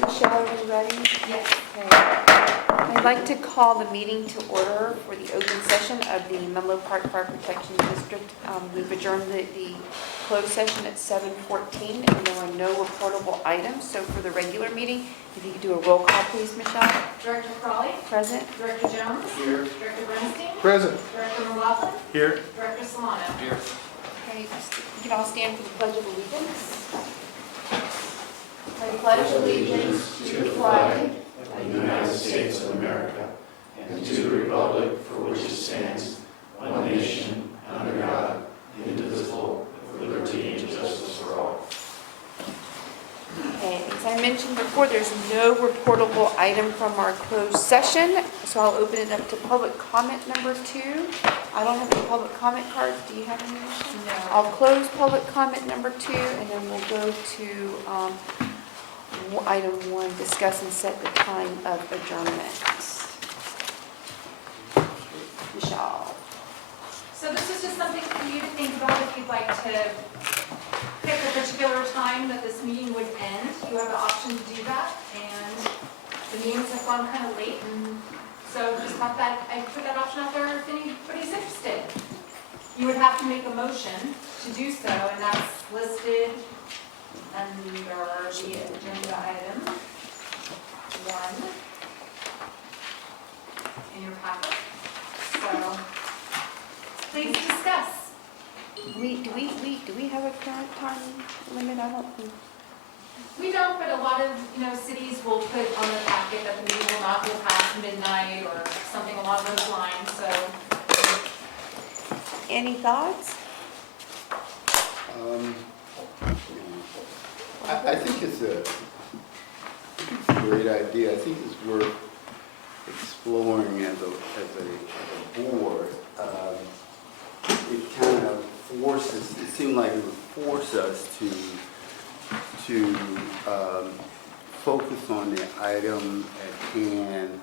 Michelle, are you ready? Yes. Okay. I'd like to call the meeting to order for the open session of the Menlo Park Fire Protection District. We've adjourned the closed session at 7:14, and there are no reportable items. So for the regular meeting, if you could do a roll call, please, Michelle. Director Crawley. Present. Director Jones. Here. Director Bernstein. Present. Director McLaughlin. Here. Director Solano. Here. Okay, you can all stand for the Pledge of Allegiance. I pledge allegiance to the flag of the United States of America, and to the republic for which it stands, one nation, under God, indivisible, with liberty and justice for all. Okay, as I mentioned before, there's no reportable item from our closed session, so I'll open it up to public comment number 2. I don't have any public comment cards. Do you have any? No. I'll close public comment number 2, and then we'll go to item 1, discuss and set the time of adjournment. Michelle. So this is just something for you to think about if you'd like to pick a particular time that this meeting would end. You have the option to do that, and the meetings have gone kind of late, and so just thought that I'd put that option out there if anybody's interested. You would have to make a motion to do so, and that's listed under the agenda item 1 in your packet. So please discuss. Do we have a current time limit? I don't think. We don't, but a lot of, cities will put on the packet that the meeting will not go past midnight or something along those lines, so. Any thoughts? I think it's a great idea. I think it's worth exploring as a board. It kind of forces, it seemed like it would force us to focus on the item at hand,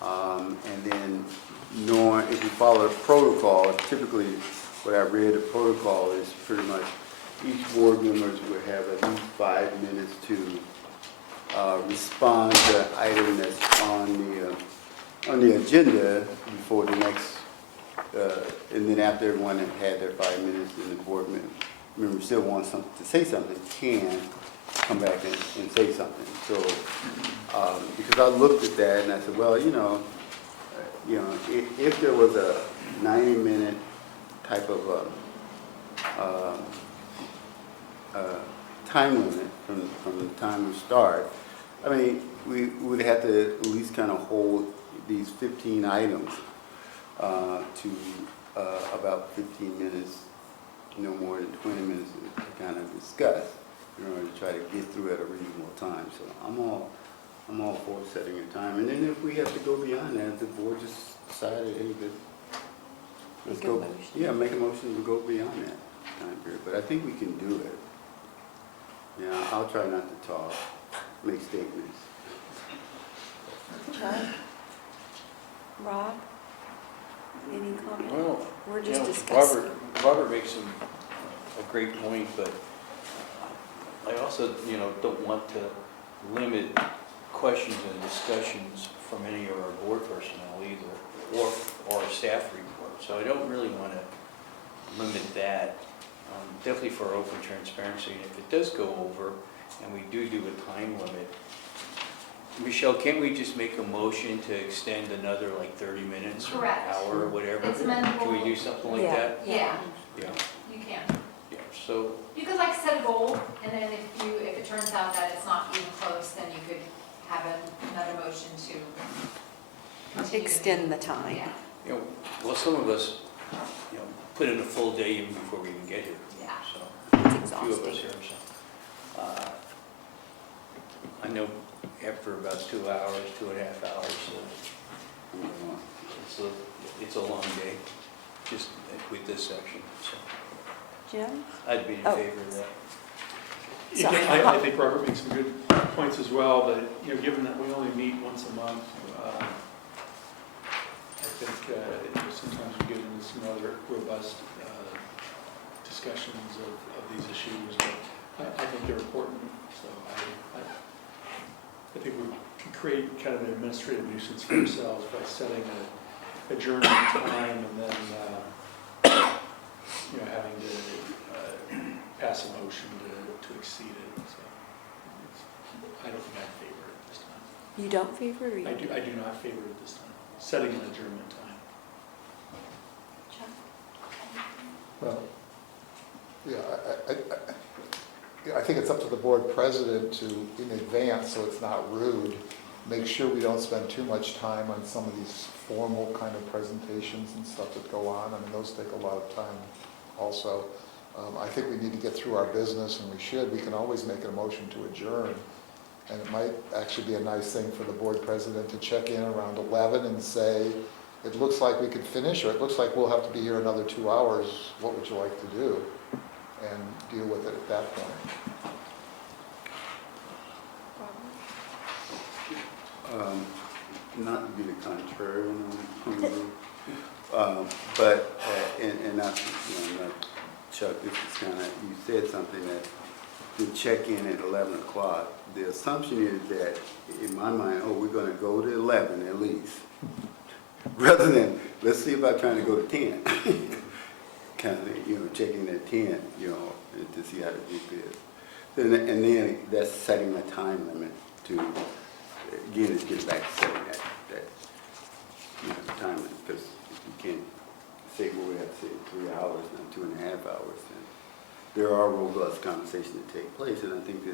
and then knowing, if we follow the protocol, typically what I read, the protocol is pretty much each board members will have at least 5 minutes to respond to an item that's on the agenda before the next, and then after everyone has had their 5 minutes, and the board member still wants to say something, can come back and say something. So, because I looked at that and I said, well, if there was a 90-minute type of time limit from the time we start, I mean, we would have to at least kind of hold these 15 items to about 15 minutes, no more than 20 minutes to kind of discuss in order to try to get through at a reasonable time. So I'm all for setting a time. And then if we have to go beyond that, the board just decided, hey, let's go. Yeah, make a motion to go beyond that time period. But I think we can do it. Yeah, I'll try not to talk, make statements. Chuck? Rob? Any comment? Well, We're just discussing. Robert makes a great point, but I also, don't want to limit questions and discussions from any of our board personnel either, or staff report. So I don't really want to limit that. Definitely for open transparency. And if it does go over, and we do a time limit, Michelle, can't we just make a motion to extend another like 30 minutes or an Correct. hour or whatever? It's amendable. Can we do something like Yeah. that? Yeah, Yeah. you can. Yeah. So You could set a goal, and then if it turns out that it's not even close, then you could have another motion to continue. Extend the time. Yeah, well, some of us, put in a full day even before we even get here. yeah. So It's a few of us exhausting. here. So I know after about 2 hours, 2.5 hours, it's a long day, just with this section. So Jim? I'd be in Oh. favor of that. Sorry. I think Robert makes some good points as well, but, given that we only meet once a month, I think sometimes we get into some other robust discussions of these issues, but I think they're important, so I think we can create kind of an administrative nuisance for ourselves by setting a adjournment time and then, having to pass a motion to exceed it. So I don't think I favor it this time. You don't favor it, or you I do not favor it this time, setting an adjournment time. Well, yeah, I think it's up to the board president to, in advance, so it's not rude, make sure we don't spend too much time on some of these formal kind of presentations and stuff that go on. I mean, those take a lot of time also. I think we need to get through our business, and we should. We can always make a motion to adjourn. And it might actually be a nice thing for the board president to check in around 11 and say, it looks like we could finish, or it looks like we'll have to be here another 2 hours. What would you like to do? And deal with it at that point. Not to be the contrarian on the group, but, and not, not Chuck, this is kind of, you said something that to check in at 11 o'clock. The assumption is that, in my mind, oh, we're going to go to 11 at least. Rather than, let's see about trying to go to 10. Kind of, checking at 10, to see how the group is. And then that's setting a time limit to, again, it gets back to setting that time limit, because you can't say, well, we have to say 3 hours, not 2.5 hours. And there are robust conversations that take place, and I think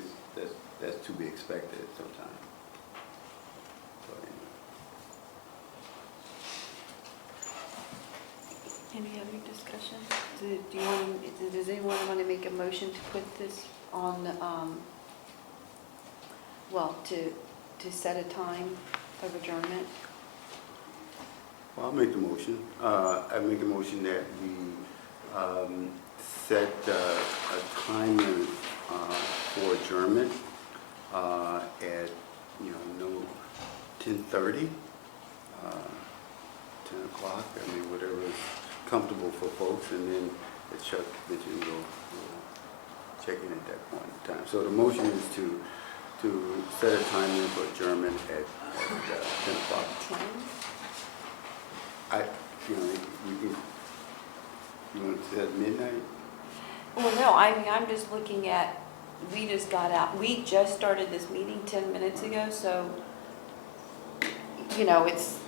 that's to be expected at some time. So, Any other discussion? Does anyone want to make a motion to put this on, to set a time of adjournment? Well, I'll make the motion. I make a motion that we set a time limit for adjournment at, no 10:30, 10 o'clock. I mean, whatever is comfortable for folks, and then as Chuck mentioned, we'll check in at that point in time. So the motion is to set a time limit for adjournment at 10 o'clock. 10? You want to set midnight? Well, no, I'm just looking at, we just got out, we just started this meeting 10 minutes ago, so, it's,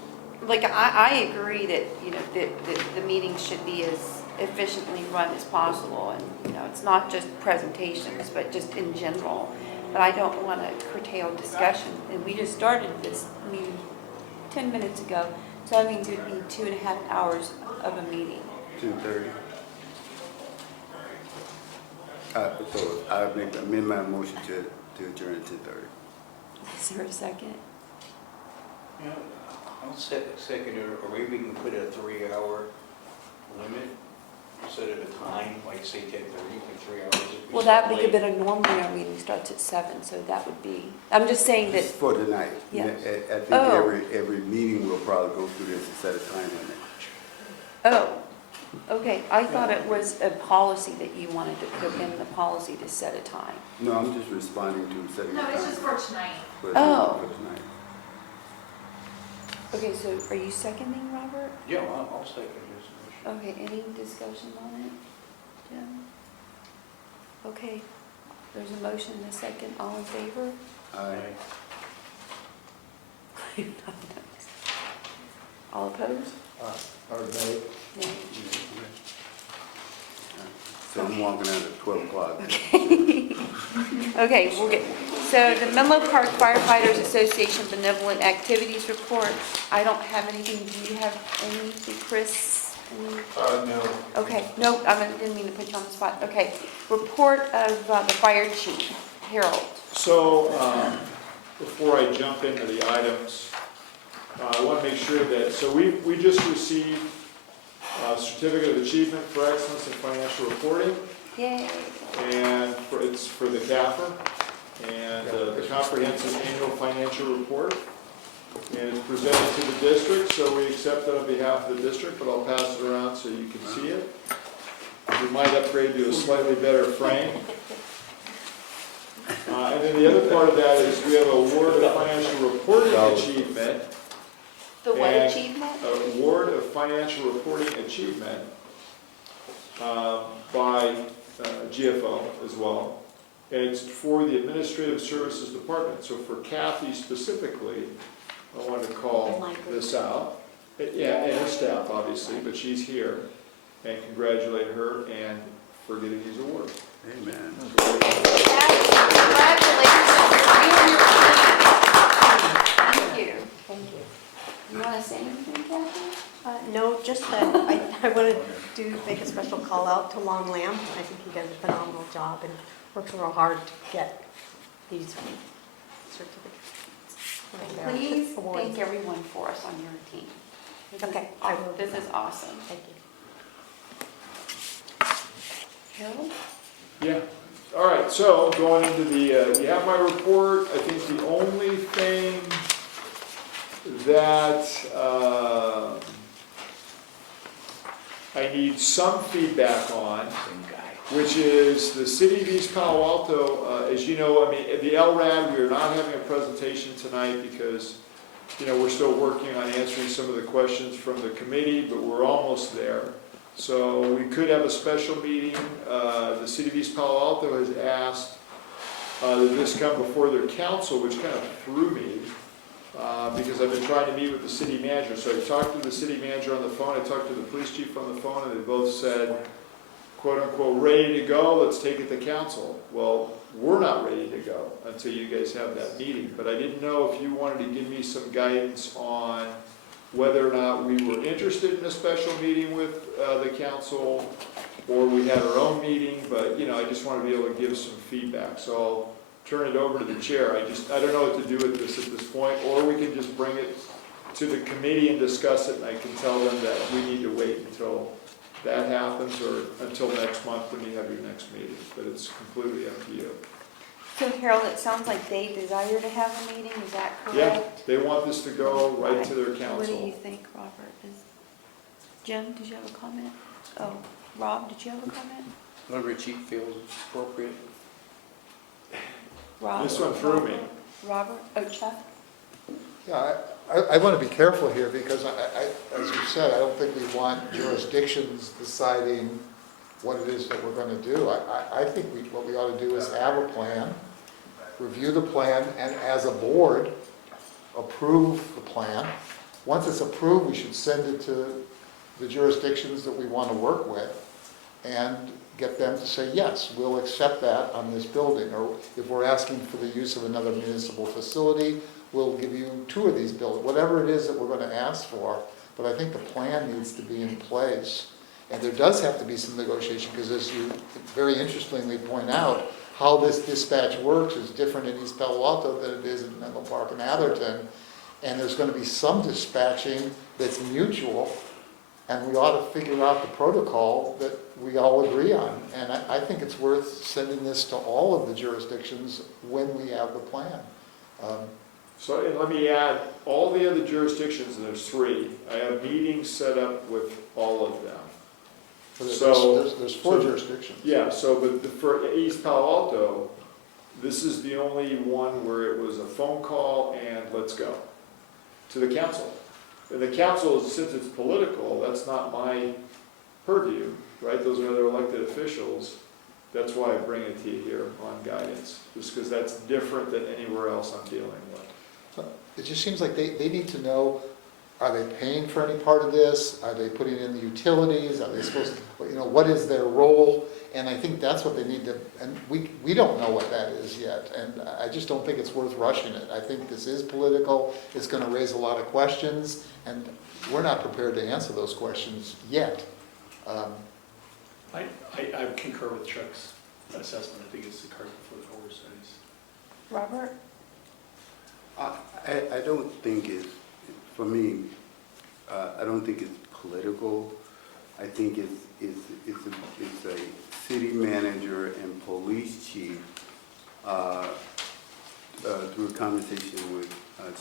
like, I agree that, that the meeting should be as efficiently run as possible, and, it's not just presentations, but just in general. But I don't want to curtail discussion, and we just started this meeting 10 minutes ago, so that means it would be 2.5 hours of a meeting. 10:30. So I amend my motion to adjourn at 10:30. Is there a second? Yeah, I'll second it, or maybe we can put a 3-hour limit instead of a time, like say 10:30, like 3 hours. If Well, start we could late. have normally our meeting starts at 7, so that would be, I'm just saying that, For tonight. Yeah. I think Oh. every meeting will probably go through this and set a time limit. oh, okay, I thought it was a policy that you wanted to put in the policy to set a time. No, I'm just responding to setting a No, time. it's just for tonight. for Oh. tonight. Okay, so are you seconding, Robert? Yeah, I'll second this motion. Okay, any discussion on it, Jim? Okay, there's a motion and a second, all in favor? Aye. All opposed? Or they, No. So I'm walking out at 12 o'clock. Okay, we'll get, so the Menlo Park Firefighters Association Benevolent Activities Report, I don't have anything, do you have anything, Chris? no. Okay, no, I didn't mean to put you on the spot. Okay, report of the fire chief, Harold. So, before I jump into the items, I want to make sure that, so we just received a certificate of achievement for excellence in financial reporting, Yay. and it's for the CAFR, and the comprehensive annual financial report, and it's presented to the district, so we accept it on behalf of the district, but I'll pass it around so you can see it. We might upgrade to a slightly better frame. And then the other part of that is we have a award of financial reporting achievement. The what And achievement? Award of financial reporting achievement by GFO as well. And it's for the Administrative Services Department. So for Kathy specifically, I wanted to call this out. Yeah, and her staff, obviously, but she's here. And congratulate her and for getting these awards. Amen. Thank you. Thank you. You want to say anything, Kathy? No, just that I wanted to make a special call out to Long Lamb. I think he does a phenomenal job and works real hard to get these certificates. Please Awards. thank everyone for us on your team. Okay, I will. This is awesome. Thank you. Harold? Yeah. All right, so going into the, you have my report. I think the only thing that I need some feedback on, which is the city of East Palo Alto. As you know, I mean, the LRAD, we are not having a presentation tonight because, you know, we're still working on answering some of the questions from the committee, but we're almost there. So we could have a special meeting. The city of East Palo Alto has asked that this come before their council, which kind of threw me because I've been trying to meet with the city manager. So I talked to the city manager on the phone, I talked to the police chief on the phone, and they both said, quote unquote, ready to go, let's take it to council. Well, we're not ready to go until you guys have that meeting. But I didn't know if you wanted to give me some guidance on whether or not we were interested in a special meeting with the council, or we had our own meeting, but, you know, I just want to be able to give some feedback. So I'll turn it over to the chair. I don't know what to do with this at this point, or we can just bring it to the committee and discuss it, and I can tell them that we need to wait until that happens, or until next month when you have your next meeting, but it's completely up to you. So Harold, it sounds like they desire to have a meeting, is that Yeah, correct? they want this to go right to their What do you council. think, Robert? Jim, did you have a comment? Oh, Rob, did you have a comment? Whatever chief feels appropriate. Rob? This one threw me. Robert? Oh, Chuck? Yeah, I want to be careful here because as you said, I don't think we want jurisdictions deciding what it is that we're going to do. I think what we ought to do is have a plan, review the plan, and as a board, approve the plan. Once it's approved, we should send it to the jurisdictions that we want to work with and get them to say, yes, we'll accept that on this building. Or if we're asking for the use of another municipal facility, we'll give you 2 of these buildings, whatever it is that we're going to ask for. But I think the plan needs to be in place. And there does have to be some negotiation, because as you very interestingly point out, how this dispatch works is different in East Palo Alto than it is in Menlo Park and Atherton. And there's going to be some dispatching that's mutual, and we ought to figure out the protocol that we all agree on. And I think it's worth sending this to all of the jurisdictions when we have the plan. So, and let me add, all the other jurisdictions, and there's 3, I have meetings set up with all of them. There's 4 jurisdictions. Yeah, so, but for East Palo Alto, this is the only one where it was a phone call and let's go to the council. And the council, since it's political, that's not my purview, right? Those are other elected officials. That's why I bring it to you here on guidance, just because that's different than anywhere else I'm dealing with. It just seems like they need to know, are they paying for any part of this? Are they putting in the utilities? Are they supposed to, what is their role? And I think that's what they need to, and we don't know what that is yet. And I just don't think it's worth rushing it. I think this is political. It's going to raise a lot of questions, and we're not prepared to answer those questions yet. I concur with Chuck's assessment. I think it's the cart before the horse. Robert? I don't think it's, for me, I don't think it's political. I think it's a city manager and police chief, through a conversation with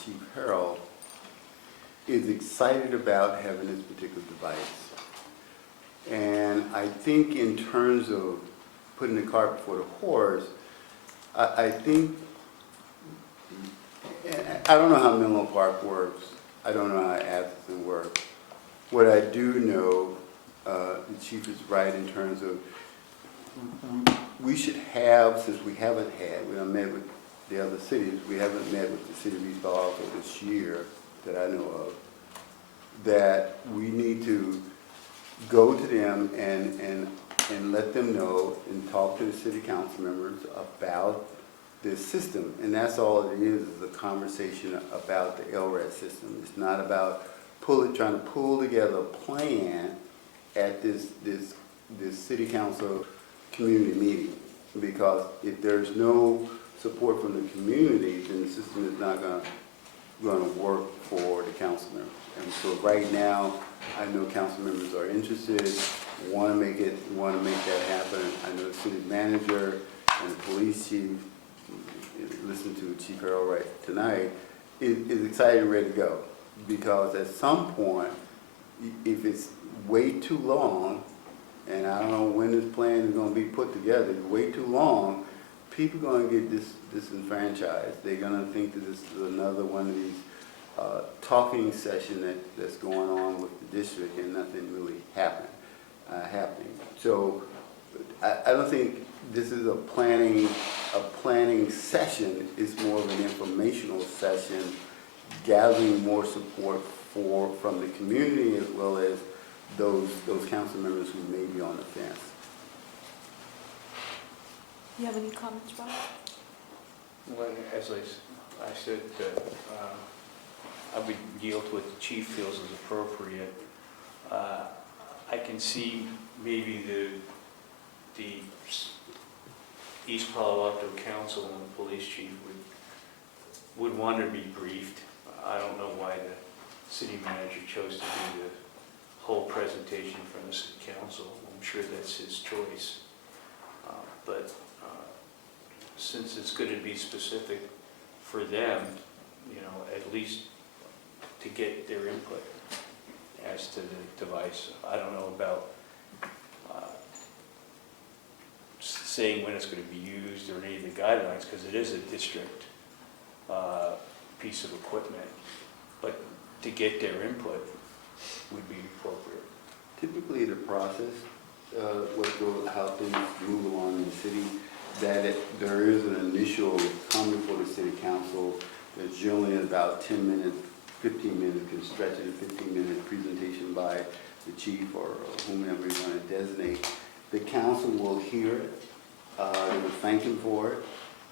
Chief Harold, is excited about having this particular device. And I think in terms of putting the cart before the horse, I think, I don't know how Menlo Park works. I don't know how Atherton works. What I do know, the chief is right in terms of, we should have, since we haven't had, we haven't met with the other cities, we haven't met with the city of East Palo Alto this year that I know of, that we need to go to them and let them know and talk to the city council members about this system. And that's all it is a conversation about the LRAD system. It's not about trying to pull together a plan at this city council community meeting. Because if there's no support from the community, then the system is not gonna work for the council members. And so right now, I know council members are interested, want to make that happen. I know the city manager and the police chief, listen to Chief Earl right tonight, is excited and ready to go. Because at some point, if it's way too long, and I don't know when this plan is going to be put together, if it's way too long, people are going to get disenfranchised. They're going to think that this is another one of these talking session that's going on with the district and nothing really happening. So I don't think this is a planning session. It's more of an informational session, gathering more support from the community as well as those council members who may be on the fence. You have any comments, Rob? Well, as I said, I would yield to what the chief feels is appropriate. I can see maybe the East Palo Alto Council and the police chief would want to be briefed. I don't know why the city manager chose to do the whole presentation from the city council. I'm sure that's his choice. But since it's going to be specific for them, you know, at least to get their input as to the device. I don't know about saying when it's going to be used or any of the guidelines, because it is a district piece of equipment, but to get their input would be appropriate. Typically the process, how things move along in the city, that there is an initial comment for the city council. There's generally about 10 minutes, 15 minutes, can stretch it a 15-minute presentation by the chief or whomever you want to designate. The council will hear it, they would thank him for it,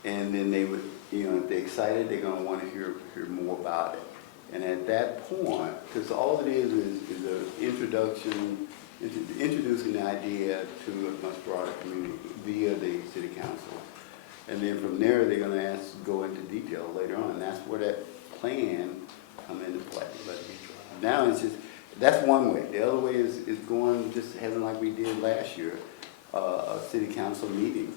and then they would, you know, if they're excited, they're going to want to hear more about it. And at that point, because all it is an introduction, introducing the idea to a much broader community via the city council. And then from there, they're going to go into detail later on. And that's where that plan come into play. But now it's just, that's one way. The other way is going, just having like we did last year, a city council meeting.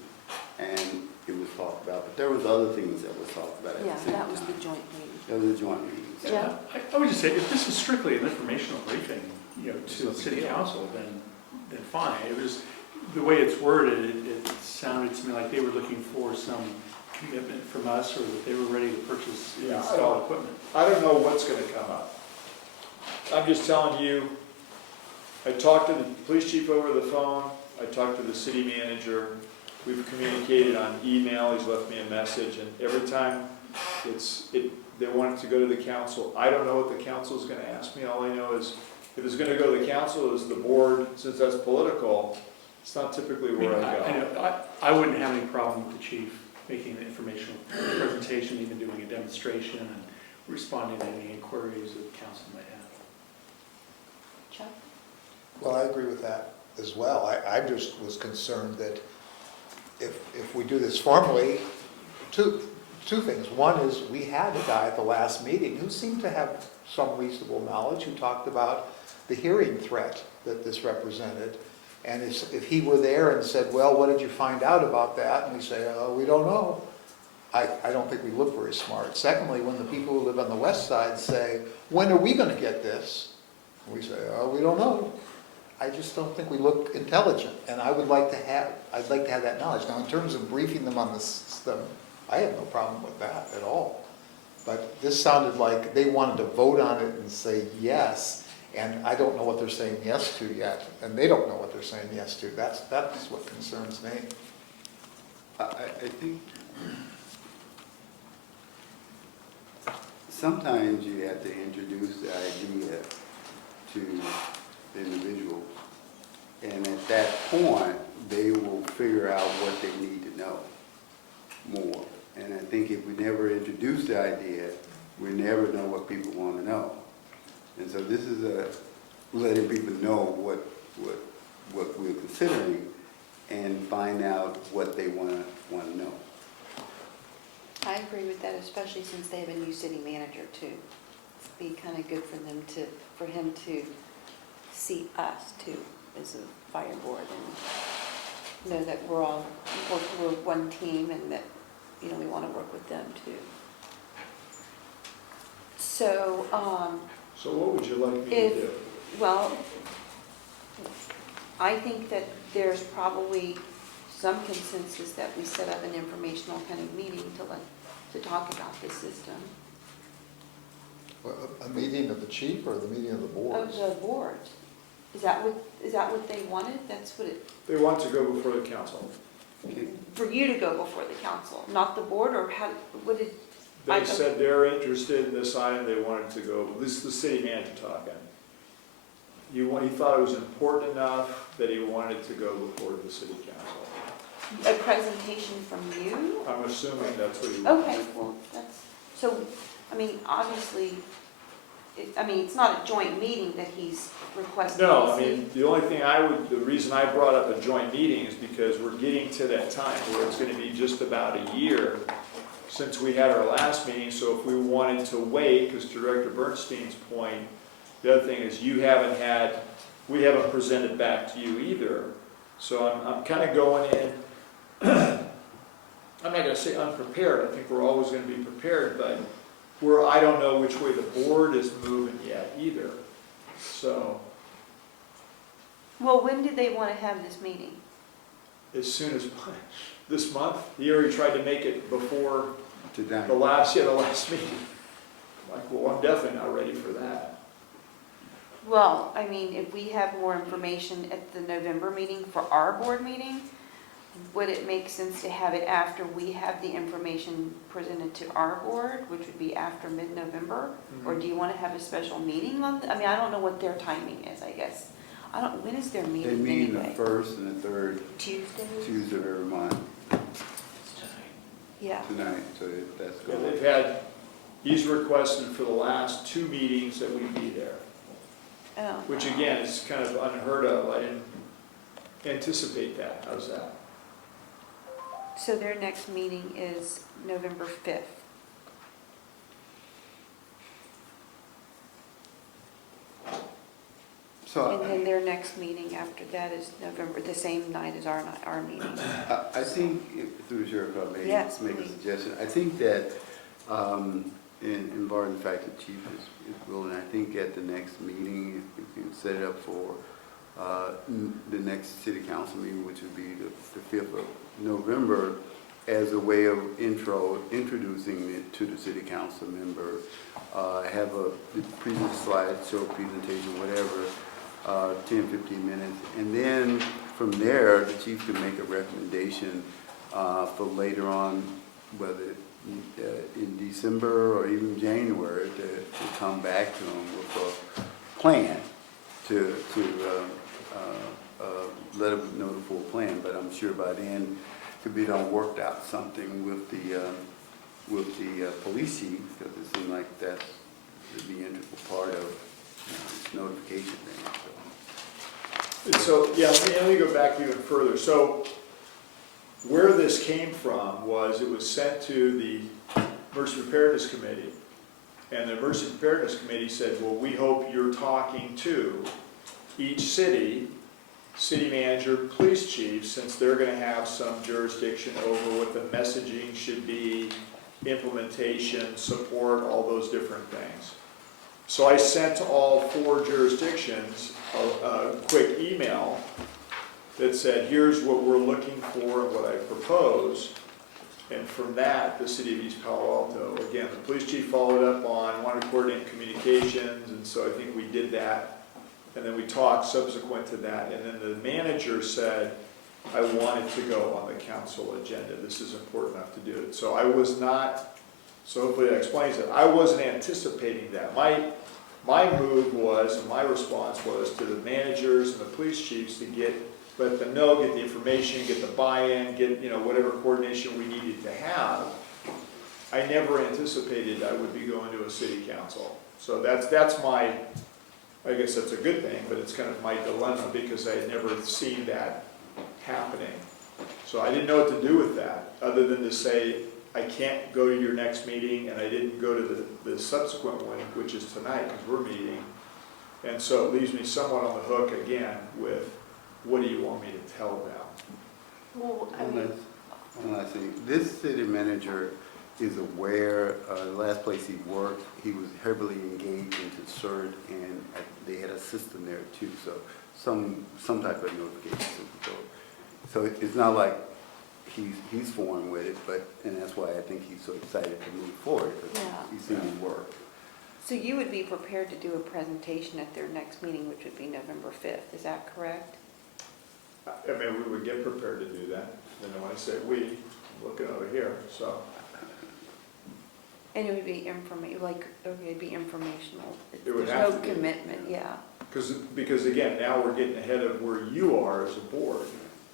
And it was talked about, but there was other things that was talked about at the same time. Yeah, that was the joint meeting. That was a joint meeting. So. Yeah. I would just say, if this is strictly an informational briefing, you know, to the city council, then fine. It was, the way it's worded, it sounded to me like they were looking for some commitment from us, or that they were ready to purchase and install equipment. I don't know what's going to come up. I'm just telling you, I talked to the police chief over the phone, I talked to the city manager, we've communicated on email, he's left me a message, and every time they want it to go to the council, I don't know what the council is going to ask me. All I know is if it's going to go to the council, is the board, since that's political, it's not typically where I go. I wouldn't have any problem with the chief making an informational presentation, even doing a demonstration and responding to any inquiries that the council might have. Chuck? Well, I agree with that as well. I just was concerned that if we do this formally, two things. One is we had a guy at the last meeting who seemed to have some reasonable knowledge, who talked about the hearing threat that this represented. And if he were there and said, well, what did you find out about that? And we say, oh, we don't know. I don't think we look very smart. Secondly, when the people who live on the west side say, when are we going to get this? And we say, oh, we don't know. I just don't think we look intelligent, and I'd like to have that knowledge. Now, in terms of briefing them on the system, I have no problem with that at all. But this sounded like they wanted to vote on it and say yes, and I don't know what they're saying yes to yet, and they don't know what they're saying yes to. That's what concerns me. I think sometimes you have to introduce the idea to the individual, and at that point, they will figure out what they need to know more. And I think if we never introduce the idea, we never know what people want to know. And so this is letting people know what we're considering and find out what they want to know. I agree with that, especially since they have a new city manager too. It'd be kind of good for them for him to see us too as a fire board and know that we're one team and that, you know, we want to work with them too. So, So what would you like me to do? well, I think that there's probably some consensus that we set up an informational kind of meeting to talk about the system. A meeting of the chief or the meeting of the board? Of the board. Is that what they wanted? That's what it, They want to go before the council. for you to go before the council, not the board, or how, what did? They said they're interested in this item, they wanted to go, this is the city manager talking. He thought it was important enough that he wanted to go before the city council. A presentation from you? I'm assuming that's what he wanted. Okay, well, that's, so, I mean, obviously, it's not a joint meeting that he's requesting. No, I mean, the only thing the reason I brought up a joint meeting is because we're getting to that time where it's gonna be just about a year since we had our last meeting, so if we wanted to wait, because to Director Bernstein's point, the other thing is we haven't presented back to you either. So I'm kind of going in, I'm not gonna say unprepared, I think we're always gonna be prepared, but I don't know which way the board is moving yet either, so. Well, when did they want to have this meeting? As soon as this month, he already tried to make it before Tonight. the last meeting. I'm like, well, I'm definitely not ready for that. Well, I mean, if we have more information at the November meeting for our board meeting, would it make sense to have it after we have the information presented to our board, which would be after mid-November? Or do you want to have a special meeting I mean, I don't know what their timing is, I guess. When is their They meeting meet anyway? the first and the third Tuesday? Tuesday of every month Yeah. tonight, so that's And good. he's requested for the last 2 meetings that we be there, Oh. which again is kind of unheard of. I didn't anticipate that. How's that? So their next meeting is November 5th. So And then their next meeting after that is November, the same night as our meeting. I think, through the chair, if I may Yes, make a please. suggestion, I think that, in barring the fact that Chief is willing, I think at the next meeting, if we can set it up for the next city council meeting, which would be the 5th of November, as a way of introducing it to the city council member, have a previous slideshow presentation, whatever, 10, 15 minutes. And then from there, the chief can make a recommendation for later on, whether in December or even January, to come back to them with a plan to let them know the full plan. But I'm sure by then, could be done worked out something with the police chief, because it seemed like that's the integral part of this notification thing. And so, yeah, let me go back even further. So where this came from was it was sent to the Emergency Preparedness Committee. And the Emergency Preparedness Committee said, well, we hope you're talking to each city manager, police chief, since they're going to have some jurisdiction over what the messaging should be, implementation, support, all those different things. So I sent to all 4 jurisdictions a quick email that said, here's what we're looking for and what I propose. And from that, the city of East Palo Alto, again, the police chief followed up on, wanted to coordinate communications, and so I think we did that. And then we talked subsequent to that, and then the manager said, I want it to go on the council agenda. This is important enough to do it. So I was not, so hopefully that explains it. I wasn't anticipating that. My move was, and my response was to the managers and the police chiefs to let them know, get the information, get the buy-in, get, whatever coordination we needed to have. I never anticipated I would be going to a city council. So that's my, I guess that's a good thing, but it's kind of my dilemma because I had never seen that happening. So I didn't know what to do with that, other than to say, I can't go to your next meeting, and I didn't go to the subsequent one, which is tonight, because we're meeting. And so it leaves me somewhat on the hook again with, what do you want me to tell them? Well, I One mean, last thing. This city manager is aware, the last place he worked, he was heavily engaged into CERT, and they had a system there too, so some type of notification system. So it's not like he's foreign with it, and that's why I think he's so excited to move forward, because Yeah. he's seen it work. So you would be prepared to do a presentation at their next meeting, which would be November 5th, is that correct? I mean, we would get prepared to do that. And then when I say we, I'm looking over here, so. And it would be it'd be informational. It would There's have no to be. commitment, yeah. Because again, now we're getting ahead of where you are as a board.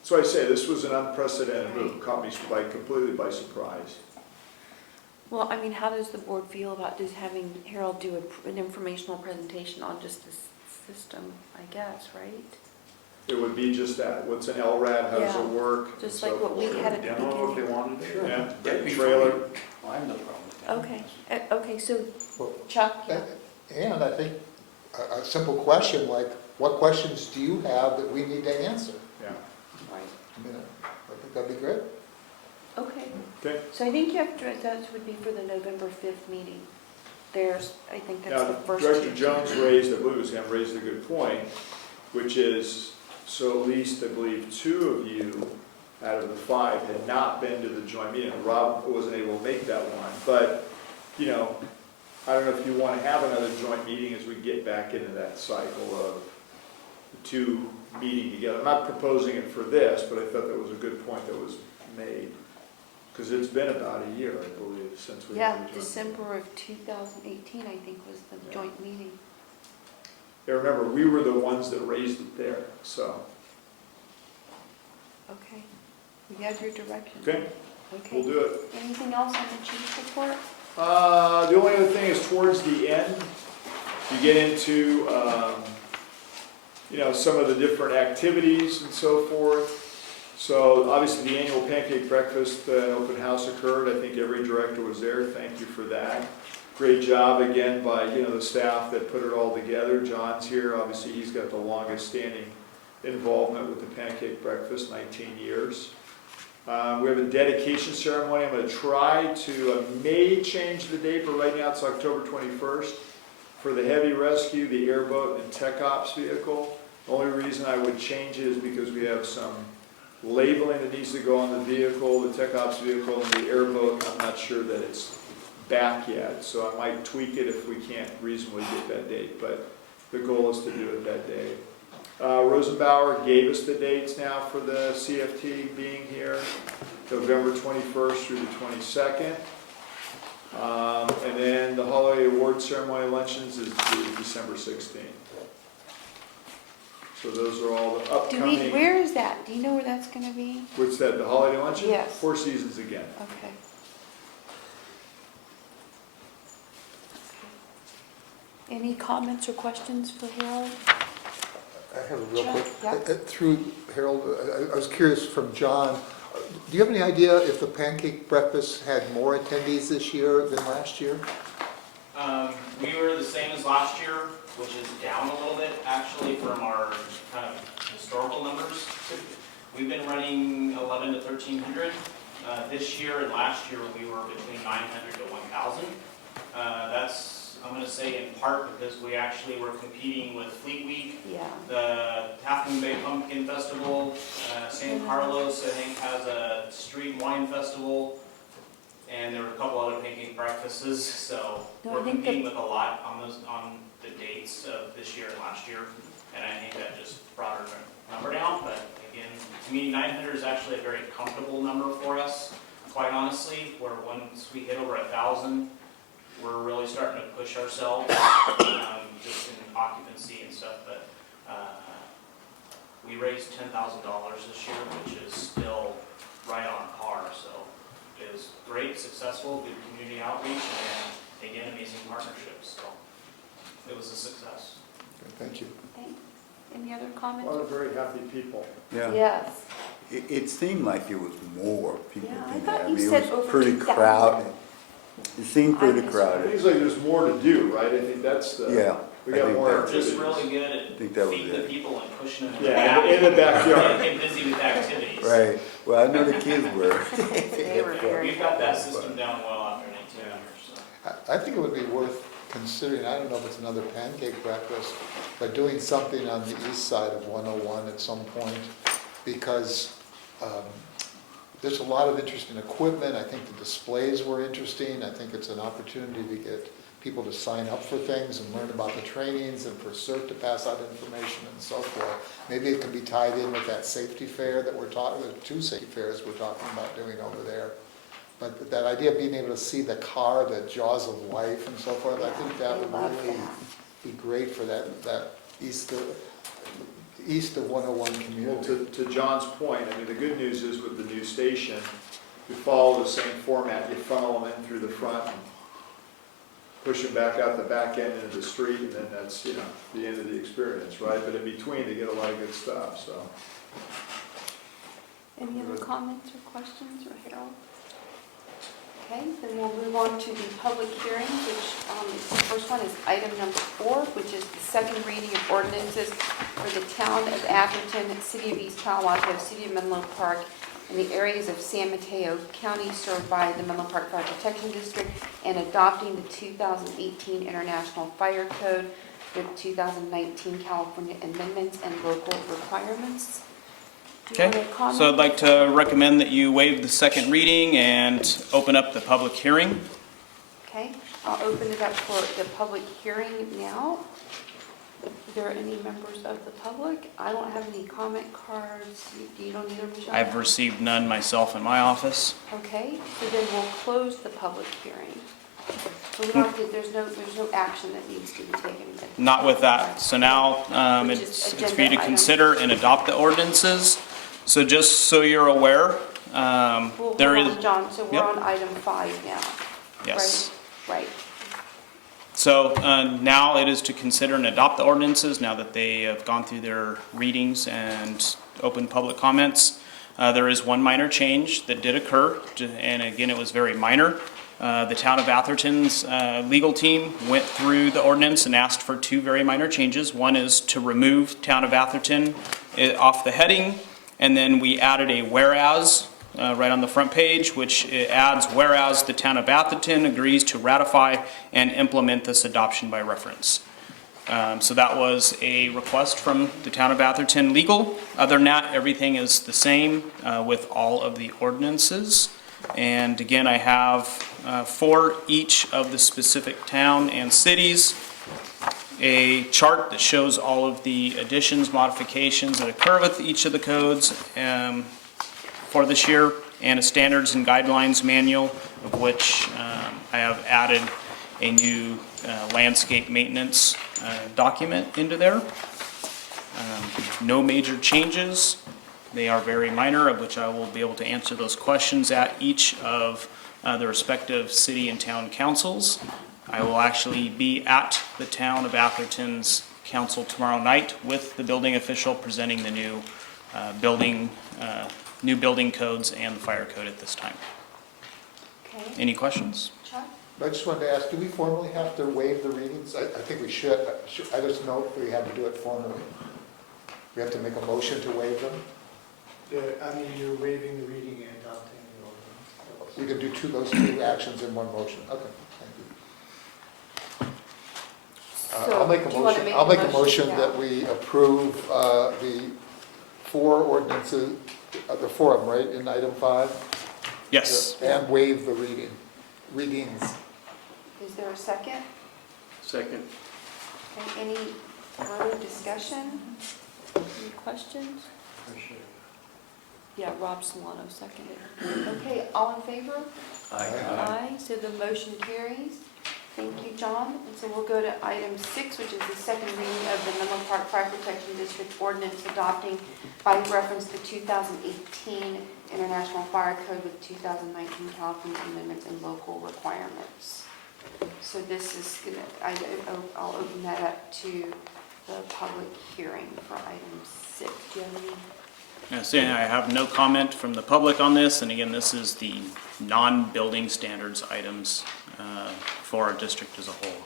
So I say, this was an unprecedented move, caught me completely by surprise. Well, I mean, how does the board feel about just having Harold do an informational presentation on just this system, I guess, right? It would be just that, what's an LRAD, how does Yeah. it work? Just and like so what we forth. had at the Demo if they beginning. wanted to. Yeah, That'd be trailer. fine. I have no problem with that. Okay, so Well, Chuck, yeah. And I think a simple question like, what questions do you have that we need to answer? Yeah, Right, I mean, I think that'd be great. okay. okay. So I think you have to, that would be for the November 5th meeting. I think that's Now, the first Director two. Jones raised, I believe it was him, raised a good point, which is, so at least I believe 2 of you out of the 5 had not been to the joint meeting. Rob wasn't able to make that one, but, I don't know if you want to have another joint meeting as we get back into that cycle of the 2 meeting together. I'm not proposing it for this, but I thought that was a good point that was made. Because it's been about a year, I believe, since we had Yeah, the joint. December of 2018, I think, was the Yeah. joint meeting. Yeah, remember, we were the ones that raised it there, so. Okay, we have your direction. Okay, Okay. we'll do it. Anything else on the chief's report? The only other thing is towards the end, you get into, some of the different activities and so forth. So obviously the annual pancake breakfast and open house occurred. I think every director was there. Thank you for that. Great job again by, the staff that put it all together. John's here. Obviously he's got the longest standing involvement with the pancake breakfast, 19 years. We have a dedication ceremony. I'm going to try to, I may change the date, but right now it's October 21st for the heavy rescue, the airboat, and tech ops vehicle. The only reason I would change it is because we have some labeling that needs to go on the vehicle, the tech ops vehicle, and the airboat. I'm not sure that it's back yet, so I might tweak it if we can't reasonably get that date, but the goal is to do it that day. Rosenbauer gave us the dates now for the CFT being here, November 21st through the 22nd. And then the holiday award ceremony luncheons is December 16th. So those are all the upcoming. Where is that? Do you know where that's going to be? What's that, the holiday luncheon? Yes. Four Seasons again. Okay. Any comments or questions for Harold? I have a real Sure, quick, yeah. through Harold, I was curious from John, do you have any idea if the pancake breakfast had more attendees this year than last year? We were the same as last year, which is down a little bit actually from our kind of historical numbers. We've been running 11 to 1,300. This year and last year we were between 900 to 1,000. That's I'm gonna say in part because we actually were competing with Fleet Week, Yeah. the Half Moon Bay Pumpkin Festival, San Carlos, I think, has a street wine festival, and there were a couple other pancake breakfasts, so No, I we're think competing with a lot on the dates of this year and last year, and I think that just brought our number down, but again, to me, 900 is actually a very comfortable number for us, quite honestly, where once we hit over 1,000, we're really starting to push ourselves, just in occupancy and stuff, but we raised $10,000 this year, which is still right on par, so it was great, successful, good community outreach, and again, amazing partnerships, so it was a success. Thank you. Okay. Any other A comments? lot of very happy people. Yeah. Yes. It seemed like it was more people Yeah, I than thought that. you mean, said it over was pretty 2,000. crowded. It seemed pretty I It crowded. seems like there's more to do, right? I think that's the, Yeah. we I got think more that's- We're just activities. really good I at think that was feeding the it. people and pushing them in the Yeah, back. in the backyard. Get busy with activities. Right. Well, I know the kids were. They were very. We've got that system down well after 19 years, so. I think it would be worth considering, I don't know if it's another pancake breakfast, but doing something on the east side of 101 at some point, because there's a lot of interesting equipment. I think the displays were interesting. I think it's an opportunity to get people to sign up for things and learn about the trainings, and for CERT to pass out information and so forth. Maybe it can be tied in with that safety fair that we're talking, the 2 safety fairs we're talking about doing over there. But that idea of being able to see the car, the jaws of life and so forth, I think that would Love really that. be great for that east of 101 Well, community. to John's point, I mean, the good news is with the new station, you follow the same format, you funnel them in through the front, and push them back out the back end into the street, and then that's, you know, the end of the experience, right? But in between, they get a lot of good stuff, so. Any other comments or questions, or Harold? Okay, then we'll move on to the public hearing, which, the first one is item number 4, which is the second reading of ordinances for the town of Atherton, city of East Palo Alto, city of Menlo Park, and the areas of San Mateo County served by the Menlo Park Fire Protection District, and adopting the 2018 International Fire Code with 2019 California amendments and local requirements. Do you Okay, want to comment? so I'd like to recommend that you waive the second reading and open up the public hearing. Okay, I'll open it up for the public hearing now. Are there any members of the public? I don't have any comment cards. You don't either, Michelle? I've received none myself in my office. Okay, so then we'll close the public hearing. So we don't have to, there's no action that needs to be taken. Not with that. So now Which is it's for you agenda to item. consider and adopt the ordinances. So just so you're aware, Well, there hold is, on, John, so we're Yep. on item 5 now. yes. Right. So now it is to consider and adopt the ordinances now that they have gone through their readings and open public comments. There is one minor change that did occur, and again, it was very minor. The town of Atherton's legal team went through the ordinance and asked for 2 very minor changes. One is to remove town of Atherton off the heading, and then we added a whereas right on the front page, which it adds, whereas the town of Atherton agrees to ratify and implement this adoption by reference. So that was a request from the town of Atherton legal. Other than that, everything is the same with all of the ordinances. And again, I have for each of the specific town and cities a chart that shows all of the additions, modifications that occur with each of the codes for this year, and a standards and guidelines manual, of which I have added a new landscape maintenance document into there. No major changes. They are very minor, of which I will be able to answer those questions at each of the respective city and town councils. I will actually be at the town of Atherton's council tomorrow night with the building official presenting the new building codes and the fire code at this time. Okay. Any questions? Chuck? I just wanted to ask, do we formally have to waive the readings? I think we should. I just know if we had to do it formally. We have to make a motion to waive them? You're waiving the reading and adopting the ordinance. We can do those 2 actions in one motion. Okay, thank you. I'll make a do you wanna motion, make I'll a make a motion motion? that we approve the 4 ordinances, the 4 of them, right, in item 5? Yes. And waive the readings. Is there a second? Second. Okay, any further discussion? Any questions? Yeah, Rob Solano seconded. Okay, all in favor? Aye, so the motion carries. Thank you, John. And so we'll go to item 6, which is the second reading of the Menlo Park Fire Protection District ordinance adopting by reference the 2018 International Fire Code with 2019 California amendments and local requirements. So this is I'll open that up to the public hearing for item 6. Do you have any? Yes, and I have no comment from the public on this, and again, this is the non-building standards items for our district as a whole.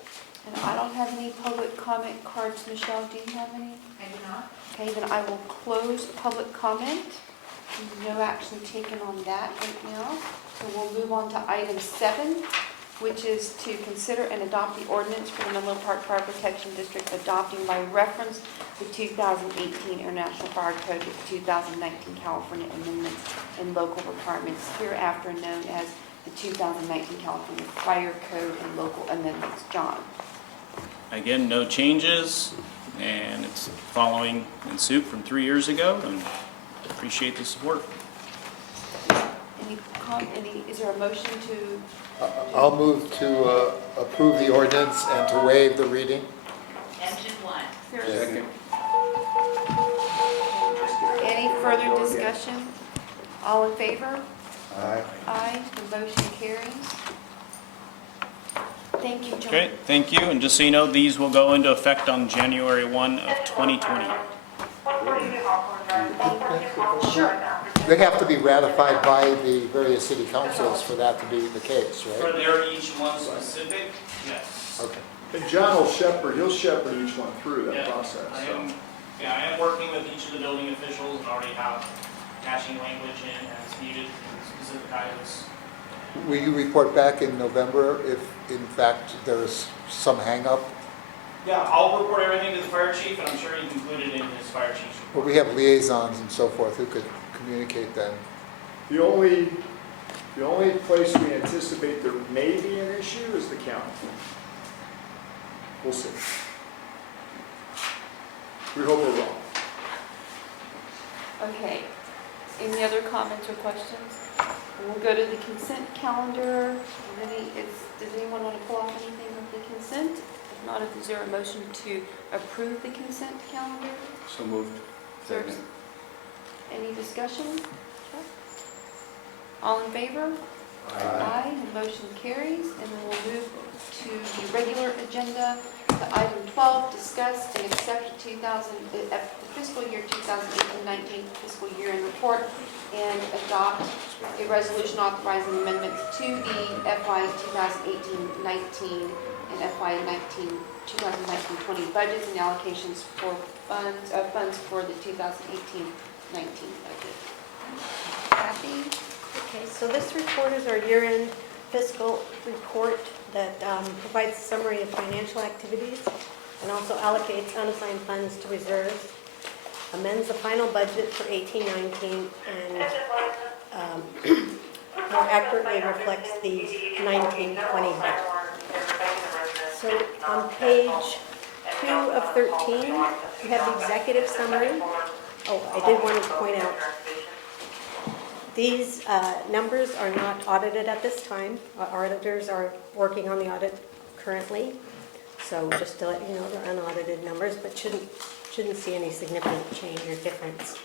And I don't have any public comment cards. Michelle, do you have any? I do not. Okay, then I will close public comment. No action taken on that right now. So we'll move on to item 7, which is to consider and adopt the ordinance for the Menlo Park Fire Protection District adopting by reference the 2018 International Fire Code with 2019 California amendments and local requirements, hereafter known as the 2019 California Fire Code and local amendments. John? Again, no changes, and it's following in suit from 3 years ago, and appreciate the support. Is there a motion to? I'll move to approve the ordinance and to waive the reading. Engine 1. Second. Any further discussion? All in favor? Aye. Aye, the motion carries. Thank you, John. Okay, thank you, and just so you know, these will go into effect on January 1 of 2020. Sure. They have to be ratified by the various city councils for that to be the case, For right? their each one specific, yes. Okay. And John will shepherd, he'll shepherd each one through that Yeah, process. I am working with each of the building officials and already have matching language in as needed in specific items. Will you report back in November if, in fact, there's some hang-up? Yeah, I'll report everything to the fire chief, and I'm sure he's included in his fire chief's Well, report. we have liaisons and so forth who could communicate then. The only place we anticipate there may be an issue is the county. We'll see. We hope we're wrong. Okay. Any other comments or questions? We'll go to the consent calendar. Does anyone want to pull off anything with the consent? If not, is there a motion to approve the consent calendar? So moved. Is there any discussion? Sure. All in favor? Aye. The motion carries, and then we'll move to the regular agenda. To item 12, discuss and accept the fiscal year 2018-19 fiscal year-end report and adopt a resolution authorizing amendments to the FY 2018-19 and FY 2019-20 budgets and allocations for funds for the 2018-19 budget. Kathy? Okay, so this report is our year-end fiscal report that provides a summary of financial activities and also allocates unassigned funds to reserves, amends the final budget for 18-19, and more accurately reflects the 19-20 budget. So on page 2 of 13, you have the executive summary. Oh, I did want to point out, these numbers are not audited at this time. Our auditors are working on the audit currently. So just to let you know, they're unaudited numbers, but shouldn't see any significant change or difference.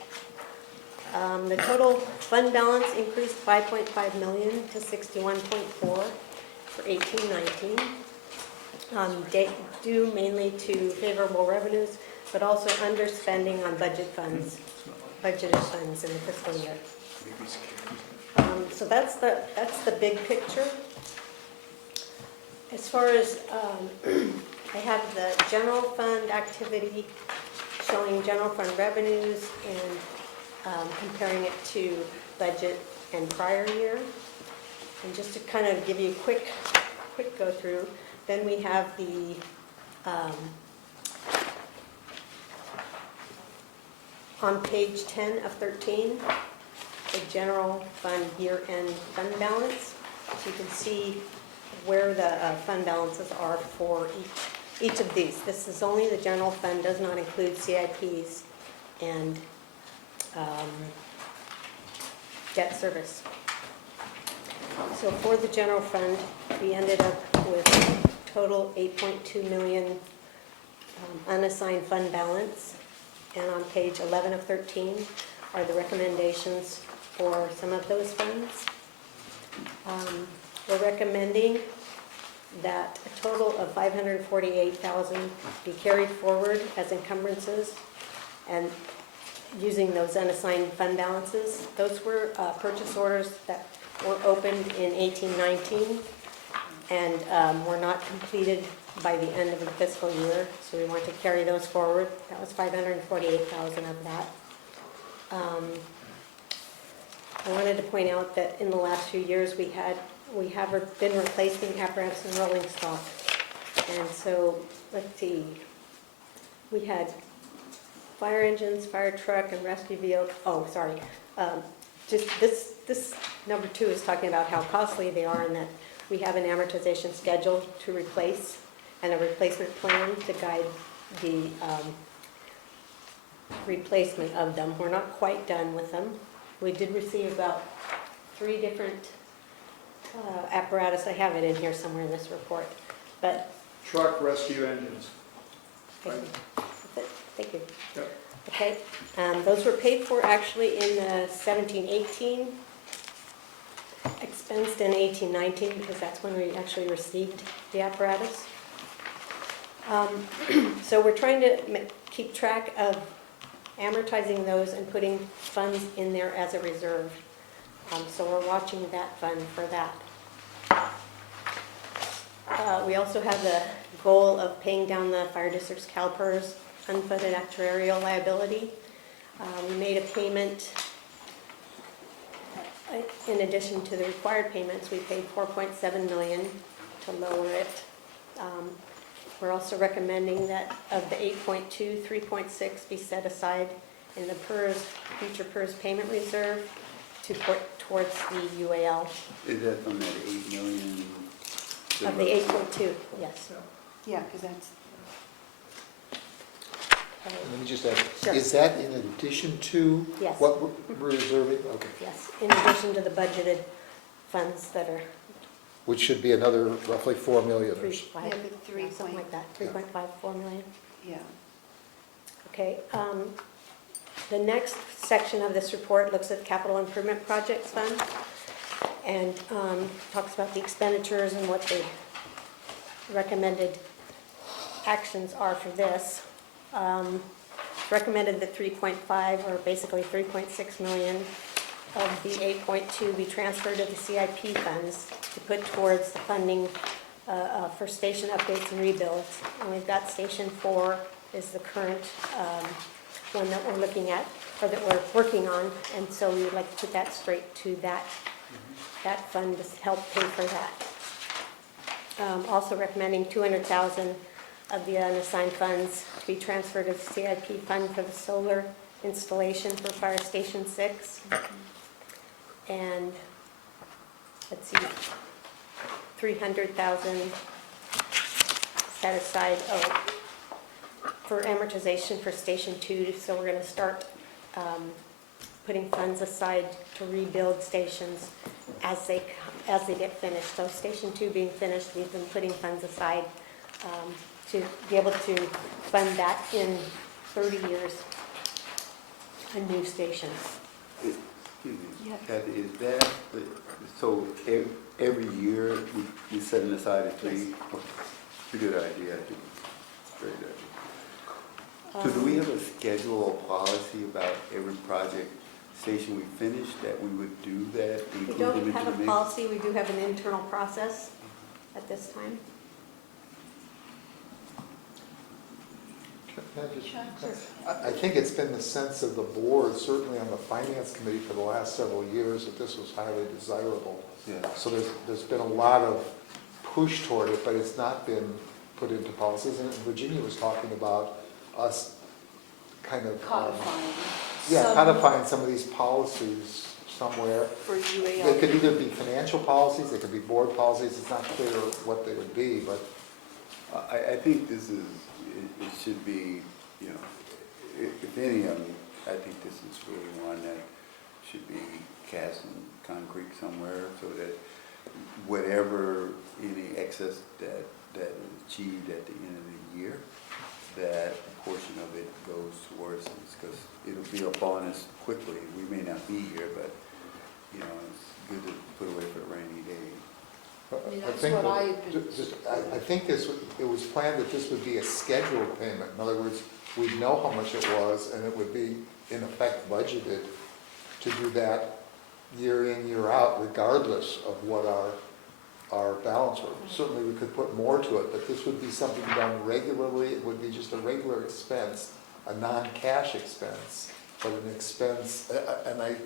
The total fund balance increased 5.5 million to 61.4 for 18-19, due mainly to favorable revenues, but also underspending on budgeted funds in the fiscal year. So that's the big picture. As far as, I have the general fund activity showing general fund revenues and comparing it to budget and prior year. And just to kind of give you a quick go through, then we have the Um, On page 10 of 13, the general fund year-end fund balance, so you can see where the fund balances are for each of these. This is only the general fund, does not include CIPs and debt service. So for the general fund, we ended up with total 8.2 million unassigned fund balance. And on page 11 of 13 are the recommendations for some of those funds. We're recommending that a total of $548,000 be carried forward as encumbrances, and using those unassigned fund balances. Those were purchase orders that were opened in 1819 and were not completed by the end of the fiscal year, so we want to carry those forward. That was $548,000 of that. I wanted to point out that in the last few years we have been replacing apparatus and rolling stock. And so, let's see, we had fire engines, fire truck, and rescue vehicle. Oh, sorry. Just this number 2 is talking about how costly they are, and that we have an amortization schedule to replace and a replacement plan to guide the replacement of them. We're not quite done with them. We did receive about 3 different apparatus. I have it in here somewhere in this report, but Truck rescue engines. thank you. Thank you. Yep. Okay, those were paid for actually in 1718, expensed in 1819 because that's when we actually received the apparatus. So we're trying to keep track of amortizing those and putting funds in there as a reserve. So we're watching that fund for that. We also have the goal of paying down the fire district's CalPERS unfunded actuarial liability. We made a payment, in addition to the required payments, we paid $4.7 million to lower it. We're also recommending that of the 8.2, 3.6 be set aside in the future PERS payment reserve to put towards the UAL. Is that from that 8 million? Of the 8.2, yes. Yeah, because that's, Let me just ask, Sure. is that in addition to Yes. what we're reserving? Okay. Yes, in addition to the budgeted funds that are Which should be another roughly 4 million. 3.5, Yeah, but 3 something like that, Yeah. 3.5, 4 million. yeah. Okay, the next section of this report looks at capital improvement projects fund and talks about the expenditures and what the recommended actions are for this. Recommended that 3.5, or basically 3.6 million of the 8.2 be transferred to the CIP funds to put towards the funding for station updates and rebuilds. And we've got Station 4 is the current one that we're looking at, or that we're working on, and so we would like to put that straight to that fund to help pay for that. Also recommending 200,000 of the unassigned funds to be transferred to the CIP fund for the solar installation for Fire Station 6. And, let's see, 300,000 set aside for amortization for Station 2. So we're going to start putting funds aside to rebuild stations as they get finished. So Station 2 being finished, we've been putting funds aside to be able to fund that in 30 years, a new station. Excuse me, Yeah. Kathy, is that, so every year we setting aside a 3? Yes. Pretty good idea, I think. Very good. So do we have a schedule or policy about every project station we finish that we would do that? We include them don't into have the a mix? policy, we do have an internal process at this time. Can I just- I think it's been the sense of the board, certainly on the finance committee for the last several years, that this was highly desirable. Yeah. So there's been a lot of push toward it, but it's not been put into policies, and Virginia was talking about us kind of. Codifying. Yeah, some codifying some of these policies somewhere. For They UAL. could either be financial policies, they could be board policies, it's not clear what they would be, but I think this is, it should be, you know, if any of them, I think this is really one that should be cast in concrete somewhere so that whatever any excess that is achieved at the end of the year, that a portion of it goes towards this, because it'll be upon us quickly. We may not be here, but, you know, it's good to put away for a rainy day. mean, I that's think what that- I had been- I think it was planned that this would be a scheduled payment. In other words, we'd know how much it was, and it would be, in effect, budgeted to do that year in, year out, regardless of what our balance were. Certainly, we could put more to it, but this would be something done regularly. It would be just a regular expense, a non-cash expense, but an expense, and I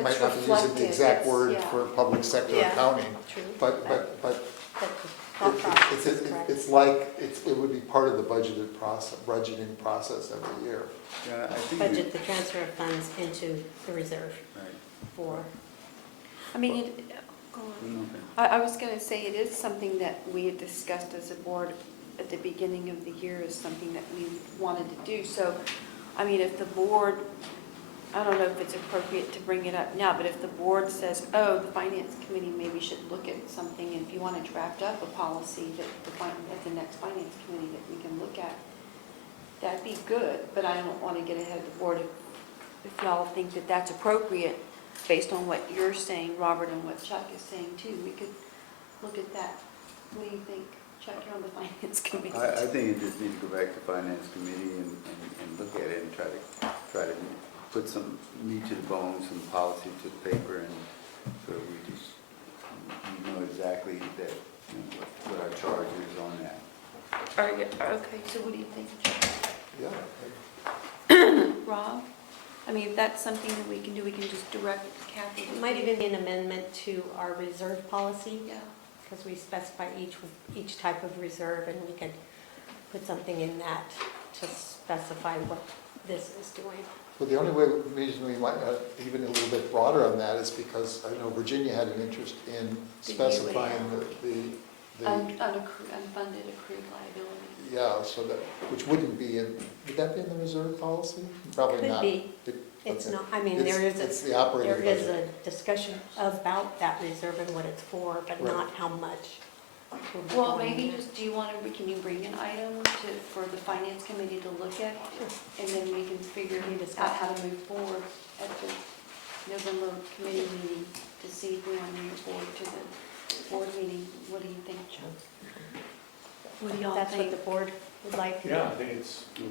might not be using the exact That's word reflected, for public sector Yeah. accounting, True. but That's the thought process is correct. it's like, it would be part of the budgeting process every year. Yeah, I think. Budget the transfer of funds into the reserve Right. for, I mean, go on. I was gonna say, it is something that we had discussed as a board at the beginning of the year as something that we wanted to do. So, I mean, if the board, I don't know if it's appropriate to bring it up now, but if the board says, oh, the finance committee maybe should look at something, and if you want to draft up a policy that at the next finance committee that we can look at, that'd be good, but I don't want to get ahead of the board if y'all think that that's appropriate, based on what you're saying, Robert, and what Chuck is saying too. We could look at that. What do you think, Chuck? You're on the finance committee. I think it just needs to go back to finance committee and look at it and try to put some meat to the bone, some policy to the paper, and so we just know exactly that, you know, what our charge is on that. Okay, so what do you think, Chuck? Yeah. Rob? I mean, if that's something that we can do, we can just direct Kathy. it might even be an amendment to our reserve policy, Yeah. because we specify each type of reserve, and we could put something in that to specify what this is doing. Well, the only reason we might not, even a little bit broader on that is because I know Virginia had an interest in The specifying the Unfunded accrued liability. yeah, so that, which wouldn't be in, would that be in the reserve policy? Probably Could not. be. It- It's okay. not, I mean, It's the operating there is budget. a discussion about that reserve and what it's for, but Right. not how much. will be Well, going maybe in there. just, can you bring an item for the finance committee to look at? And then we can figure We discuss. out how to move forward at the November committee meeting to see if we want to move forward to the board meeting. What do you think, Chuck? What do y'all That's what think? the board would like. Yeah, I think it's, It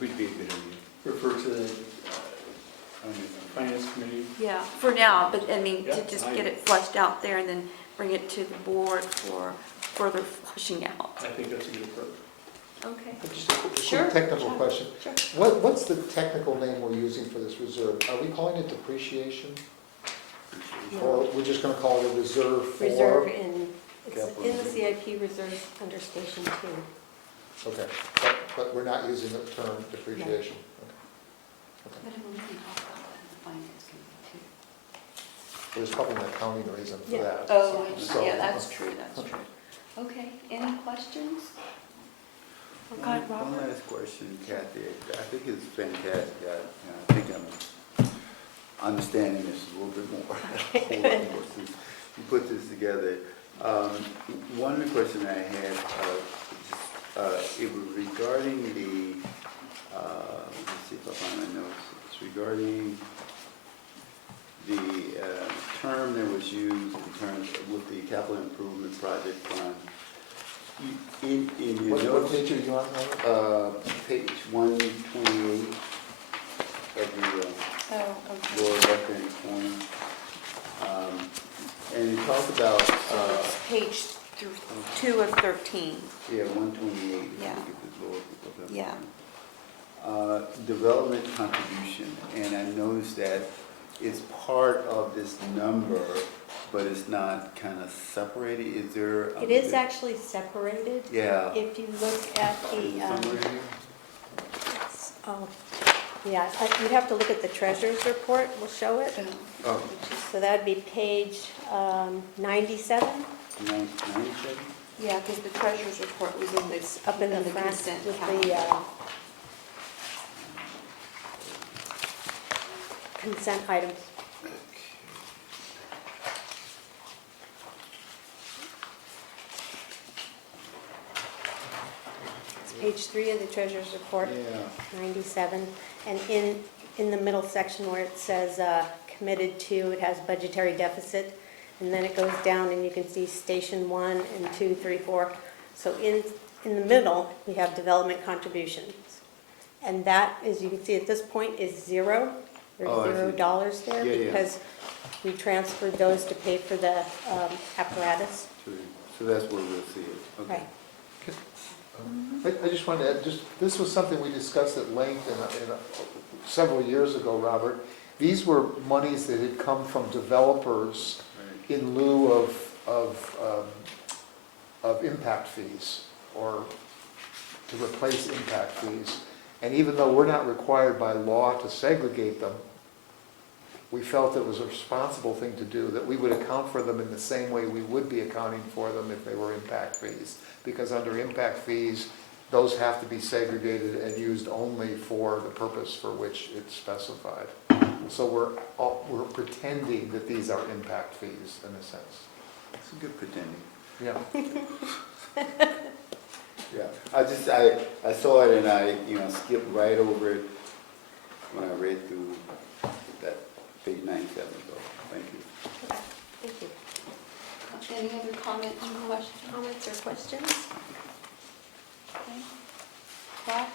would be a good idea. refer to the finance committee. Yeah, for now, but I mean, to Yeah, just I- get it flushed out there and then bring it to the board for further flushing out. I think that's a good approach. Okay. Just a quick Sure, technical sure. question. Sure. What's the technical name we're using for this reserve? Are we calling it depreciation? Or we're just gonna call it a reserve for? Reserve in, it's Capital in the improvement. CIP reserve under Station 2. Okay, but we're not using the term depreciation. But I mean, we can talk about that in the finance committee too. There's probably an accounting reason for Yeah. that. Oh, So- yeah, that's true, that's true. Okay, any questions? Okay, One Robert? last question, Kathy. I think it's fantastic. I think I'm understanding this a little bit more. A whole lot more since you put this together. One of the questions I had, it was regarding the, let's see if I find my notes. It's regarding the term that was used in terms with the capital improvement project fund. In your What notes, page are you on, Robert? page 128 of the Oh, okay. lower left-hand corner. And it talks about, So it's page 2 of 13. yeah, 128. if you Yeah. look at the lower left-hand Yeah. corner. Development contribution, and I noticed that it's part of this number but it's not kind of separated, is there? It is actually separated. Yeah. If you look at the, Somewhere here? oh, yeah, you'd have to look at the treasurer's report, we'll show it. Oh, So that'd be page 97, 97? Yeah, because the treasurer's report was in this, up in the the front consent with calendar. the consent items. It's page 3 of the treasurer's report. Yeah. 97, and in the middle section where it says committed to, it has budgetary deficit, and then it goes down and you can see station 1 and 2, 3, 4. So in the middle, we have development contributions. And that, as you can see at this point, is zero. Oh, I There's see. $0 there Yeah, yeah. because we transferred those to pay for the apparatus. So that's where we'll see it, okay. Right. I just wanted to add, this was something we discussed at length several years ago, Robert. These were monies that had come from developers in lieu of impact fees, or to replace impact fees. And even though we're not required by law to segregate them, we felt it was a responsible thing to do, that we would account for them in the same way we would be accounting for them if they were impact fees. Because under impact fees, those have to be segregated and used only for the purpose for which it's specified. So we're pretending that these are impact fees in a sense. It's a good pretending. Yeah. Yeah, I saw it and I, skipped right over it when I read through that page 97, so thank you. Thank you. Any other comments or questions? Comments or questions? Okay. Bob?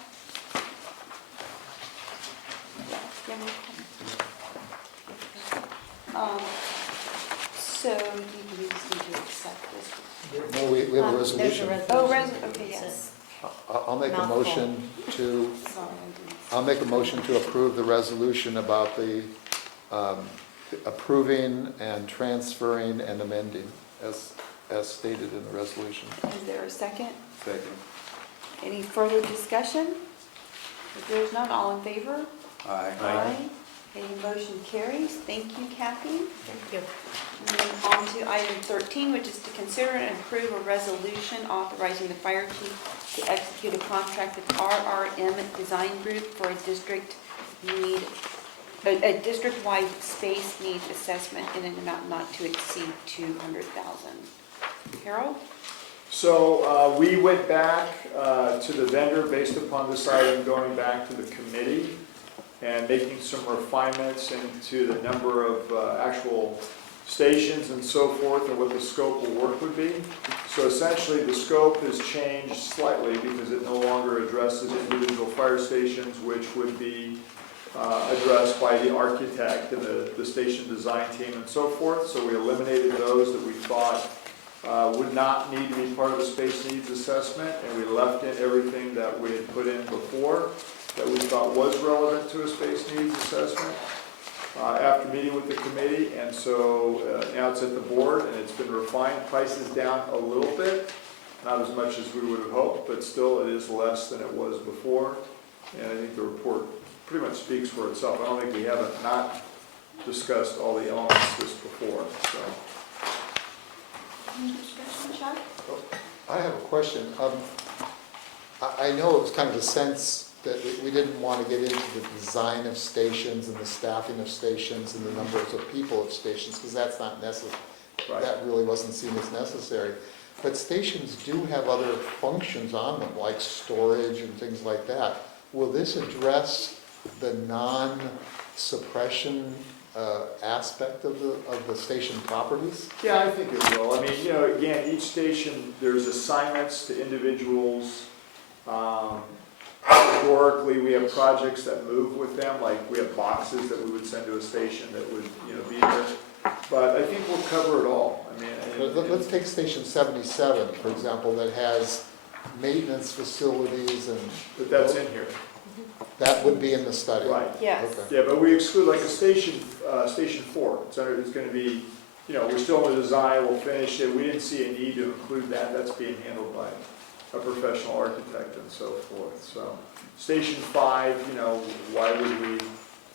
Yeah, you have any comments? So you just need to accept this. No, we have a There's a resolution. Oh, okay, yes. I'll make a Mouthful. motion to, Sorry, I didn't. I'll make a motion to approve the resolution about the approving and transferring and amending as stated in the resolution. Is there a second? Second. Any further discussion? If there's none, all in favor? Aye. Any motion carries. Thank you, Kathy. Thank you. And then on to item 13, which is to consider and approve a resolution authorizing the fire chief to execute a contract with RRM Design Group for a district-wide space needs assessment in an amount not to exceed $200,000. Harold? So we went back to the vendor based upon this item, going back to the committee and making some refinements into the number of actual stations and so forth, and what the scope of work would be. So essentially, the scope has changed slightly because it no longer addresses individual fire stations, which would be addressed by the architect and the station design team and so forth. So we eliminated those that we thought would not need to be part of the space needs assessment, and we left in everything that we had put in before that we thought was relevant to a space needs assessment after meeting with the committee. And so now it's at the board and it's been refined. Price is down a little bit, not as much as we would have hoped, but still it is less than it was before. And I think the report pretty much speaks for itself. I don't think we haven't not discussed all the elements of this before. So. Any discussion, Chuck? I have a question. I know it was kind of a sense that we didn't want to get into the design of stations and the staffing of stations and the numbers of people of stations, because that's not necessary. Right. That really wasn't seen as necessary. But stations do have other functions on them, like storage and things like that. Will this address the non-suppression aspect of the station properties? Yeah, I think it will. I mean, again, each station, there's assignments to individuals. Historically, we have projects that move with them, like we have boxes that we would send to a station that would, be there. But I think we'll cover it all. I mean, Let's take Station 77, for example, that has maintenance facilities and... But that's in here. That would be in the study? Right. Yes. Okay. Yeah, but we exclude like a station 4. It's going to be we're still in the design, we'll finish it. We didn't see a need to include that. That's being handled by a professional architect and so forth. So Station 5, why would we,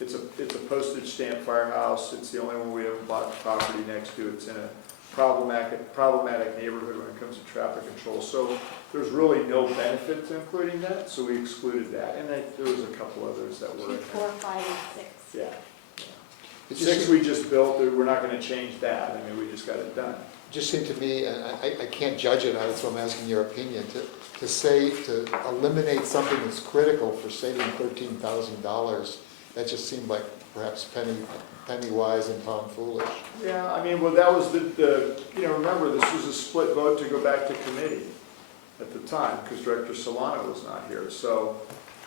it's a postage stamp firehouse. It's the only one we haven't bought the property next to. It's in a problematic neighborhood when it comes to traffic control. So there's really no benefit to including that, so we excluded that. And then there was a couple others that were in 2, 4, there. 5, and 6. Yeah. It 6 we just built, we're not gonna change that. I mean, we just got it done. just seemed to me, and I can't judge it, that's why I'm asking your opinion, to eliminate something that's critical for saving $13,000, that just seemed like perhaps penny wise and pound foolish. Yeah, I mean, well, that was remember, this was a split vote to go back to committee at the time, because Director Solano was not here. So,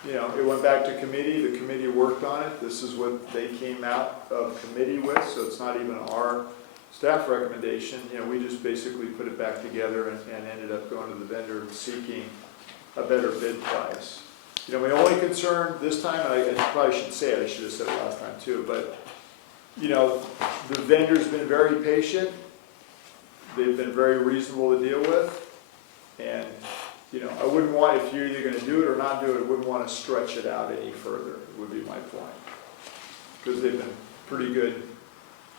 it went back to committee, the committee worked on it, this is what they came out of committee with, so it's not even our staff recommendation. We just basically put it back together and ended up going to the vendor seeking a better bid price. My only concern this time, and I probably should say it, I should have said it last time too, but the vendor's been very patient. They've been very reasonable to deal with. And, I wouldn't want, if you're either going to do it or not do it, I wouldn't want to stretch it out any further, would be my point. Because they've been pretty good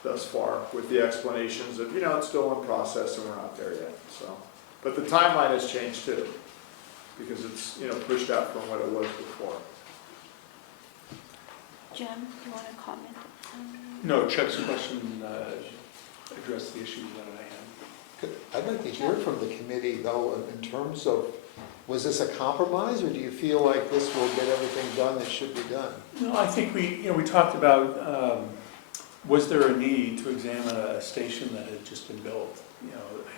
thus far with the explanations of, it's still in process and we're not there yet. So, but the timeline has changed too, because it's, pushed out from what it was before. Jim, do you want to comment? No, Chuck's question addressed the issues that I had. I'd like to hear from the committee, though, in terms of, was this a compromise, or do you feel like this will get everything done that should be done? No, I think we talked about, was there a need to examine a station that had just been built?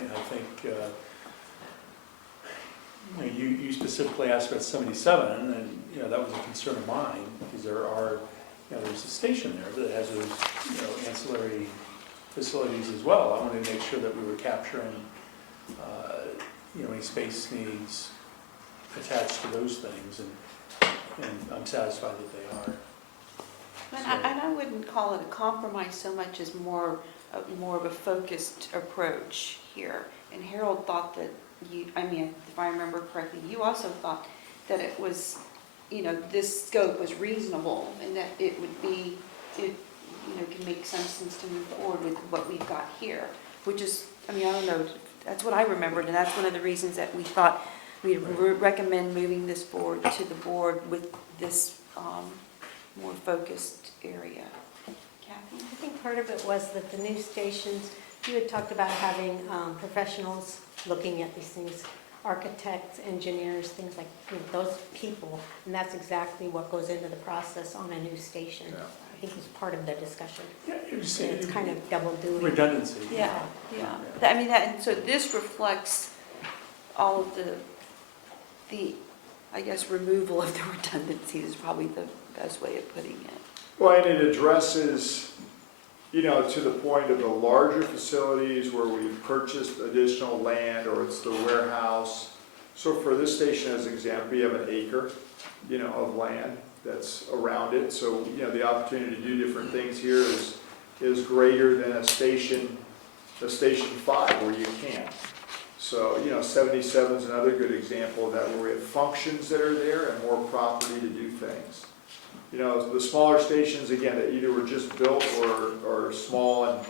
And I think, you specifically asked about 77, and that was a concern of mine, because there's a station there that has those, ancillary facilities as well. I wanted to make sure that we were capturing, any space needs attached to those things, and I'm satisfied that they are. And I wouldn't call it a compromise so much as more of a focused approach here. And Harold thought that if I remember correctly, you also thought that it was, this scope was reasonable and that it can make some sense to move forward with what we've got here, which is, I don't know, that's what I remembered, and that's one of the reasons that we thought we'd recommend moving this forward to the board with this more focused area. Kathy? I think part of it was that the new stations, you had talked about having professionals looking at these things, architects, engineers, things like those people, and that's exactly what goes into the process on a new station. Yeah. I think it's part of the discussion. Yeah, It's kind of double duty. redundancy. Yeah. And so this reflects all of the, I guess, removal of the redundancy is probably the best way of putting it. Well, and it addresses, to the point of the larger facilities where we've purchased additional land or it's the warehouse. So for this station as an example, we have an acre, of land that's around it. So, the opportunity to do different things here is greater than a station 5 where you can't. So, 77 is another good example of that, where we have functions that are there and more property to do things. The smaller stations, again, that either were just built or small and,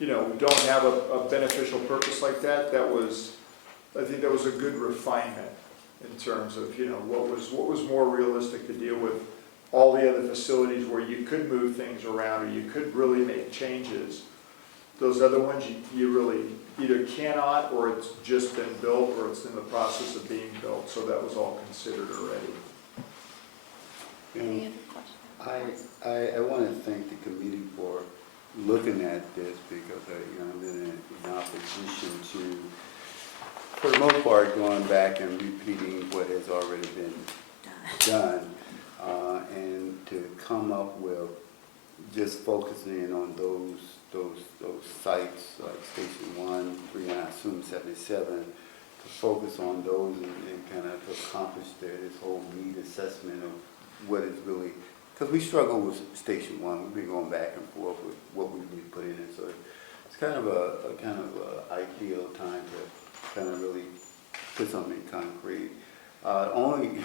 don't have a beneficial purpose like that, I think that was a good refinement in terms of, what was more realistic to deal with all the other facilities where you could move things around or you could really make changes. Those other ones, you really either cannot, or it's just been built, or it's in the process of being built. So that was all considered already. Any other questions? I want to thank the committee for looking at this, because I've been in opposition to, for the most part, going back and repeating what has already been done, and to come up with just focusing on those sites like Station 1, 3, and I assume 77, to focus on those and kind of to accomplish this whole need assessment of what is really, because we struggle with Station 1. We've been going back and forth with what we need to put in it, so it's kind of a ideal time to kind of really put something concrete. Only,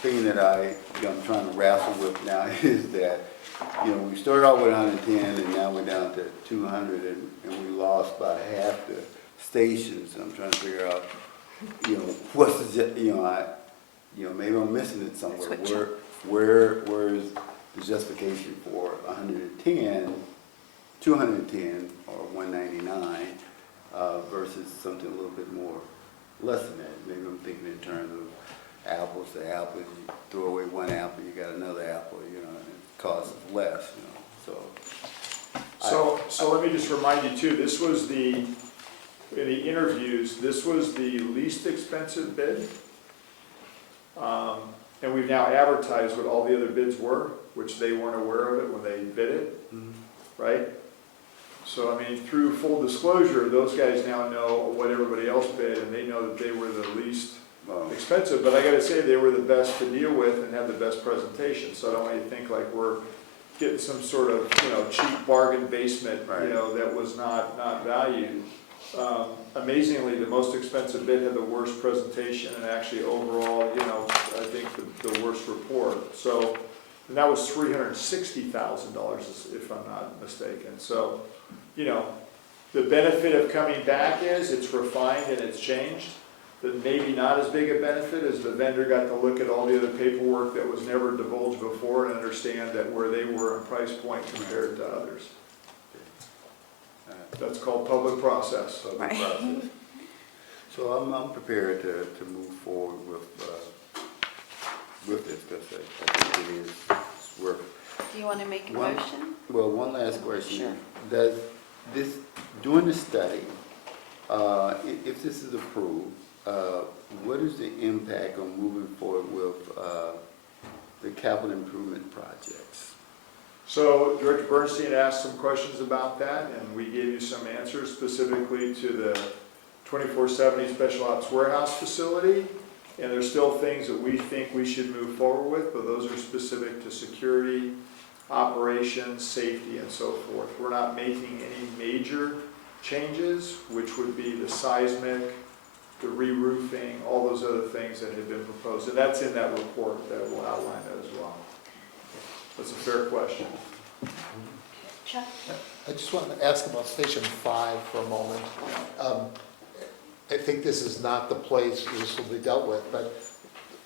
thing that I'm trying to wrestle with now is that, we started out with 110 and now we're down to 200 and we lost by half the stations. I'm trying to figure out, what's the, maybe I'm missing it somewhere. Switch. Where is the justification for 110, 210 or 199 versus something a little bit more less than that? Maybe I'm thinking in terms of apples to apples. You throw away one apple, you got another apple, and it costs less, So let me just remind you too, this was in the interviews, this was the least expensive bid. And we've now advertised what all the other bids were, which they weren't aware of it when they bid it, right? So, through full disclosure, those guys now know what everybody else bid, and they know that they were the least expensive, but I gotta say, they were the best to deal with and had the best presentation, so I don't want you to think like we're getting some sort of, cheap bargain basement, that was not valued. Amazingly, the most expensive bid had the worst presentation and actually overall, I think the worst report. So, and that was $360,000 if I'm not mistaken. So, the benefit of coming back is it's refined and it's changed. But maybe not as big a benefit as the vendor got to look at all the other paperwork that was never divulged before and understand that where they were in price point compared to others. That's called public process. Right. So I'm prepared to move forward with this because I think it is worth. Do you want to make a motion? Well, one last question. Sure. Does this, during the study, if this is approved, what is the impact on moving forward with the capital improvement projects? So Director Bernstein asked some questions about that, and we gave you some answers specifically to the 2470 Special Ops Warehouse facility. And there's still things that we think we should move forward with, but those are specific to security, operations, safety, and so forth. We're not making any major changes, which would be the seismic, the re-roofing, all those other things that have been proposed. And that's in that report that will outline that as well. That's a fair question. Chuck? I just wanted to ask about Station 5 for a moment. I think this is not the place this will be dealt with, but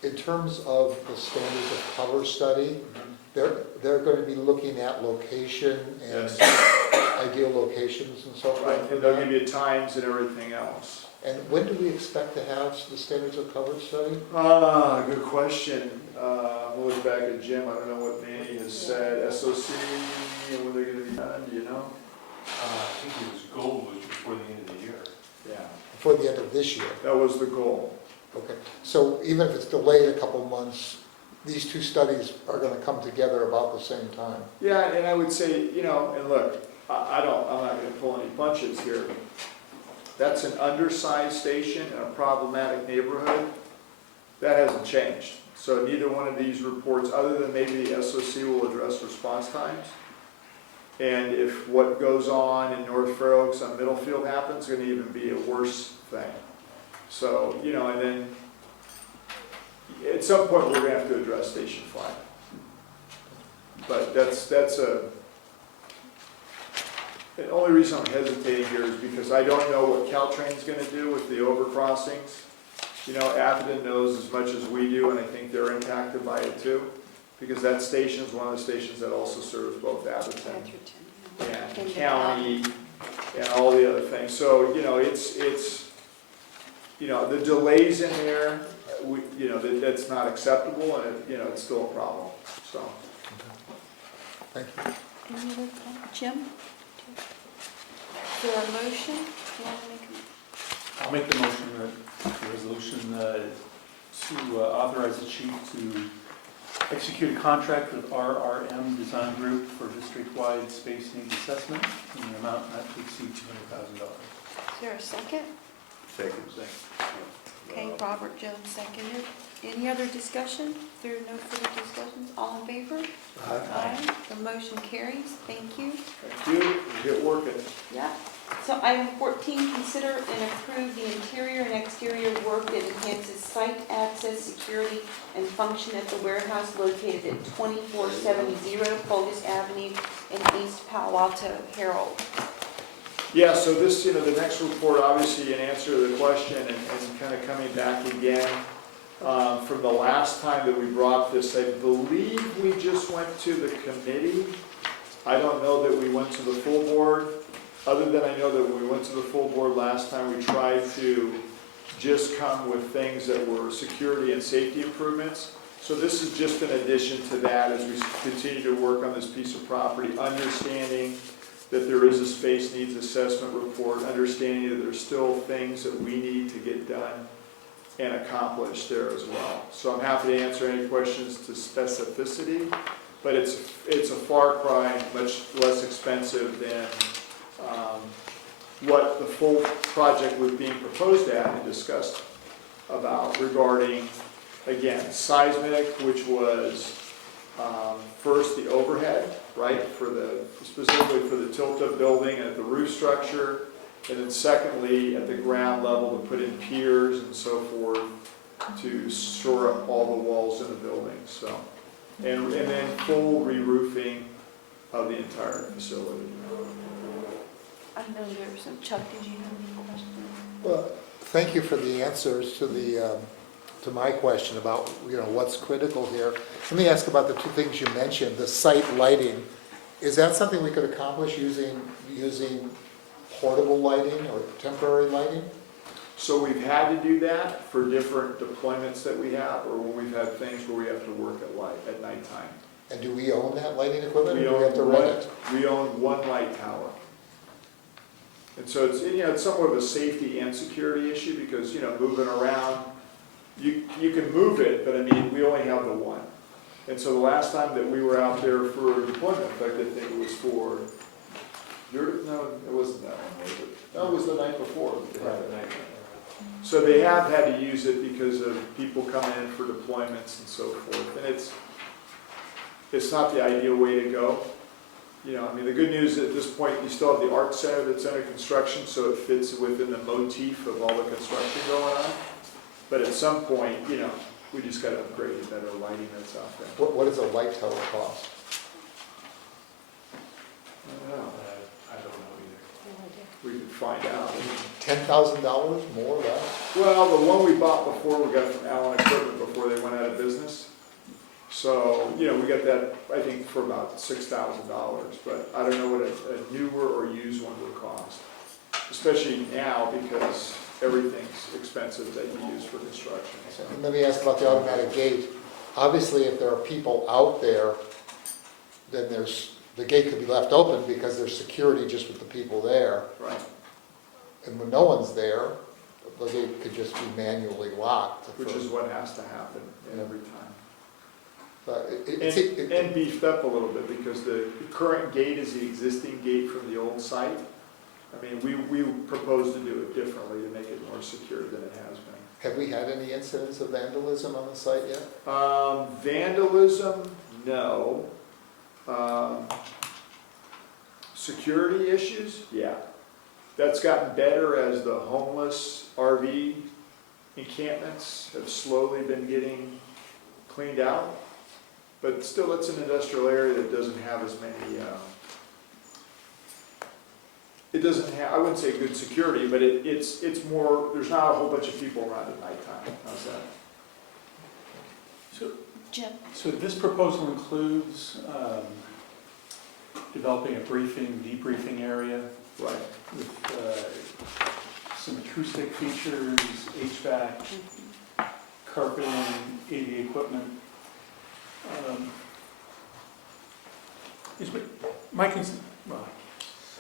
in terms of the standards of cover study, they're going to be looking at location and ideal locations and so forth. Right, and they'll give you times and everything else. And when do we expect to have the standards of cover study? Good question. We'll look back at Jim. I don't know what Manny has said. SOC, and when they're going to be done, do you know? I think his goal was before the end of the year. Yeah, Before the end of this year? that was the goal. Okay, so even if it's delayed a couple months, these two studies are going to come together about the same time? Yeah, and I would say, and look, I'm not going to pull any punches here. That's an undersized station in a problematic neighborhood. That hasn't changed. So neither one of these reports, other than maybe the SOC, will address response times. And if what goes on in North Fair Oaks on Middlefield happens, it's going to even be a worse thing. So, and then at some point we're going to have to address Station 5. But the only reason I'm hesitating here is because I don't know what Caltrain's going to do with the overcrossings. Atherton knows as much as we do, and I think they're impacted by it too, because that station is one of the stations that also serves both Atherton and county and all the other things. So, it's the delays in there, that's not acceptable, and it's still a problem, so. Thank you. Any other comments? Jim? Is there a motion? Do you want to make I'll make the motion that the resolution to authorize the chief to execute a contract with RRM Design Group for district-wide space needs assessment in an amount not to exceed $200,000. Is there a second? Second. Okay, Robert Jones seconded. Any other discussion? If there are no further discussions, all in favor? Aye. The The motion carries. Thank you. Thank you. Get working. Yeah. So item 14, consider and approve the interior and exterior work that enhances site access, security, and function at the warehouse located at 2470 Fulgus Avenue in East Palo Alto. Harold. Yeah, so this, the next report, obviously in answer to the question and kind of coming back again from the last time that we brought this, I believe we just went to the committee. I don't know that we went to the full board. Other than I know that when we went to the full board last time, we tried to just come with things that were security and safety improvements. So this is just an addition to that as we continue to work on this piece of property, understanding that there is a space needs assessment report, understanding that there's still things that we need to get done and accomplished there as well. So I'm happy to answer any questions to specificity, but it's a far cry, much less expensive than what the full project was being proposed at and discussed about regarding, again, seismic, which was first the overhead, right, specifically for the tilt-up building and the roof structure, and then secondly, at the ground level to put in piers and so forth to shore up all the walls in the building. So, and then full re-roofing of the entire facility. I know there was some. Chuck, did you have any questions? Well, thank you for the answers to my question about, what's critical here. Let me ask about the two things you mentioned, the site lighting. Is that something we could accomplish using portable lighting or temporary lighting? So we've had to do that for different deployments that we have, or when we've had things where we have to work at nighttime. And do we own that lighting equipment, We or do we have to rent it? own one light tower. And so it's somewhat of a safety and security issue because, moving around, you can move it, but I mean, we only have the one. And so the last time that we were out there for deployment, in fact, I think it was no, it wasn't that one, was it? No, it was the night before. So they have had to use it because of people coming in for deployments and so forth. And it's not the ideal way to go. The good news at this point, you still have the art center that's under construction, so it fits within the motif of all the construction going on. But at some point, we just got to upgrade to better lighting that's out there. What does a light tower cost? I don't know. I don't know either. We could find out. $10,000, more, less? Well, the one we bought before, we got from Allen Equipment before they went out of business. So, we got that, I think, for about $6,000, but I don't know what a newer or used one would cost. Especially now, because everything's expensive that you use for construction. So. And let me ask about the automatic gate. Obviously, if there are people out there, then the gate could be left open because there's security just with the people there. Right. And when no one's there, the gate could just be manually locked. Which is what has to happen every time. But And beefed up a little bit because the current gate is the existing gate from the old site. I mean, we propose to do it differently to make it more secure than it has been. Have we had any incidents of vandalism on the site yet? Vandalism, no. Security issues, yeah. That's gotten better as the homeless RV encampments have slowly been getting cleaned out. But still, it's an industrial area that doesn't have as many, it doesn't have, I wouldn't say good security, but it's more, there's not a whole bunch of people around at nighttime. How's that? Jim? So this proposal includes developing a debriefing area Right. with some acoustic features, HVAC, carpeting, AV equipment.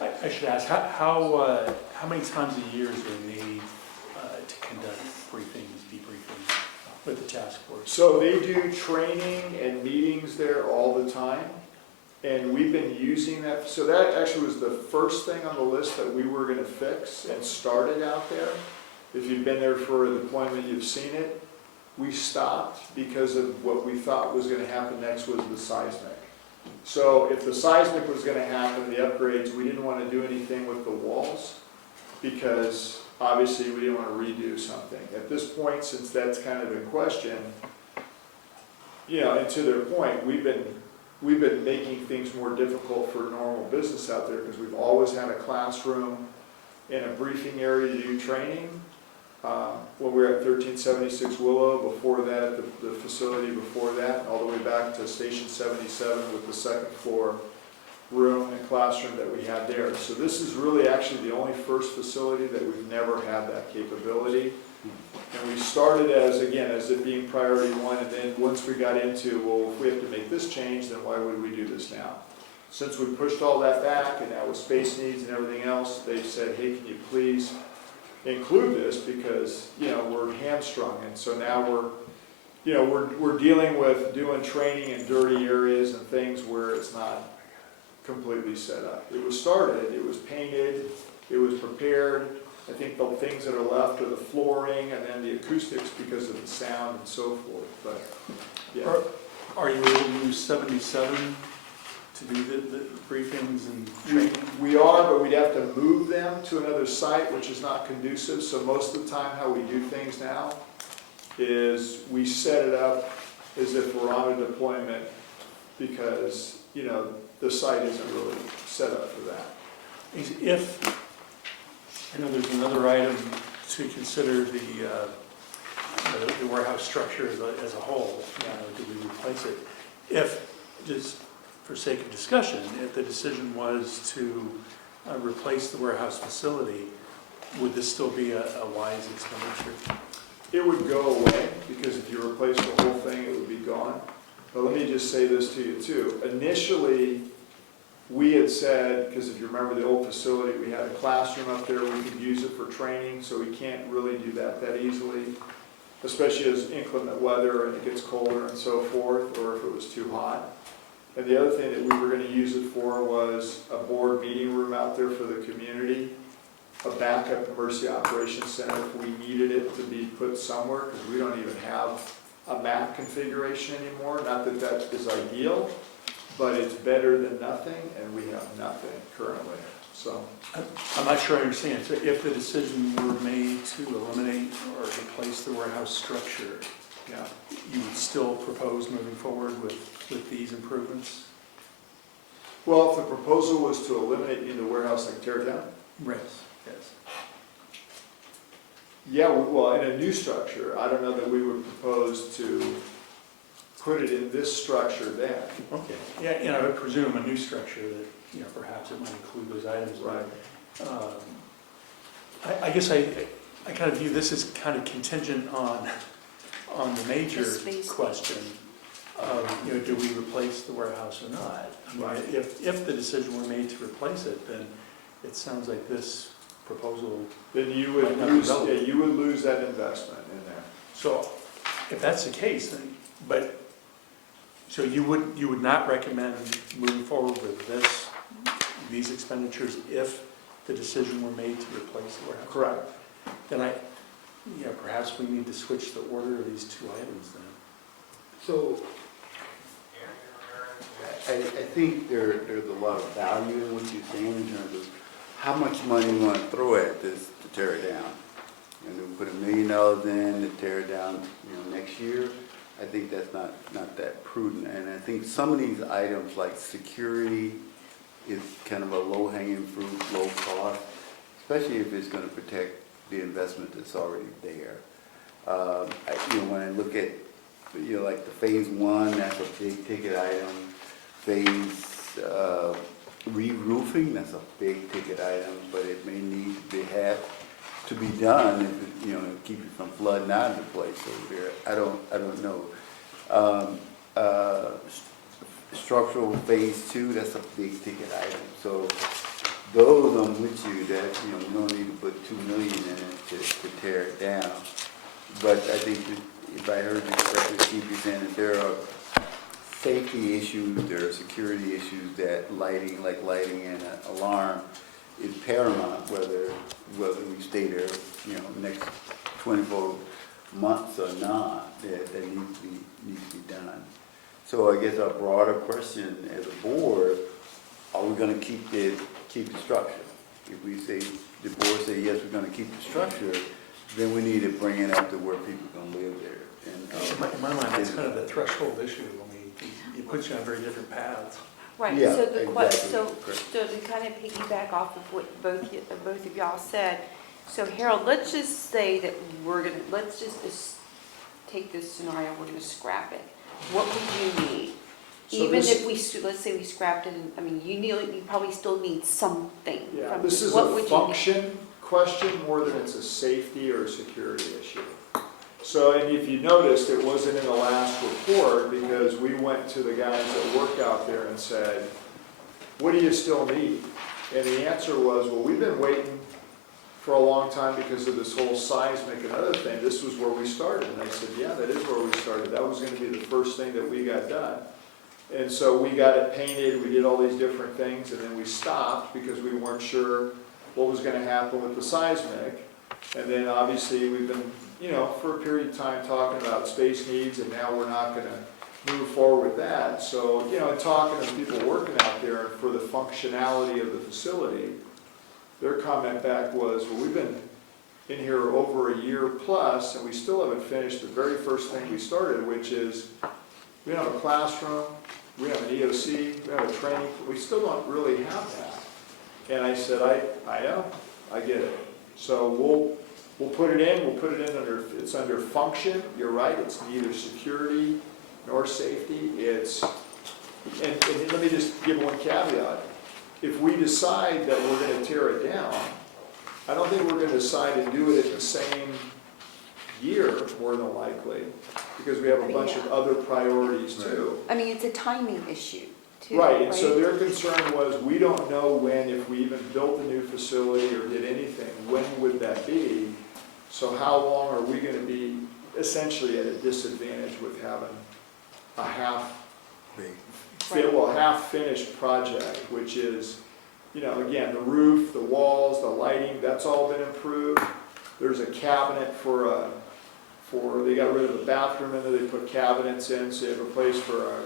I should ask, how many times a year is there a need to conduct briefings, debriefings with the task force? So they do training and meetings there all the time, and we've been using that. So that actually was the first thing on the list that we were going to fix and started out there. If you've been there for a deployment, you've seen it. We stopped because of what we thought was going to happen next was the seismic. So if the seismic was gonna happen, the upgrades, we didn't wanna do anything with the walls because obviously we didn't wanna redo something. At this point, since that's kind of in question, you know, and to their point, we've been making things more difficult for normal business out there because we've always had a classroom and a briefing area to do training. When we were at 1376 Willow, before that, the facility before that, all the way back to Station 77 with the second floor room and classroom that we had there. So this is really actually the only first facility that we've never had that capability. And we started as it being priority one, and then once we got into, well, if we have to make this change, then why would we do this now? Since we pushed all that back, and now with space needs and everything else, they said, hey, can you please include this because, you know, we're hamstrung. And so now we're dealing with doing training in dirty areas and things where it's not completely set up. It was started, it was painted, it was prepared. I think the things that are left are the flooring and then the acoustics because of the sound and so forth, but, yeah. Are you able to use 77 to do the briefings and training? We are, but we'd have to move them to another site, which is not conducive. So most of the time, how we do things now is we set it up as if we're on a deployment because, you know, the site isn't really set up for that. If, I know there's another item to consider the warehouse structure as a whole, do we replace it? If, just for sake of discussion, if the decision was to replace the warehouse facility, would this still be a wise expenditure? It would go away because if you replace the whole thing, it would be gone. But let me just say this to you too. Initially, we had said, because if you remember the old facility, we had a classroom up there, we could use it for training, so we can't really do that easily, especially as inclement weather and it gets colder and so forth, or if it was too hot. And the other thing that we were going to use it for was a board meeting room out there for the community, a backup emergency operations center if we needed it to be put somewhere, because we don't even have a map configuration anymore. Not that that is ideal, but it's better than nothing, and we have nothing currently. So I'm not sure I understand. So if the decision were made to eliminate or replace the warehouse structure, yeah, you would still propose moving forward with these improvements? well, if the proposal was to eliminate the warehouse, like tear it down, Yes. yeah, well, in a new structure, I don't know that we would propose to put it in this structure then. Okay. Yeah, I would presume a new structure that, perhaps it might include those items. Right. I guess I kind of view this as kind of contingent on the major The space. question of, do we replace the warehouse or not? I mean, Right. if the decision were made to replace it, then it sounds like this proposal. Then you would Might not be lose, relevant. you would lose that investment in there. So if that's the case, then, so you would not recommend moving forward with these expenditures if the decision were made to replace the warehouse? Correct. Then perhaps we need to switch the order of these two items then. So, I think there's a lot of value in what you're saying in terms of how much money you want to throw at this to tear it down. And we put $1 million in to tear it down, next year. I think that's not that prudent. And I think some of these items like security is kind of a low-hanging fruit, low cost, especially if it's going to protect the investment that's already there. When I look at, like the phase one, that's a big ticket item. Phase re-roofing, that's a big ticket item, but it may need to be done if it, keep it from flooding out of the place over there. I don't know. Structural phase two, that's a big ticket item. So those I'm with you that, we don't need to put $2 million in it to tear it down. But I think that if I heard you correctly, Chief, you're saying that there are safety issues, there are security issues that lighting and an alarm is paramount, whether we stay there, next 24 months or not, that needs to be done. So I guess our broader question as a board, are we gonna keep the structure? If we say, the board say, yes, we're gonna keep the structure, then we need to bring it up to where people can live there. And, In my mind, that's kind of the threshold issue. I mean, it puts you on very different paths. Right, Yeah, so so exactly. to kind of piggyback off of what both of y'all said, so Harold, let's just say that let's just take this scenario, we're gonna scrap it. What would you need? So Even this- if let's say we scrapped it, I mean, you probably still need something. Yeah, from this is what a would you need? function question more than it's a safety or a security issue. So, and if you noticed, it wasn't in the last report because we went to the guys that work out there and said, what do you still need? And the answer was, well, we've been waiting for a long time because of this whole seismic and other thing. This was where we started. And I said, yeah, that is where we started. That was going to be the first thing that we got done. And so we got it painted, we did all these different things, and then we stopped because we weren't sure what was going to happen with the seismic. And then obviously we've been, for a period of time talking about space needs, and now we're not going to move forward with that. So, and talking to people working out there for the functionality of the facility, their comment back was, well, we've been in here over a year plus, and we still haven't finished the very first thing we started, which is we have a classroom, we have an EOC, we have a training, we still don't really have that. And I said, I know, I get it. So we'll put it in it's under function, you're right, it's neither security nor safety, and let me just give one caveat. If we decide that we're gonna tear it down, I don't think we're gonna decide to do it in the same year, more than likely, because we have a bunch of other priorities too. I mean, it's a timing issue too. Right, and so their concern was, we don't know when, if we even built a new facility or did anything, when would that be? So how long are we gonna be essentially at a disadvantage with having a half-finished project, which is, again, the roof, the walls, the lighting, that's all been improved. There's a cabinet they got rid of the bathroom in there, they put cabinets in, so you have a place for a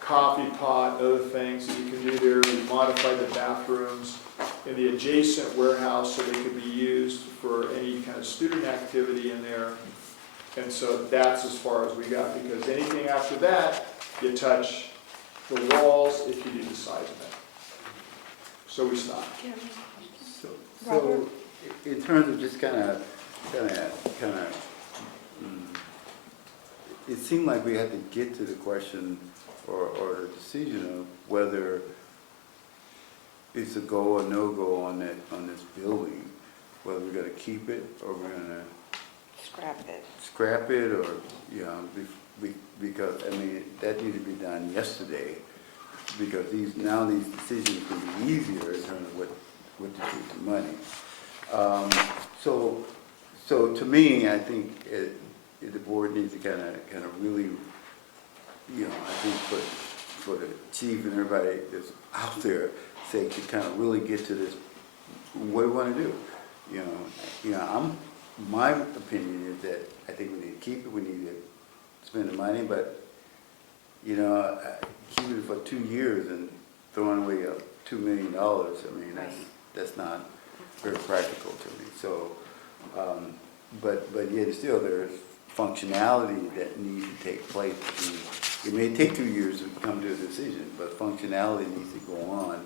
coffee pot and other things that you can do there. We modified the bathrooms in the adjacent warehouse so they could be used for any kind of student activity in there. And so that's as far as we got, because anything after that, you touch the walls if you do the seismic. So we stopped. So, in terms of just it seemed like we had to get to the question or the decision of whether it's a go or no go on this building, whether we're gonna keep it or we're gonna scrap it or, because, that needed to be done yesterday, because these decisions can be easier in terms of what to do with the money. So to me, I think the board needs to kind of really, I think for the chief and everybody that's out there, say to kind of really get to this, what do we want to do? My opinion is that I think we need to keep it, we need to spend the money, but, keeping it for 2 years and throwing away $2 million, that's not very practical to me. So, but yet still there's functionality that needs to take place. It may take 2 years to come to a decision, but functionality needs to go on.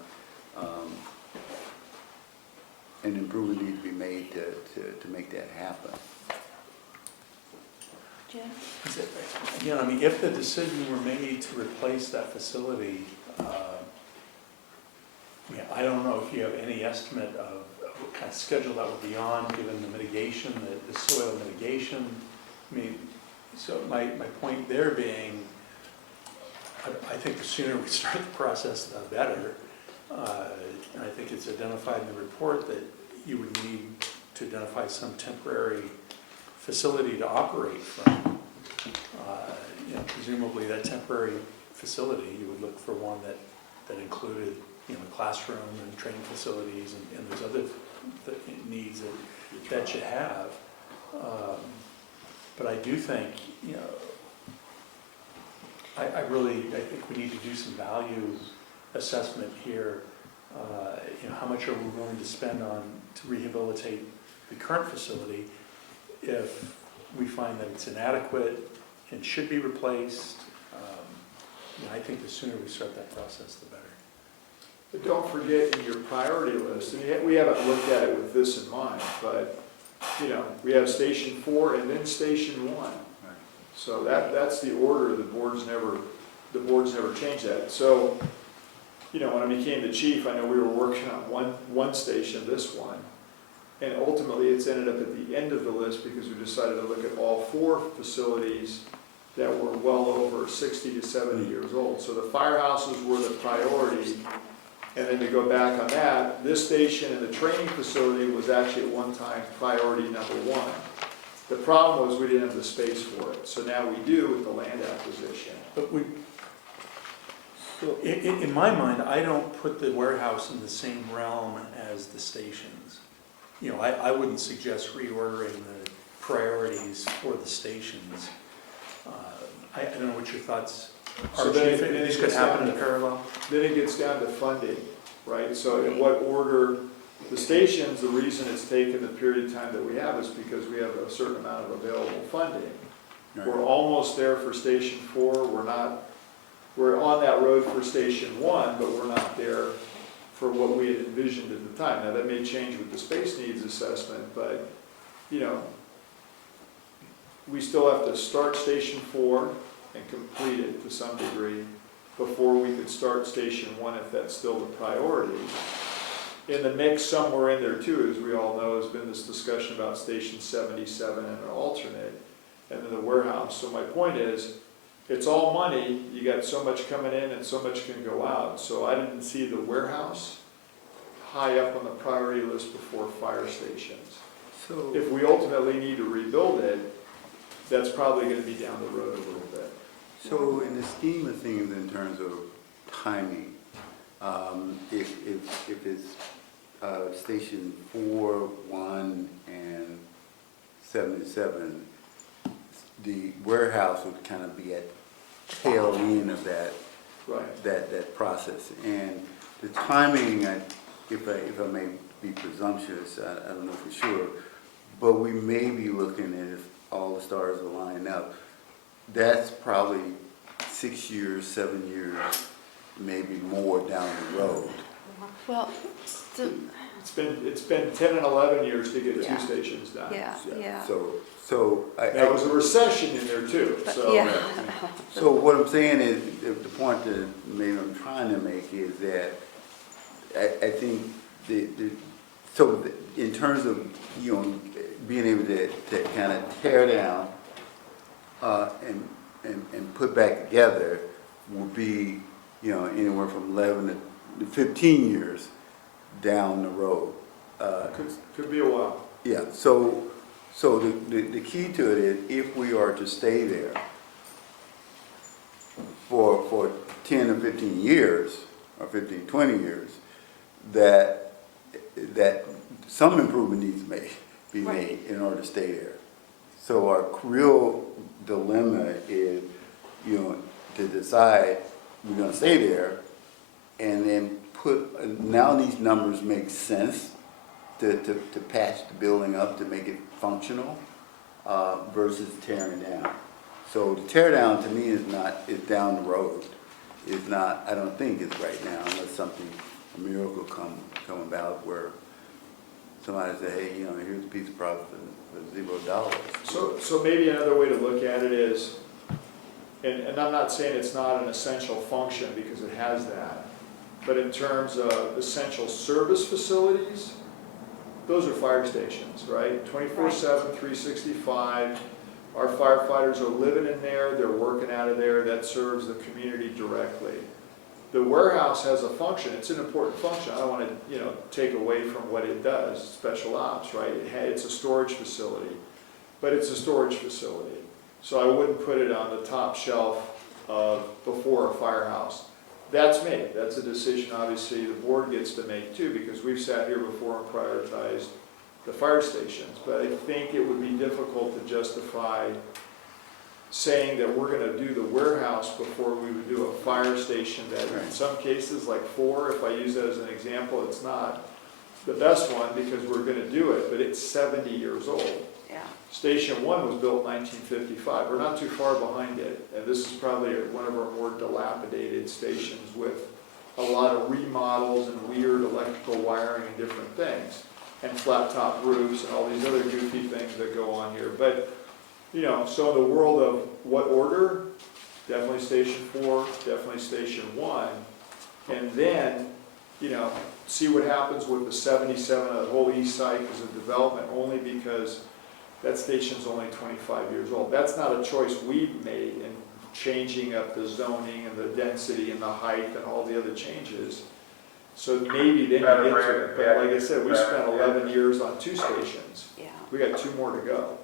And improvement needs to be made to make that happen. Jim? Again, if the decision were made to replace that facility, I don't know if you have any estimate of what kind of schedule that would be on, given the mitigation, the soil mitigation. So my point there being, I think the sooner we start the process, the better. And I think it's identified in the report that you would need to identify some temporary facility to operate from. Presumably that temporary facility, you would look for one that included, classroom and training facilities and those other needs that you have. But I do think, I think we need to do some value assessment here. How much are we willing to spend to rehabilitate the current facility if we find that it's inadequate and should be replaced? I think the sooner we start that process, the better. But don't forget in your priority list, and we haven't looked at it with this in mind, but, we have Station 4 and then Station 1. So that's the order. The board's never changed that. So, when I became the chief, I know we were working on one station, this one, and ultimately it's ended up at the end of the list because we decided to look at all 4 facilities that were well over 60 to 70 years old. So the firehouses were the priority. And then to go back on that, this station and the training facility was actually at one time priority number 1. The problem was we didn't have the space for it. So now we do with the land acquisition. But in my mind, I don't put the warehouse in the same realm as the stations. I wouldn't suggest reordering the priorities for the stations. I don't know what your thoughts are, So Chief. then These it could gets happen down in to- parallel. Then it gets down to funding, right? So in what order, the stations, the reason it's taken the period of time that we have is because we have a certain amount of available funding. Right. We're almost there for Station 4, we're on that road for Station 1, but we're not there for what we had envisioned at the time. Now, that may change with the space needs assessment, but, we still have to start Station 4 and complete it to some degree before we could start Station 1 if that's still the priority. In the mix somewhere in there too, as we all know, has been this discussion about Station 77 and an alternate, and then the warehouse. So my point is, it's all money, you got so much coming in and so much can go out. So I didn't see the warehouse high up on the priority list before fire stations. So, If we ultimately need to rebuild it, that's probably gonna be down the road a little bit. so in the scheme of things in terms of timing, if it's Station 4, 1, and 77, the warehouse would kind of be at tail end of Right. that process. And the timing, if I may be presumptuous, I don't know for sure, but we may be looking at, if all the stars are lining up, that's probably 6 years, 7 years, maybe more down the road. Well, It's been 10 and 11 years to get Yeah. 2 stations done. yeah. So There was a recession in there too, But, so. yeah. So what I'm saying is, the point that maybe I'm trying to make is that I think in terms of, being able to kind of tear down and put back together will be, anywhere from 11 to 15 years down the road. Could be a while. Yeah, so the key to it is, if we are to stay there for 10 or 15 years, or 15, 20 years, that some improvement needs to be made in order to stay there. So our real dilemma is, to decide we're gonna stay there, and then now these numbers make sense to patch the building up to make it functional, versus tearing down. So the tear down to me is down the road. It's not, I don't think it's right now, unless a miracle come about where somebody say, hey, here's a piece of property for $0. So maybe another way to look at it is, and I'm not saying it's not an essential function because it has that, but in terms of essential service facilities, those are fire stations, right? 24/7, 365. Our firefighters are living in there, they're working out of there, that serves the community directly. The warehouse has a function, it's an important function. I don't want to, take away from what it does, special ops, right? It's a storage facility, but it's a storage facility. So I wouldn't put it on the top shelf before a firehouse. That's me, that's a decision obviously the board gets to make too, because we've sat here before and prioritized the fire stations. But I think it would be difficult to justify saying that we're gonna do the warehouse before we would do a fire station that in Right. some cases, like 4, if I use that as an example, it's not the best one because we're gonna do it, but it's 70 years old. Yeah. Station 1 was built 1955. We're not too far behind it, and this is probably one of our more dilapidated stations with a lot of remodels and weird electrical wiring and different things, and flat top roofs and all these other goofy things that go on here. But, you know, so in the world of what order, definitely Station 4, definitely Station 1, and then, you know, see what happens with the 77, the whole east side is a development only because that station's only 25 years old. That's not a choice we've made in changing up the zoning and the density and the height and all the other changes. So maybe then you get to it. But like I said, we spent 11 years on 2 stations. Yeah. We got 2 more to go.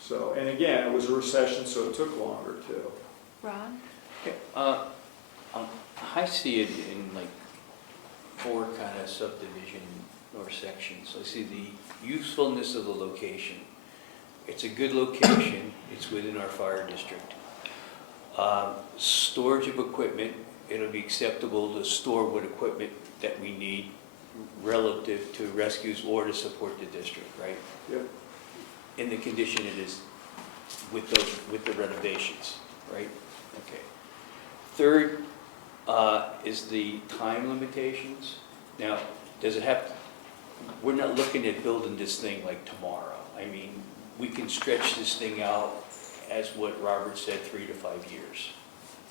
So, and again, it was a recession, so it took longer too. Ron? I see it in like 4 kind of subdivision or sections. I see the usefulness of the location. It's a good location, it's within our fire district. Storage of equipment, it'll be acceptable to store what equipment that we need relative to rescues or to support the district, right? Yep. In the condition it is with those, with the renovations, right? Okay. Third, is the time limitations. Now, does it have, we're not looking at building this thing like tomorrow. I mean, we can stretch this thing out as what Robert said, 3 to 5 years.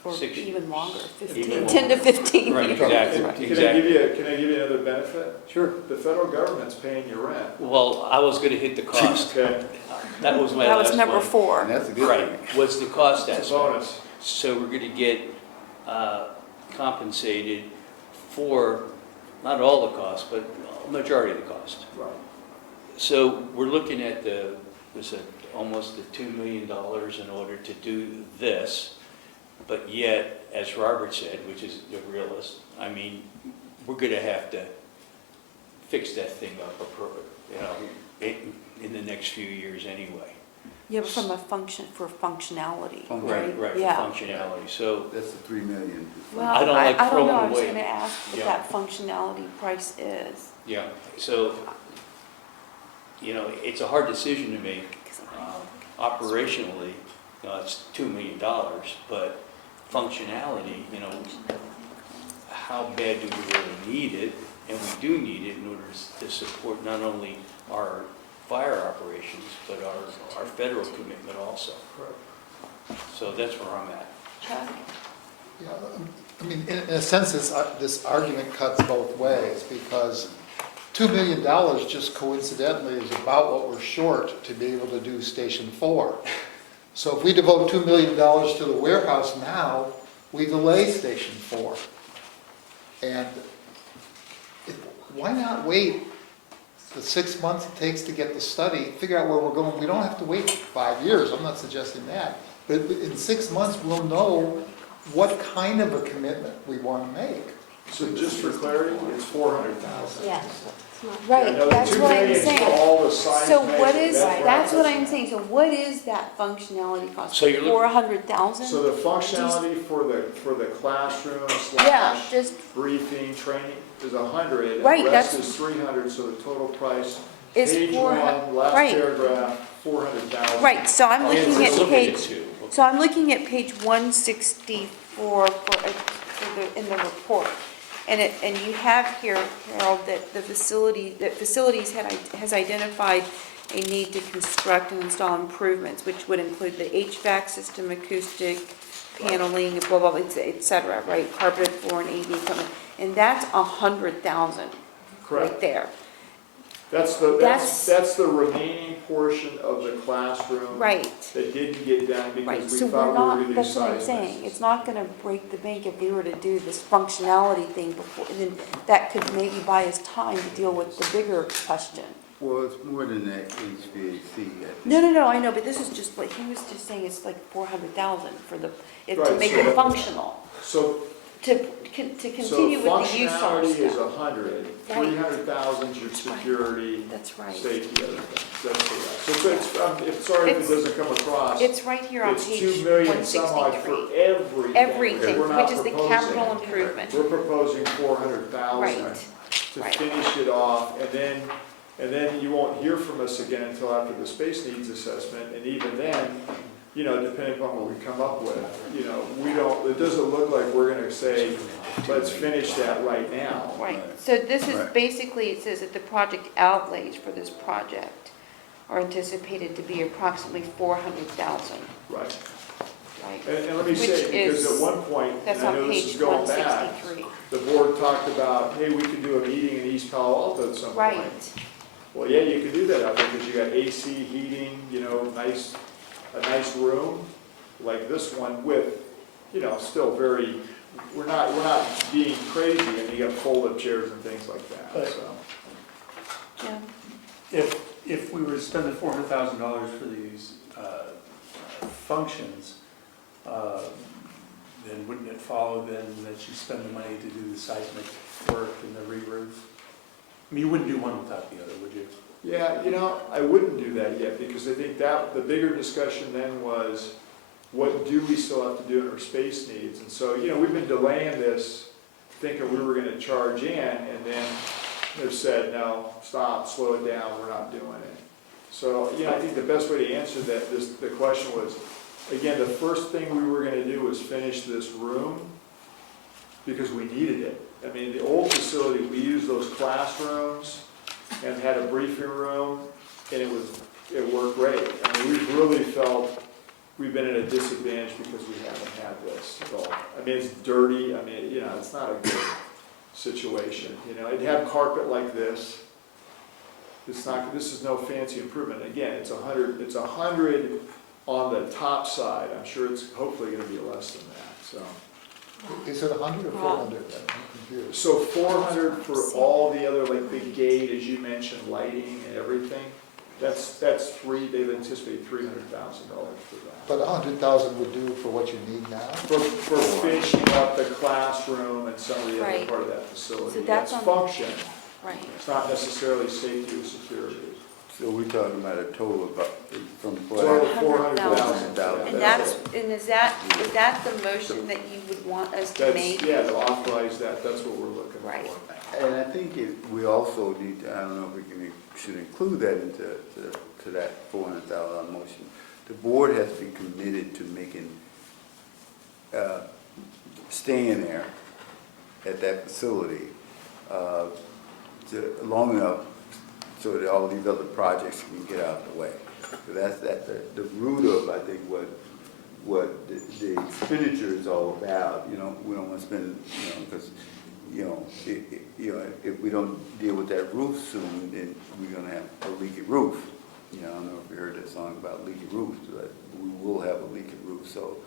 Or 6 years. even longer, Even 15, 10 to 15 Right, years. exactly. Can I give you another benefit? Sure. The federal government's paying your rent. Well, I was gonna hit the cost. Okay, That was my That last was number one. 4. And that's a good Right, thing. what's the cost it's a aspect? bonus. So we're gonna get compensated for, not all the cost, but a majority of the cost. Right. So we're looking at almost the $2 million in order to do this, but yet, as Robert said, which is the realist, I mean, we're gonna have to fix that thing up, you know, in the next few years anyway. Yeah, but from a functionality, Function. right? Right, for Yeah. functionality, so, That's the 3 million. Well, I don't like I don't throwing know, I was away. gonna ask what Yeah. that functionality price is. yeah, so, you know, it's a hard decision to make. Operationally, it's $2 million, but functionality, you know, how bad do we really need it? And we do need it in order to support not only our fire operations, but our federal commitment also. So that's where I'm at. Chuck? Yeah, I mean, in a sense, this argument cuts both ways, because $2 million just coincidentally is about what we're short to be able to do Station 4. So if we devote $2 million to the warehouse now, we delay Station 4. And why not wait the 6 months it takes to get the study, figure out where we're going? We don't have to wait 5 years, I'm not suggesting that. But in 6 months, we'll know what kind of a commitment we want to make. So just for clarity, it's 400,000. Yeah. Right, Yeah, no, the that's 2 what I'm million is for saying. all the science So what measures, is, that's what right. I'm saying, so what is that functionality cost? So you're look- 400,000? So the functionality for the classroom Yeah, slash just briefing, training is 100, and Right, the rest that's- is 300, so the total price, is page 400, 1, last right. paragraph, 400,000. Right, so I'm Okay, looking we're at looking page, two. so I'm looking at page 164 in the report. And you have here, Harold, that facilities has identified a need to construct and install improvements, which would include the HVAC system, acoustic, paneling, blah, blah, blah, et cetera, right? Carpeted floor and AV equipment. And that's 100,000 right Correct. there. That's the remaining portion of the classroom Right. that didn't get done Right, because so we we're thought we were not, going to do that's what I'm size saying, mixes. it's not gonna break the bank if we were to do this functionality thing before, and then that could maybe buy us time to deal with the bigger question. Well, it's more than that HVAC. I think. No, I know, but this is just, like, he was just saying it's like 400,000 for to Right, make so it that- functional. So to continue with the use So R functionality is stuff. 100, Right. 300,000 is your That's right. security, That's right. safety, other things. That's correct. So sorry if it It's- doesn't come across. It's right here on It's page 2 million some odd 163. for everything. Everything, We're not which is the proposing- capital improvement. We're proposing 400,000 Right, to right. finish it off, and then you won't hear from us again until after the space needs assessment, and even then, depending upon what we come up with, it doesn't look like we're gonna say, let's finish that right now. Right, so this is Right. basically, it says that the project outlays for this project are anticipated to be approximately 400,000, Right. right? And let me Which say, because is- at one point, and That's I on know this is page going back, 163. the board talked about, hey, we could do a meeting in East Palo Alto at some point. Right, Well, yeah, you could do that out there, because you got AC, heating, a nice room, like this one with, still very, we're not being crazy, and you got fold-up chairs and things like that, But- so. yeah, If we were to spend the $400,000 for these functions, then wouldn't it follow then that you spend the money to do the seismic work and the re-roof? I mean, you wouldn't do one without the other, would you? Yeah, I wouldn't do that yet, because I think that, the bigger discussion then was, what do we still have to do in our space needs? And so, we've been delaying this, thinking we were gonna charge in, and then they've said, no, stop, slow it down, we're not doing it. So, I think the best way to answer the question was, again, the first thing we were gonna do was finish this room, because we needed it. I mean, the old facility, we used those classrooms and had a briefing room, and it worked great. I mean, we've really felt we've been at a disadvantage because we haven't had this at all. I mean, it's dirty, it's not a good situation, It'd have carpet like this. This is no fancy improvement. Again, it's 100 on the top side. I'm sure it's hopefully gonna be less than that, so. Is it 100 or 400? I'm confused. So 400 for all the other, like the gate, as you mentioned, lighting and everything. They've anticipated $300,000 for that. But 100,000 would do for what you need now? For finishing up the classroom and some of the other Right. part of that facility. So that's It's on- function, right. it's not necessarily safety or security. So we're talking about a total of, from Total what? of 400,000. $400,000. And is that the motion that you would want us to make? Yeah, to authorize that, that's what we're looking for. Right. And I think we also need, I don't know if we should include that to that $400,000 motion. The board has to be committed to making, staying there at that facility long enough so that all these other projects can get out of the way. So that's the root of, I think, what the expenditure is all about. We don't want to spend, because if we don't deal with that roof soon, then we're gonna have a leaky roof. I don't know if you heard that song about leaky roofs, but we will have a leaky roof. So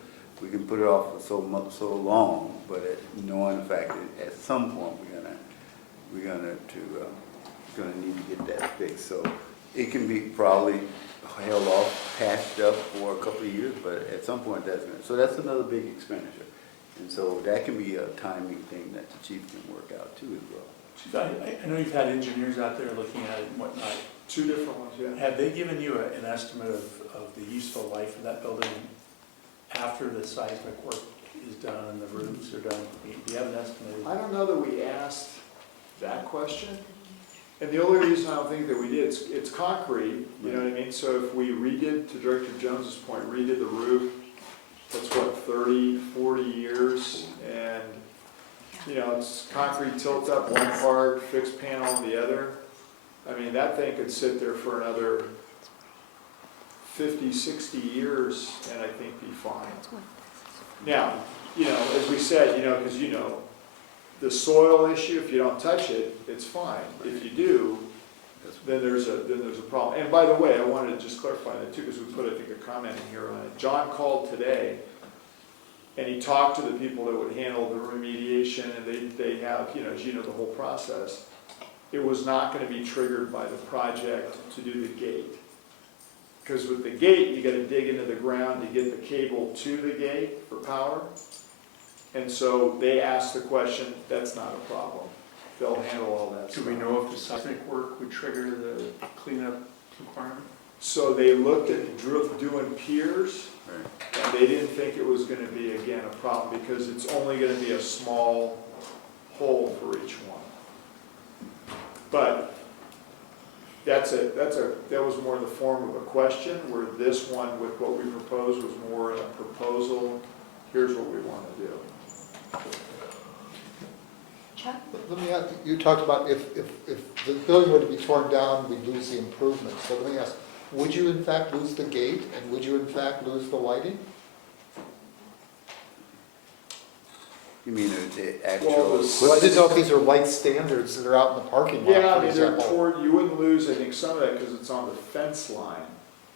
we can put it off for so long, but knowing the fact that at some point we're gonna need to get that fixed. So it can be probably held off, patched up for a couple of years, but at some point that's another big expenditure. And so that can be a timing thing that the chief can work out too as well. Chief, I know you've had engineers out there looking at it and whatnot. 2 different ones, yeah. Have they given you an estimate of the useful life of that building after the seismic work is done and the roofs are done? Do you have an estimate? I don't know that we asked that question. And the only reason I don't think that we did, it's concrete, you know what I mean? So if we redid, to Director Jones's point, redid the roof, that's what, 30, 40 years, and, it's concrete tilt up one part, fixed panel on the other. I mean, that thing could sit there for another 50, 60 years, and I think be fine. Now, as we said, because the soil issue, if you don't touch it, it's fine. If you do, then there's a problem. And by the way, I wanted to just clarify that too, because we put, I think, a comment in here on it. John called today, and he talked to the people that would handle the remediation, and they have, as the whole process. It was not going to be triggered by the project to do the gate. Because with the gate, you got to dig into the ground to get the cable to the gate for power. And so they asked the question, that's not a problem. They'll handle all that Do stuff. we know if the seismic work would trigger the cleanup requirement? So they looked at doing piers, Right. and they didn't think it was gonna be, again, a problem, because it's only gonna be a small hole for each one. But that was more in the form of a question, where this one with what we proposed was more a proposal, here's what we wanna do. Chuck? Let me ask, you talked about if the building were to be torn down, we'd lose the improvements. So let me ask, would you in fact lose the gate, and would you in fact lose the lighting? You mean the Well, actual? Well, I didn't know if these are light standards that are out in the parking lot, Yeah, I for mean, they're example. toward, you wouldn't lose, I think, some of that because it's on the fence line.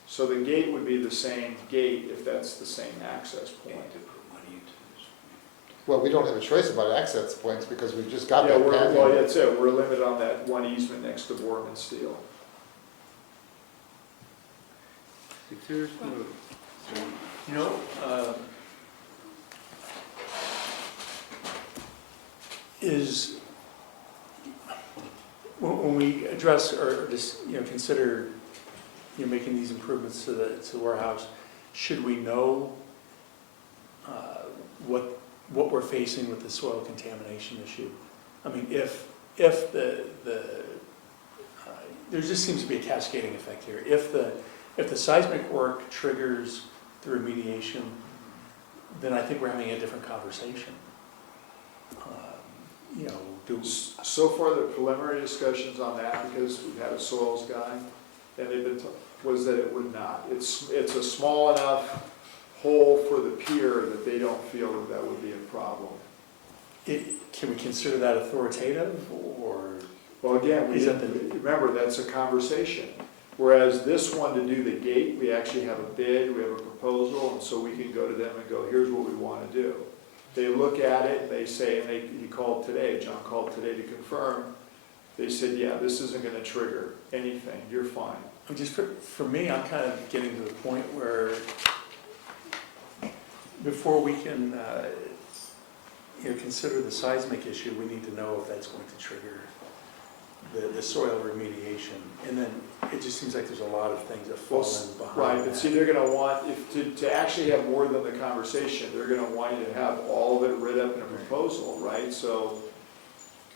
So the gate would be the same gate if that's the same access point. Well, we don't have a choice about access points because we've just got Yeah, that well, patio. that's it, we're limited on that one easement next to Borman Steel. If there's no, You know, when we address or just, consider, making these improvements to the warehouse, should we know what we're facing with the soil contamination issue? I mean, if there just seems to be a cascading effect here. If the seismic work triggers the remediation, then I think we're having a different conversation. So far, the preliminary discussions on that, because we've had a soils guy, and they've been, was that it would not. It's a small enough hole for the pier that they don't feel that that would be a problem. Can we consider that authoritative, or? Well, again, Is that remember, that's a conversation. Whereas this one, to do the gate, we actually have a bid, we have a proposal, and so we can go to them and go, here's what we want to do. They look at it, and they say, and he called today, John called today to confirm, they said, yeah, this isn't going to trigger anything, you're fine. Just for me, I'm kind of getting to the point where before we can consider the seismic issue, we need to know if that's going to trigger the soil remediation. And then it just seems like there's a lot of things that fall in behind Right, that. but see, they're going to want, to actually have more than the conversation, they're going to want you to have all of it written up in a proposal, right? So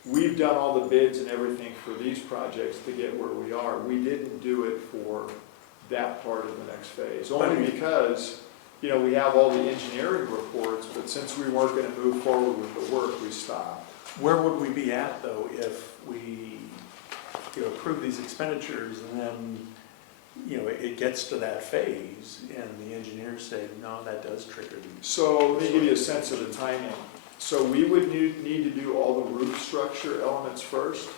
we've done all the bids and everything for these projects to get where we are. We didn't do it for that part of the next phase, only because, we have all the engineering reports, but since we weren't going to move forward with the work, we stopped. Where would we be at, though, if we approve these expenditures and then, it gets to that phase and the engineers say, no, that does trigger these? So let me give you a sense of the timing. So we would need to do all the roof structure elements first.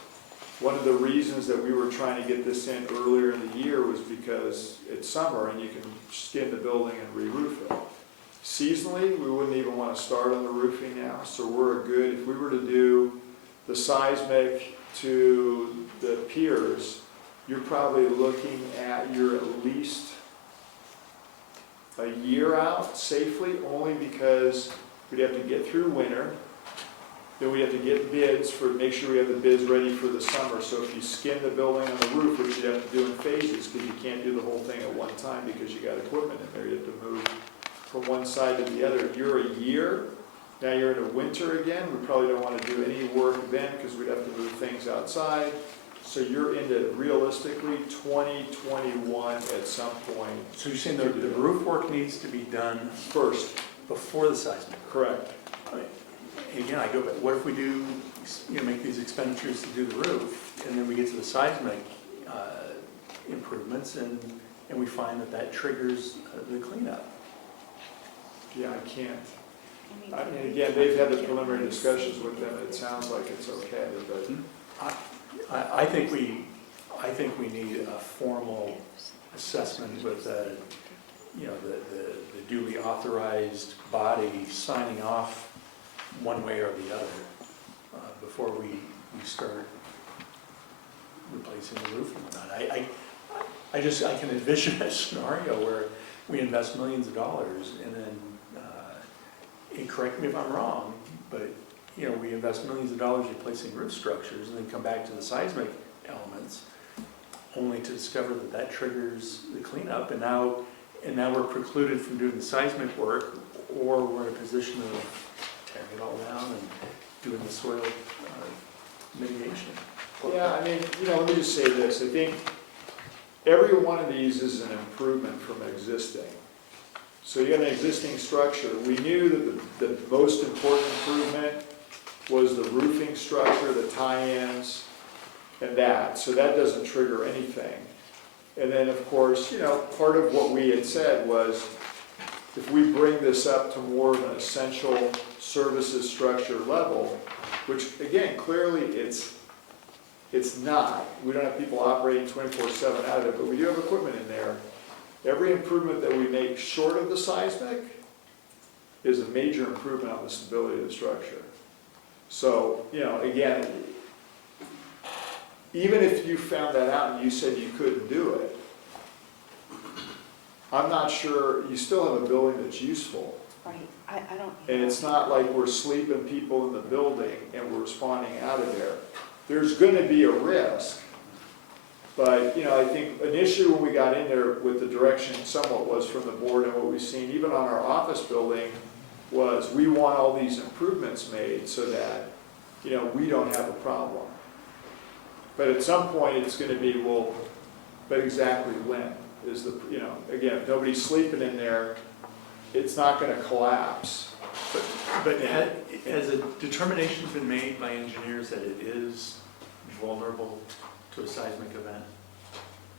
One of the reasons that we were trying to get this in earlier in the year was because it's summer and you can skin the building and re-roof it. Seasonally, we wouldn't even want to start on the roofing now, so we're good. If we were to do the seismic to the piers, you're probably looking at at least a year out safely, only because we'd have to get through winter. Then we have to get bids make sure we have the bids ready for the summer. So if you skin the building on the roof, which you have to do in phases, because you can't do the whole thing at one time because you got equipment in there, you have to move from one side to the other. You're a year, now you're in a winter again, we probably don't want to do any work then because we'd have to move things outside. So you're into realistically 2021 at some point. So you're saying the roof work needs to be done First, before the seismic? correct. And again, I go back, what if we do, make these expenditures to do the roof, and then we get to the seismic improvements, and we find that triggers the cleanup? Yeah, I can't. I mean, again, they've had the preliminary discussions with them, and it sounds like it's okay, but I think we need a formal assessment with the duly authorized body signing off one way or the other before we start replacing the roof and whatnot. I can envision a scenario where we invest millions of dollars and then and correct me if I'm wrong, but, you know, we invest millions of dollars replacing roof structures and then come back to the seismic elements, only to discover that that triggers the cleanup, and now we're precluded from doing the seismic work, or we're in a position of tearing it all down and doing the soil mitigation. Yeah, I mean, you know, let me just say this, I think every one of these is an improvement from existing. So you got an existing structure, we knew that the most important improvement was the roofing structure, the tie-ins, and that, so that doesn't trigger anything. And then, of course, you know, part of what we had said was, if we bring this up to more of an essential services structure level, which again, clearly it's not. We don't have people operating 24/7 out of it, but we do have equipment in there. Every improvement that we make short of the seismic is a major improvement on the stability of the structure. So, you know, again, even if you found that out and you said you couldn't do it, I'm not sure, you still have a building that's useful. Right, I don't. And it's not like we're sleeping people in the building and we're spawning out of there. There's gonna be a risk. But, you know, I think initially when we got in there with the direction somewhat was from the board and what we've seen, even on our office building, was we want all these improvements made so that, you know, we don't have a problem. But at some point, it's gonna be, well, but exactly when is the, you know, again, if nobody's sleeping in there, it's not gonna collapse. But has a determination been made by engineers that it is vulnerable to a seismic event?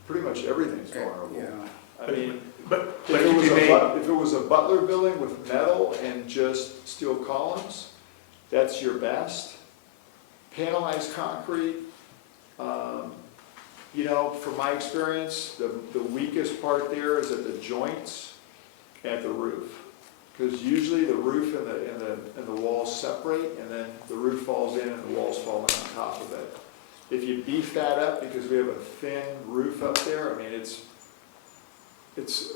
Pretty much everything's vulnerable. Yeah. I mean, But if it was a Butler building with metal and just steel columns, that's your best. Panelized concrete, you know, from my experience, the weakest part there is at the joints and at the roof. Because usually the roof and the walls separate, and then the roof falls in and the walls fall in on top of it. If you beef that up, because we have a thin roof up there, I mean, it's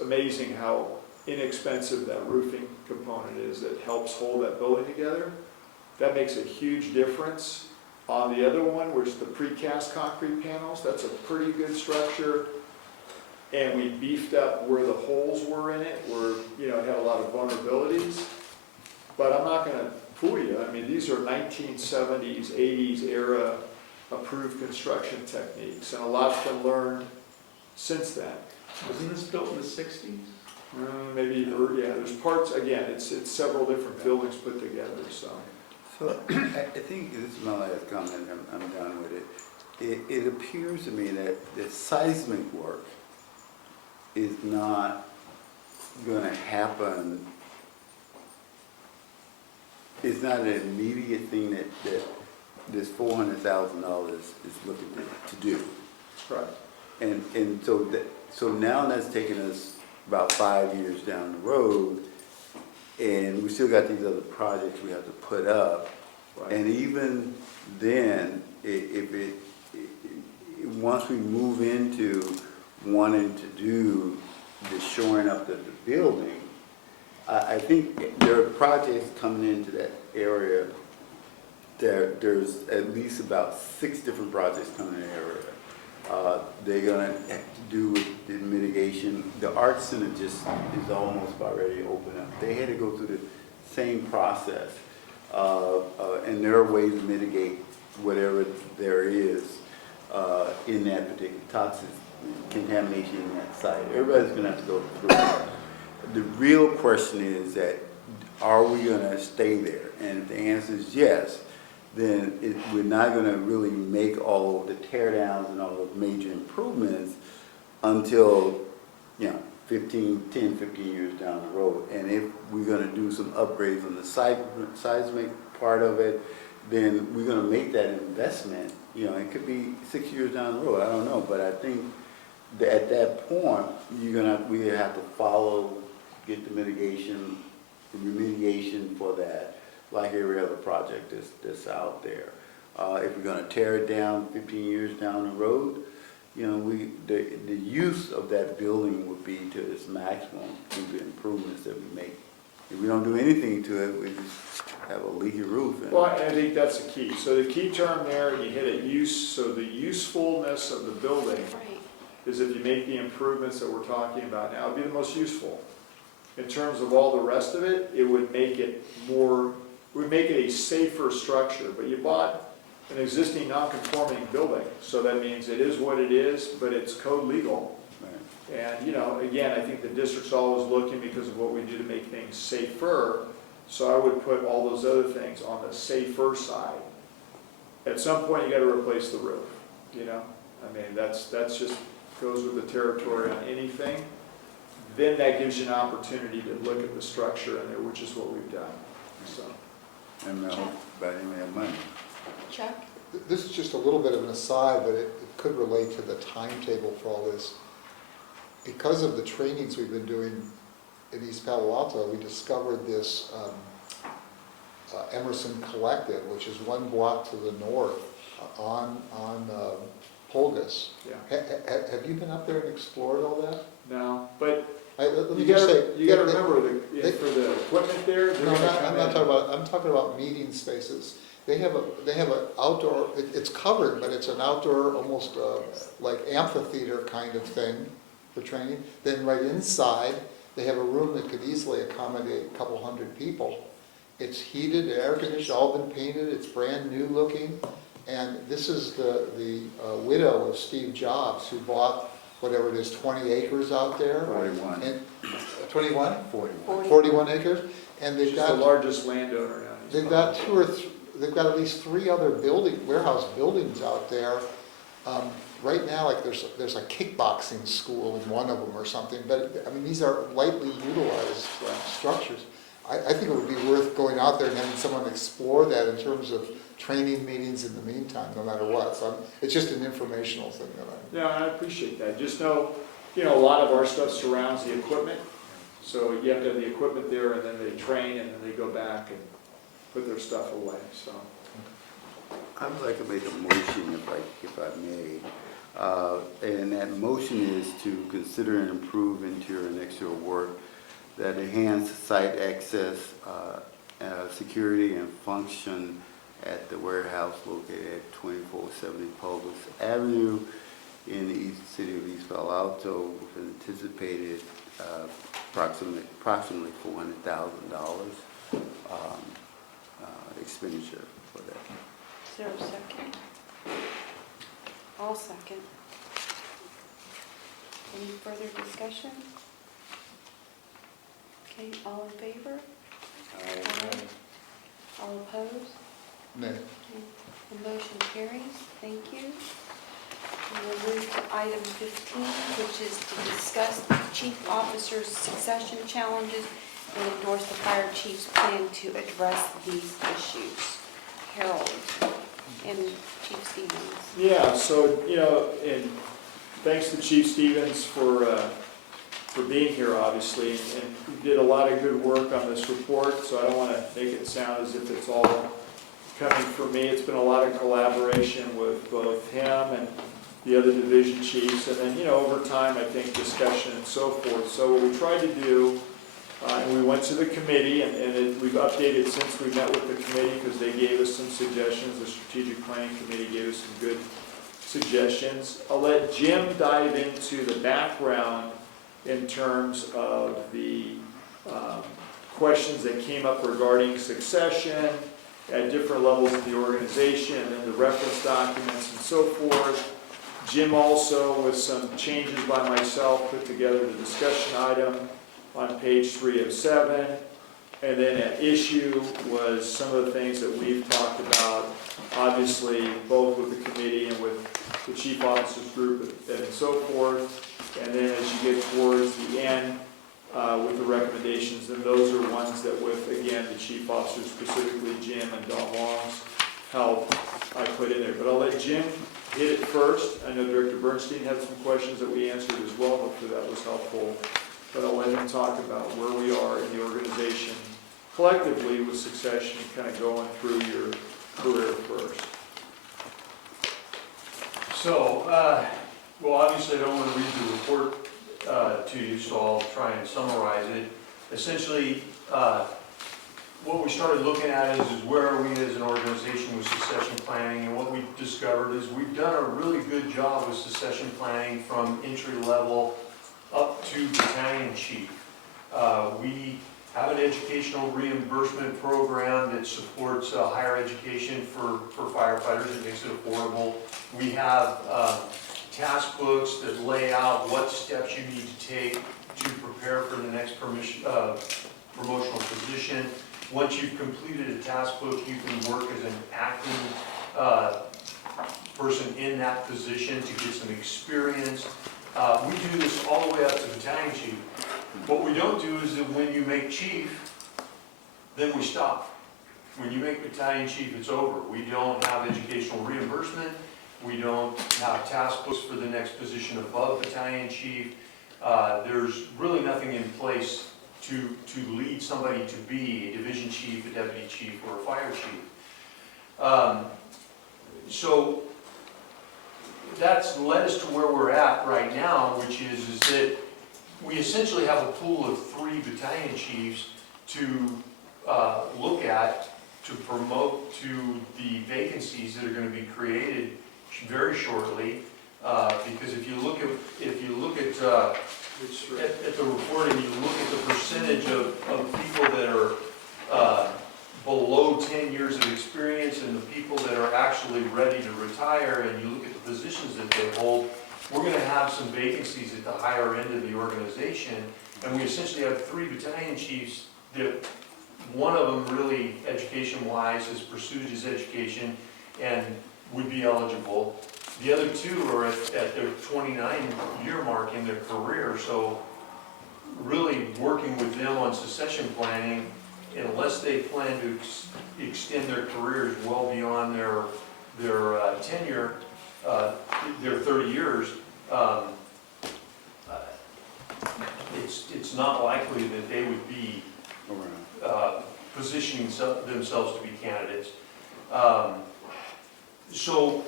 amazing how inexpensive that roofing component is that helps hold that building together. That makes a huge difference. On the other one, which is the precast concrete panels, that's a pretty good structure. And we beefed up where the holes were in it, where, you know, it had a lot of vulnerabilities. But I'm not gonna fool you. I mean, these are 1970s, 80s era approved construction techniques, and a lot's been learned since then. Wasn't this built in the 60s? Maybe, yeah, there's parts, again, it's several different buildings put together, so. So I think this is my last comment, I'm done with it. It appears to me that seismic work is not gonna happen. It's not an immediate thing that this $400,000 is looking to do. Right. And so now that's taken us about 5 years down the road, and we still got these other projects we have to put up. Right. And even then, once we move into wanting to do the shoring up of the building, I think there are projects coming into that area. There's at least about 6 different projects coming in the area. They're gonna have to do with the mitigation. The Art Center just is almost about ready to open up. They had to go through the same process. And there are ways to mitigate whatever there is in that particular toxic contamination in that site. Everybody's gonna have to go through it. The real question is that, are we gonna stay there? And if the answer is yes, then we're not gonna really make all of the tear downs and all of the major improvements until, you know, 10, 15 years down the road. And if we're gonna do some upgrades on the seismic part of it, then we're gonna make that investment. You know, it could be 6 years down the road, I don't know, but I think that at that point, we have to follow, get the mitigation, the remediation for that, like every other project that's out there. If we're gonna tear it down 15 years down the road, you know, the use of that building would be to its maximum through the improvements that we make If we don't do anything to it, we just have a leaky roof. And Well, I think that's the key. So the key term there, you hit it, use, so the usefulness of the building Right. is if you make the improvements that we're talking about now, it'd be the most useful. In terms of all the rest of it, it would make it more, it would make it a safer structure. But you bought an existing non-conforming building, so that means it is what it is, but it's code legal. right. And, you know, again, I think the district's always looking because of what we do to make things safer. So I would put all those other things on the safer side. At some point, you gotta replace the roof, you know? I mean, that's just, goes with the territory on anything. Then that gives you an opportunity to look at the structure in there, which is what we've done, so. And I hope by then we have money. Chuck? This is just a little bit of an aside, but it could relate to the timetable for all this. Because of the trainings we've been doing in East Palo Alto, we discovered this Emerson Collective, which is one block to the north on Polgus. Yeah, Have you been up there and explored all that? no, but Let me you just gotta, say. you gotta they- remember, they- for the equipment there, they're No, gonna I'm come not in. talking about, I'm talking about meeting spaces. They have an outdoor, it's covered, but it's an outdoor, almost like amphitheater kind of thing for training. Then right inside, they have a room that could easily accommodate a couple hundred people. It's heated, air conditioned, all been painted, it's brand new looking. And this is the widow of Steve Jobs, who bought whatever it is, 20 acres out there. 41. And 21? 41. 41 acres. And they've She's the got, largest landowner now. in East they've Palo got they've got at least 3 other warehouse buildings out there. Right now, like there's a kickboxing school in one of them or something, but I mean, these are lightly utilized structures. I think it would be worth going out there and having someone explore that in terms of training meetings in the meantime, no matter what. So it's just an informational thing that I. Yeah, I appreciate that. Just know, you know, a lot of our stuff surrounds the equipment. So you have to have the equipment there, and then they train, and then they go back and put their stuff away, so. I would like to make a motion, if I may. And that motion is to consider and approve interior and exterior work that enhance site access, security, and function at the warehouse located at 2470 Publix Avenue in the city of East Palo Alto, with an anticipated approximately $400,000 expenditure for that. Is there a second? I'll second. Any further discussion? Okay, all in favor? Aye. All opposed? Nay. The motion carries. Thank you. We will move to item 15, which is to discuss the chief officer's succession challenges and endorse the fire chief's plan to address these issues. Harold and Chief Stevens. Yeah, so, you know, and thanks to Chief Stevens for being here, obviously, and he did a lot of good work on this report, so I don't want to make it sound as if it's all coming from me. It's been a lot of collaboration with both him and the other division chiefs, and then, you know, over time, I think, discussion and so forth. So what we tried to do, and we went to the committee, and we've updated since we met with the committee, because they gave us some suggestions. The strategic planning committee gave us some good suggestions. I'll let Jim dive into the background in terms of the questions that came up regarding succession at different levels of the organization, and then the reference documents and so forth. Jim also, with some changes by myself, put together the discussion item on page 3 of 7. And then at issue was some of the things that we've talked about, obviously, both with the committee and with the chief officers group and so forth. And then as you get towards the end with the recommendations, then those are ones that with, again, the chief officers, specifically Jim and Don Long's help, I put in there. But I'll let Jim hit it first. I know Director Bernstein had some questions that we answered as well. Hopefully that was helpful. But I'll let him talk about where we are in the organization collectively with succession, kind of going through your career first. So, well, obviously I don't want to read the report to you, so I'll try and summarize it. Essentially, what we started looking at is where are we as an organization with succession planning, and what we discovered is we've done a really good job with succession planning from entry level up to battalion chief. We have an educational reimbursement program that supports higher education for firefighters. It makes it affordable. We have task books that lay out what steps you need to take to prepare for the next promotional position. Once you've completed a task book, you can work as an acting person in that position to get some experience. We do this all the way up to battalion chief. What we don't do is that when you make chief, then we stop. When you make battalion chief, it's over. We don't have educational reimbursement. We don't have task books for the next position above battalion chief. There's really nothing in place to lead somebody to be a division chief, a deputy chief, or a fire chief. So that's led us to where we're at right now, which is that we essentially have a pool of 3 battalion chiefs to look at, to promote to the vacancies that are going to be created very shortly. Because if you look at the reporting, you look at the percentage of people that are below 10 years of experience and the people that are actually ready to retire, and you look at the positions that they hold, we're going to have some vacancies at the higher end of the organization, and we essentially have 3 battalion chiefs that one of them really education-wise has pursued his education and would be eligible. The other 2 are at their 29-year mark in their career, so really working with them on succession planning, unless they plan to extend their careers well beyond their tenure, their 30 years, it's not likely that they would be positioning themselves to be candidates. So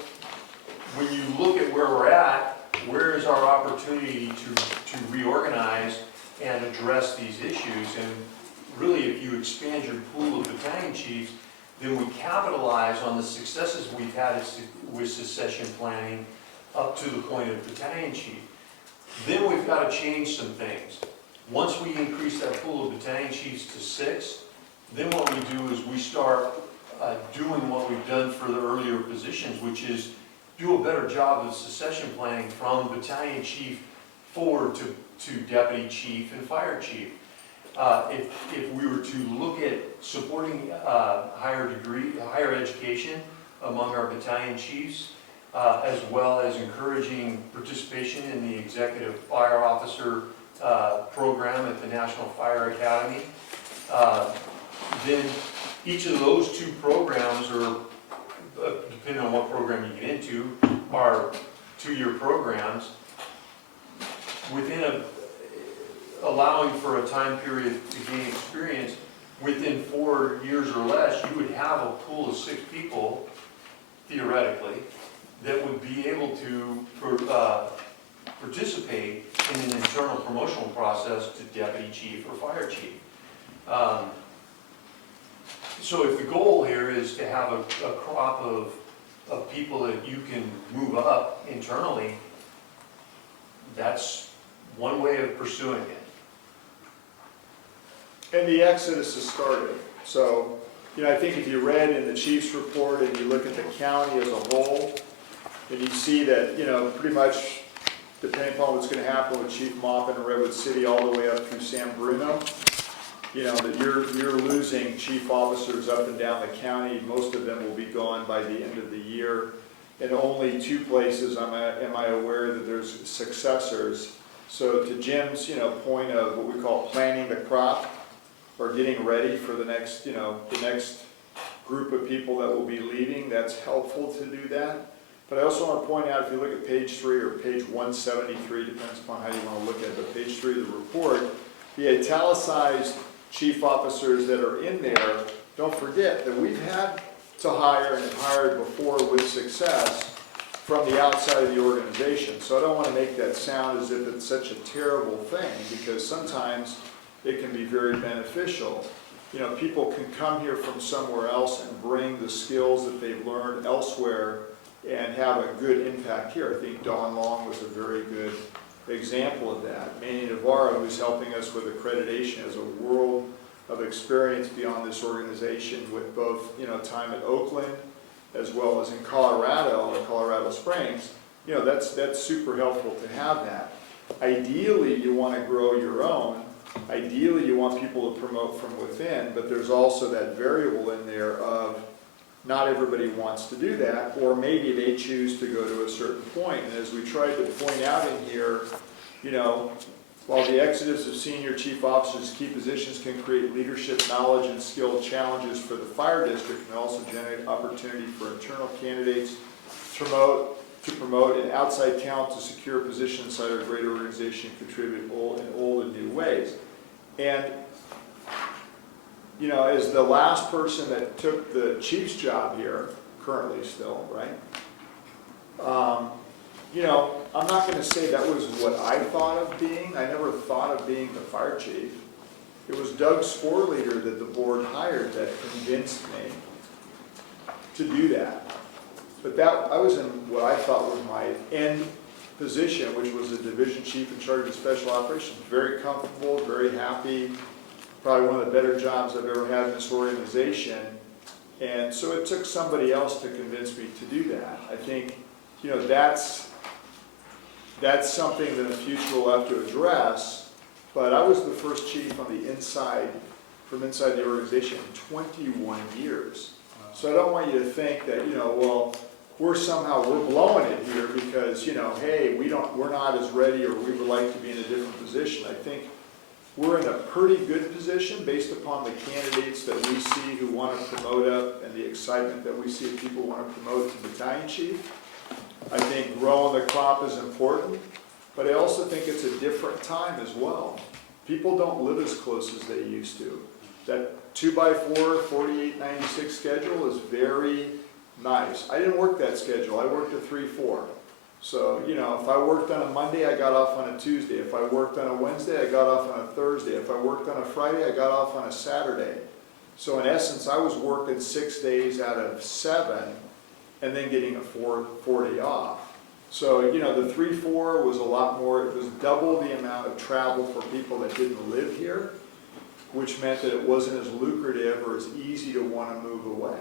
when you look at where we're at, where is our opportunity to reorganize and address these issues? And really, if you expand your pool of battalion chiefs, then we capitalize on the successes we've had with succession planning up to the point of battalion chief. Then we've got to change some things. Once we increase that pool of battalion chiefs to 6, then what we do is we start doing what we've done for the earlier positions, which is do a better job of succession planning from battalion chief forward to deputy chief and fire chief. If we were to look at supporting higher education among our battalion chiefs, as well as encouraging participation in the executive fire officer program at the National Fire Academy, then each of those 2 programs are, depending on what program you get into, are 2-year programs. Within allowing for a time period to gain experience, within 4 years or less, you would have a pool of 6 people, theoretically, that would be able to participate in an internal promotional process to deputy chief or fire chief. So if the goal here is to have a crop of people that you can move up internally, that's one way of pursuing it. And the exodus has started. So, I think if you read in the chief's report and you look at the county as a whole, and you see that, pretty much, depending upon what's going to happen with Chief Maupin and Redwood City all the way up through San Bruno, that you're losing chief officers up and down the county. Most of them will be gone by the end of the year. In only 2 places am I aware that there's successors. So to Jim's, point of what we call planting the crop, or getting ready for the next, the next group of people that will be leaving, that's helpful to do that. But I also want to point out, if you look at page 3 or page 173, depends upon how you want to look at it, but page 3 of the report, the italicized chief officers that are in there, don't forget that we've had to hire and have hired before with success from the outside of the organization. So I don't want to make that sound as if it's such a terrible thing, because sometimes it can be very beneficial. You know, people can come here from somewhere else and bring the skills that they've learned elsewhere and have a good impact here. I think Don Long was a very good example of that. Manny Navarro, who's helping us with accreditation, has a world of experience beyond this organization with both, you know, time at Oakland as well as in Colorado or Colorado Springs. You know, that's super helpful to have that. Ideally, you want to grow your own. Ideally, you want people to promote from within, but there's also that variable in there of not everybody wants to do that, or maybe they choose to go to a certain point. And as we tried to point out in here, you know, while the exodus of senior chief officers to key positions can create leadership, knowledge, and skill challenges for the fire district, and also generate opportunity for internal candidates to promote and outside talent to secure a position inside our great organization and contribute in old and new ways. And, you know, as the last person that took the chief's job here, currently still, right? You know, I'm not going to say that was what I thought of being. I never thought of being the fire chief. It was Doug Sporleader that the board hired that convinced me to do that. But that, I was in what I thought was my end position, which was a division chief in charge of special operations. Very comfortable, very happy, probably one of the better jobs I've ever had in this organization. And so it took somebody else to convince me to do that. I think, you know, that's something that in the future we'll have to address. But I was the first chief on the inside, from inside the organization in 21 years. So I don't want you to think that, you know, well, we're blowing it here because, you know, hey, we're not as ready, or we would like to be in a different position. I think we're in a pretty good position based upon the candidates that we see who want to promote up and the excitement that we see if people want to promote to battalion chief. I think growing the crop is important, but I also think it's a different time as well. People don't live as close as they used to. That 2x4, 48-96 schedule is very nice. I didn't work that schedule. I worked a 3-4. So, you know, if I worked on a Monday, I got off on a Tuesday. If I worked on a Wednesday, I got off on a Thursday. If I worked on a Friday, I got off on a Saturday. So in essence, I was working 6 days out of 7 and then getting a 4-day off. So, you know, the 3-4 was a lot more, it was double the amount of travel for people that didn't live here, which meant that it wasn't as lucrative or as easy to want to move away.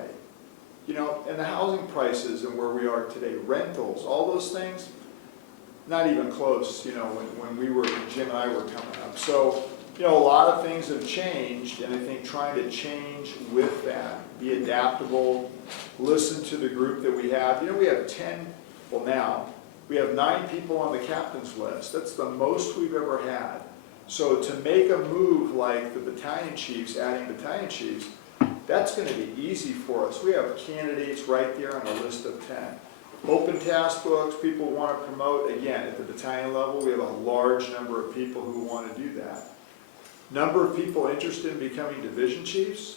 You know, and the housing prices and where we are today, rentals, all those things, not even close, you know, when Jim and I were coming up. So, you know, a lot of things have changed, and I think trying to change with that, be adaptable, listen to the group that we have. You know, we have 10, well now, we have 9 people on the captain's list. That's the most we've ever had. So to make a move like the battalion chiefs, adding battalion chiefs, that's going to be easy for us. We have candidates right there on a list of 10. Open task books, people want to promote. Again, at the battalion level, we have a large number of people who want to do that. Number of people interested in becoming division chiefs?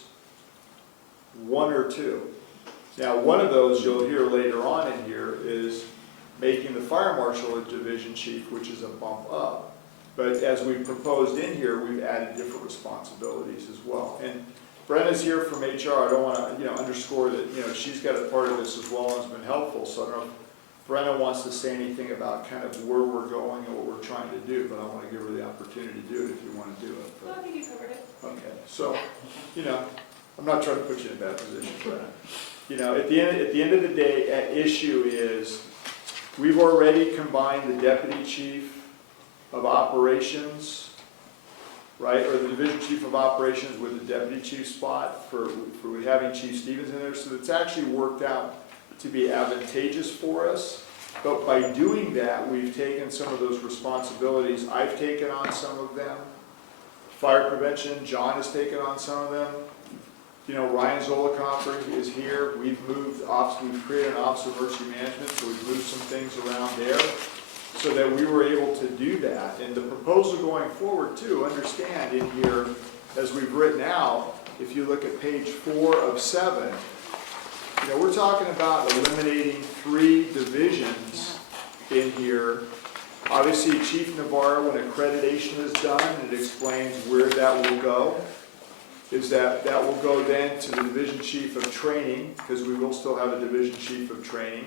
1 or 2. Now, one of those you'll hear later on in here is making the fire marshal a division chief, which is a bump up. But as we proposed in here, we've added different responsibilities as well. And Brenna's here from HR. I don't want to, you know, underscore that, you know, she's got a part of this as well and has been helpful. So I don't know if Brenna wants to say anything about kind of where we're going and what we're trying to do, but I want to give her the opportunity to do it if you want to do it. Well, I think you covered it. Okay, so, you know, I'm not trying to put you in a bad position, Brenna. You know, at the end of the day, at issue is we've already combined the deputy chief of operations, right, or the division chief of operations with the deputy chief spot for having Chief Stevens in there. So it's actually worked out to be advantageous for us. But by doing that, we've taken some of those responsibilities. I've taken on some of them. Fire prevention, John has taken on some of them. You know, Ryan Zolikoffer is here. We've created an office of emergency management, so we've moved some things around there so that we were able to do that. And the proposal going forward too, understand in here, as we've written out, if you look at page 4 of 7, you know, we're talking about eliminating 3 divisions in here. Obviously, Obviously, Chief Navarro, when accreditation is done, it explains where that will go. Is that will go then to the Division Chief of Training, because we will still have a Division Chief of Training,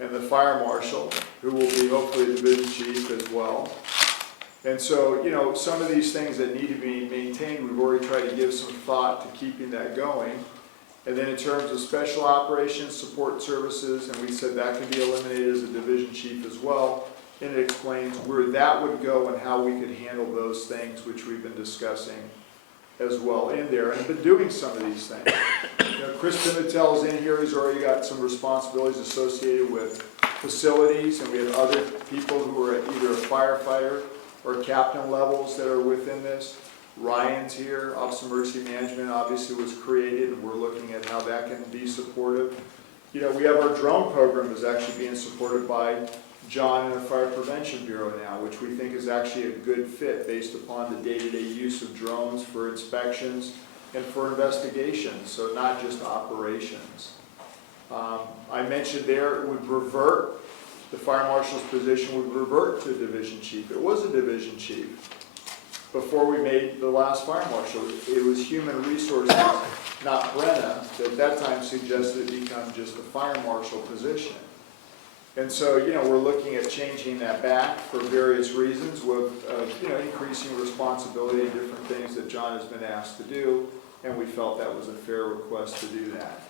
and the Fire Marshal, who will be hopefully a Division Chief as well. And so, you know, some of these things that need to be maintained, we've already tried to give some thought to keeping that going. And then in terms of special operations, support services, and we said that can be eliminated as a division chief as well. And it explains where that would go and how we could handle those things, which we've been discussing as well in there. And I've been doing some of these things. You know, Chris Pimentel's in here, he's already got some responsibilities associated with facilities, and we have other people who are at either a firefighter or captain levels that are within this. Ryan's here, Office of Emergency Management obviously was created, and we're looking at how that can be supportive. You know, we have our drone program is actually being supported by John and the Fire Prevention Bureau now, which we think is actually a good fit based upon the day-to-day use of drones for inspections and for investigations, so not just operations. I mentioned there it would revert, the Fire Marshal's position would revert to Division Chief. It was a Division Chief before we made the last Fire Marshal. It was Human Resources, not Brenna, that at that time suggested it become just a Fire Marshal position. And so, you know, we're looking at changing that back for various reasons with, you know, increasing responsibility and different things that John has been asked to do, and we felt that was a fair request to do that.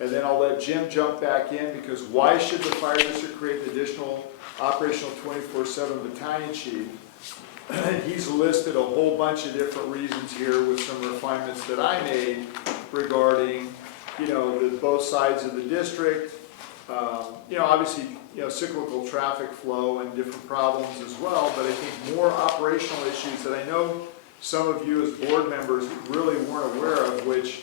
And then I'll let Jim jump back in, because why should the fire district create an additional operational 24/7 battalion chief? He's listed a whole bunch of different reasons here with some refinements that I made regarding, you know, both sides of the district. You know, obviously, you know, cyclical traffic flow and different problems as well, but I think more operational issues that I know some of you as board members really weren't aware of, which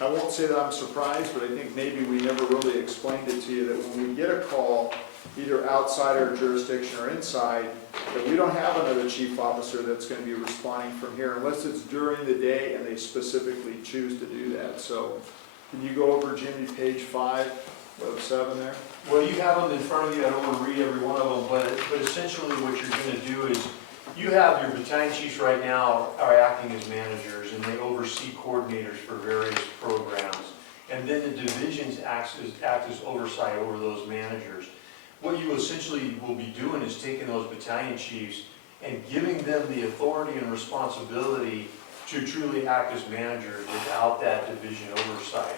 I won't say that I'm surprised, but I think maybe we never really explained it to you, that when we get a call, either outside our jurisdiction or inside, that we don't have another chief officer that's going to be responding from here unless it's during the day and they specifically choose to do that. So can you go over, Jimmy, page 5 of 7 there? Well, you have them in front of you, I don't want to read every one of them, but essentially what you're going to do is, you have your battalion chiefs right now are acting as managers, and they oversee coordinators for various programs. And then the divisions act as oversight over those managers. What you essentially will be doing is taking those battalion chiefs and giving them the authority and responsibility to truly act as managers without that division oversight.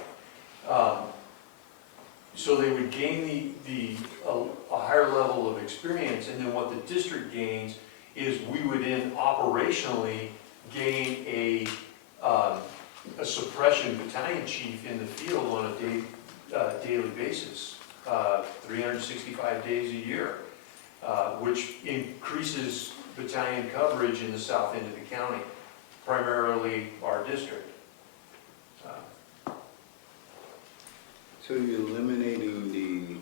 So they would gain a higher level of experience, and then what the district gains is we would then operationally gain a suppression battalion chief in the field on a daily basis, 365 days a year, which increases battalion coverage in the south end of the county, primarily our district. So you're eliminating the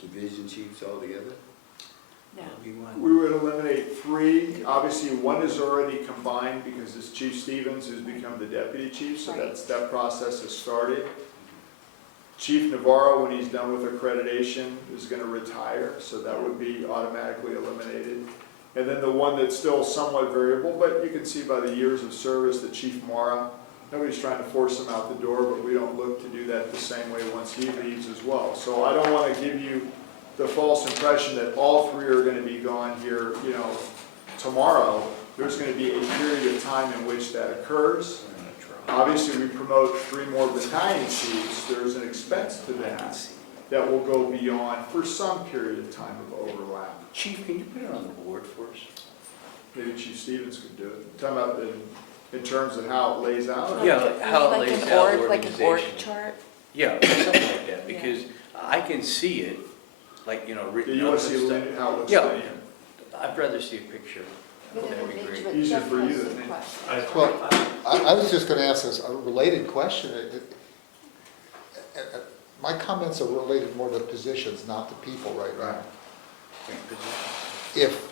division chiefs altogether? No. We would eliminate 3. Obviously, 1 is already combined because it's Chief Stevens who's become the deputy chief, so Right. that process has started. Chief Navarro, when he's done with accreditation, is going to retire, so that would be automatically eliminated. And then the one that's still somewhat variable, but you can see by the years of service that Chief Mara, nobody's trying to force him out the door, but we don't look to do that the same way once he leaves as well. So I don't want to give you the false impression that all 3 are going to be gone here, you know, tomorrow. There's going to be a period of time in which that occurs. Obviously, we promote 3 more battalion chiefs. There's an expense to that will go beyond for some period of time of overlap. Chief, can you put it on the board for us? Maybe Chief Stevens could do it. Talking about in terms of how it lays out. Yeah, how it Like lays an out org, like an org organization. chart? Yeah, something like that, because I can see it, like, you know, Do written you up want to and see stuff. how it looks Yeah. like? I'd rather see a picture. That'd be great. Easier for you than me. Well, I was just going to ask this, a related question. My comments are related more to positions, not to people right now. If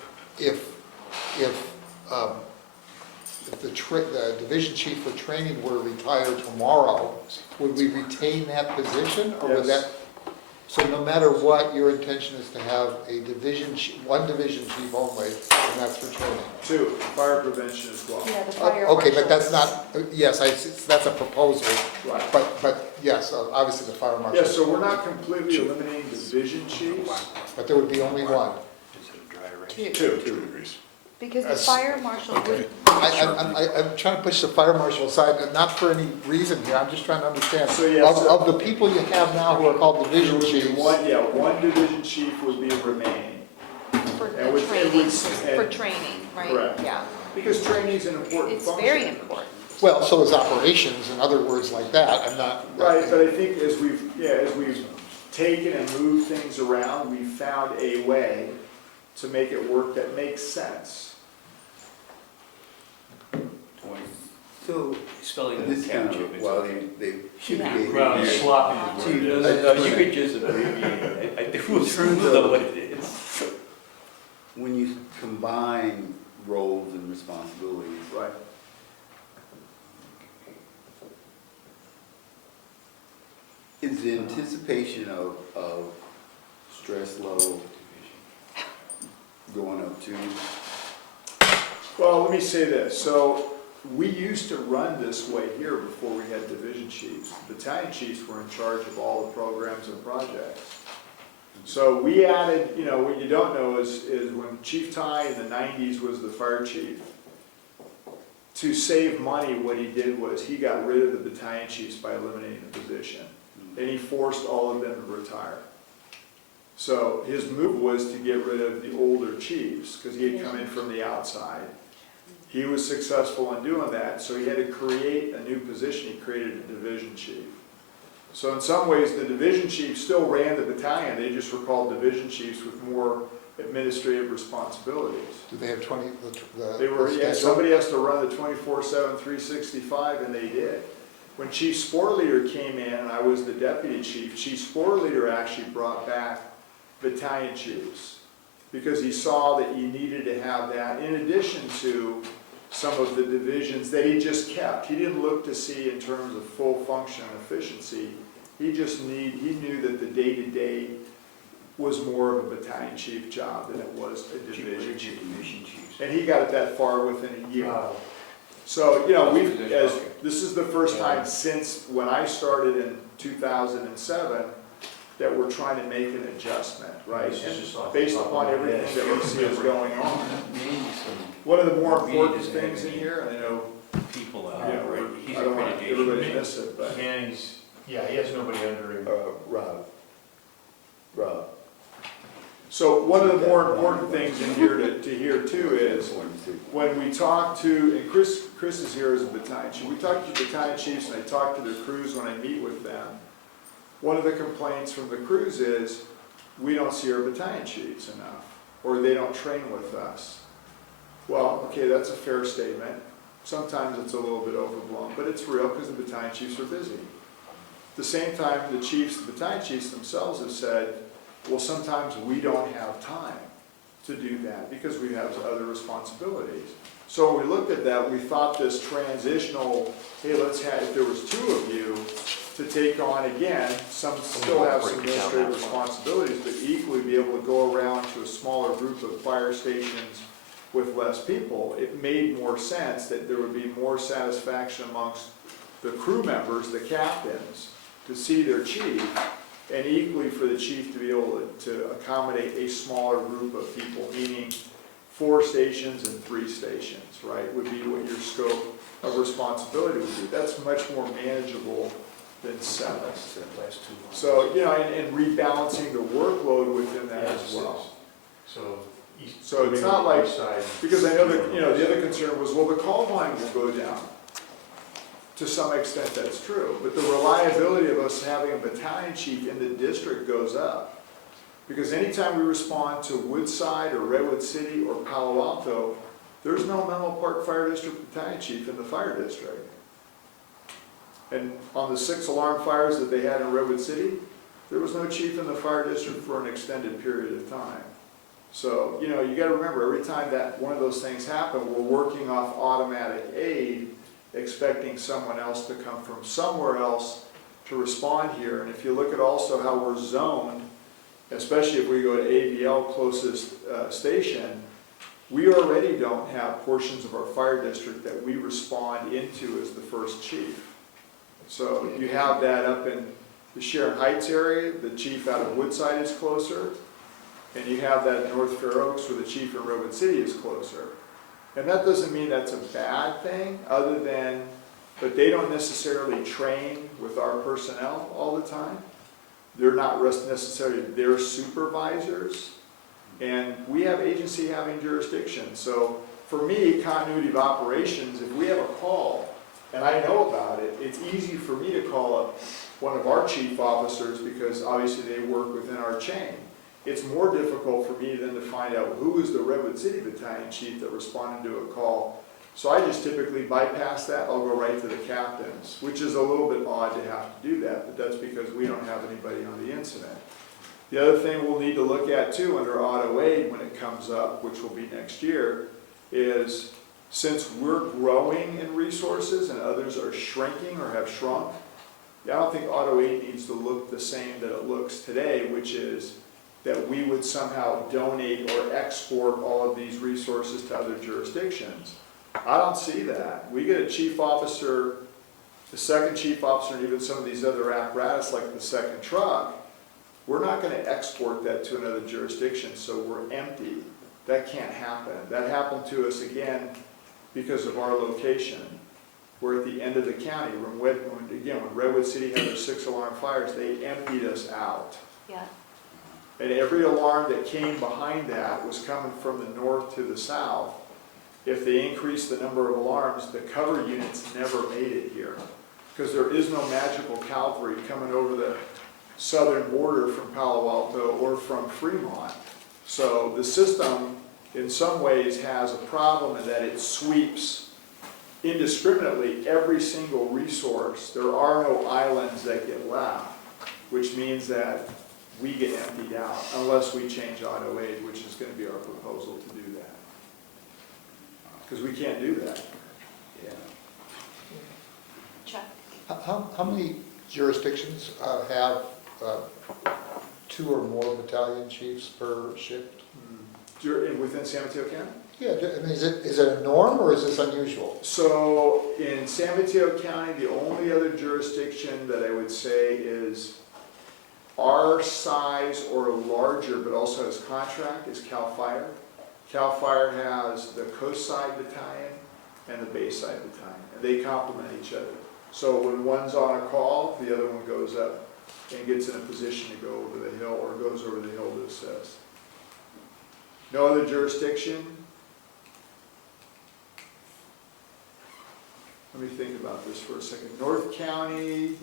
the division chief for training were to retire tomorrow, would we retain that position, or would Yes. that? So no matter what, your intention is to have a one division chief only, and that's for training? 2, fire prevention as well. Yeah, the fire Okay, but marshal. that's not, yes, that's a proposal, Right. but yes, obviously the fire marshal. Yeah, so we're not completely eliminating division chiefs. But there would be only one. Two. Because the That's- fire marshal would, I'm trying to push the fire marshal aside, and not for any reason here, I'm just trying to understand. So, yeah, Of the people you have now who are called division There would be chiefs, one division chief would be remaining. for And the would- it training, would- for training, right? Correct. Yeah. Because training is an important It's function. very important. well, so is operations and other words like that, I'm not. Right, but I think as we've taken and moved things around, we've found a way to make it work that makes sense. So, Spelling this the kind township. of, well, they should Yeah. be. Well, sloppy. Chief, You could just abbreviate it. I think we'll know what it is. when you combine roles and responsibilities, Right. is the anticipation of stress level going up too? Well, let me say this. So we used to run this way here before we had division chiefs. Battalion chiefs were in charge of all the programs and projects. So we added, what you don't know is when Chief Ty in the 90s was the fire chief, to save money, what he did was he got rid of the battalion chiefs by eliminating the position. And he forced all of them to retire. So his move was to get rid of the older chiefs, because he had come in from the outside. He was successful in doing that, so he had to create a new position. He created a division chief. So in some ways, the division chiefs still ran the battalion. They just were called division chiefs with more administrative responsibilities. Do they have 20, the They were, yeah, schedule? somebody has to run the 24/7, 365, and they did. When Chief Spore Leader came in, and I was the deputy chief, Chief Spore Leader actually brought back battalion chiefs, because he saw that you needed to have that in addition to some of the divisions that he just kept. He didn't look to see in terms of full function and efficiency. He knew that the day-to-day was more of a battalion chief job than it was a division chief. And he got it that far within a year. So, this is the first time since when I started in 2007 that we're trying to make an adjustment, right? And based upon everything that we see is going on. One of the more important things in here, and I know, People I out, right? He's don't want everybody to accreditation. miss it, but He has nobody under him. Rob. so one of the more important things in here to hear too is when we talk to, and Chris is here as a battalion chief, we talk to battalion chiefs and I talk to their crews when I meet with them. One of the complaints from the crews is, we don't see our battalion chiefs enough, or they don't train with us. Well, okay, that's a fair statement. Sometimes it's a little bit overblown, but it's real because the battalion chiefs are busy. At the same time, the battalion chiefs themselves have said, well, sometimes we don't have time to do that because we have other responsibilities. So when we looked at that, we thought this transitional, hey, if there was 2 of you to take on again, some still have some administrative responsibilities, but equally be able to go around to a smaller group of fire stations with less people, it made more sense that there would be more satisfaction amongst the crew members, the captains, to see their chief, and equally for the chief to be able to accommodate a smaller group of people, meaning 4 stations and 3 stations, right, would be what your scope of responsibility would be. That's much more manageable than 7. So, and rebalancing the workload within that as well. So it's not like, because I know that, the other concern was, well, the call volume will go down. To some extent, that's true, but the reliability of us having a battalion chief in the district goes up. Because anytime we respond to Woodside or Redwood City or Palo Alto, there's no Menlo Park Fire District battalion chief in the fire district. And on the 6 alarm fires that they had in Redwood City, there was no chief in the fire district for an extended period of time. So, you got to remember, every time that one of those things happen, we're working off automatic aid, expecting someone else to come from somewhere else to respond here. And if you look at also how we're zoned, especially if we go to AVL closest station, we already don't have portions of our fire district that we respond into as the first chief. So you have that up in the Sharon Heights area, the chief out of Woodside is closer, and you have that in North Fair Oaks where the chief in Redwood City is closer. And that doesn't mean that's a bad thing, other than, but they don't necessarily train with our personnel all the time. They're not necessarily their supervisors. And we have agency having jurisdiction. So for me, continuity of operations, if we have a call and I know about it, it's easy for me to call up one of our chief officers because obviously they work within our chain. It's more difficult for me then to find out who is the Redwood City Battalion chief that responded to a call. So I just typically bypass that. I'll go right to the captains, which is a little bit odd to have to do that, but that's because we don't have anybody on the incident. The other thing we'll need to look at too under auto aid when it comes up, which will be next year, is since we're growing in resources and others are shrinking or have shrunk, I don't think auto aid needs to look the same that it looks today, which is that we would somehow donate or export all of these resources to other jurisdictions. I don't see that. We get a chief officer, the second chief officer, and even some of these other apparatus like the second truck, we're not going to export that to another jurisdiction, so we're empty. That can't happen. That happened to us again because of our location. We're at the end of the county. When Redwood City had their 6 alarm fires, they emptied us out. Yeah. And every alarm that came behind that was coming from the north to the south. If they increased the number of alarms, the cover units never made it here. Because there is no magical cavalry coming over the southern border from Palo Alto or from Fremont. So the system, in some ways, has a problem in that it sweeps indiscriminately every single resource. There are no islands that get left, which means that we get emptied out unless we change auto aid, which is going to be our proposal to do that. Because we can't do that. Yeah. Chuck? How many jurisdictions have 2 or more battalion chiefs per shift? Within San Mateo County? Yeah, I mean, is it a norm or is this unusual? So in San Mateo County, the only other jurisdiction that I would say is our size or larger, but also has contract, is CAL FIRE. CAL FIRE has the Coast Side Battalion and the Bayside Battalion, and they complement each other. So when one's on a call, the other one goes up and gets in a position to go over the hill or goes over the hill to assist. No other jurisdiction. Let me think about this for a second. North County, I'm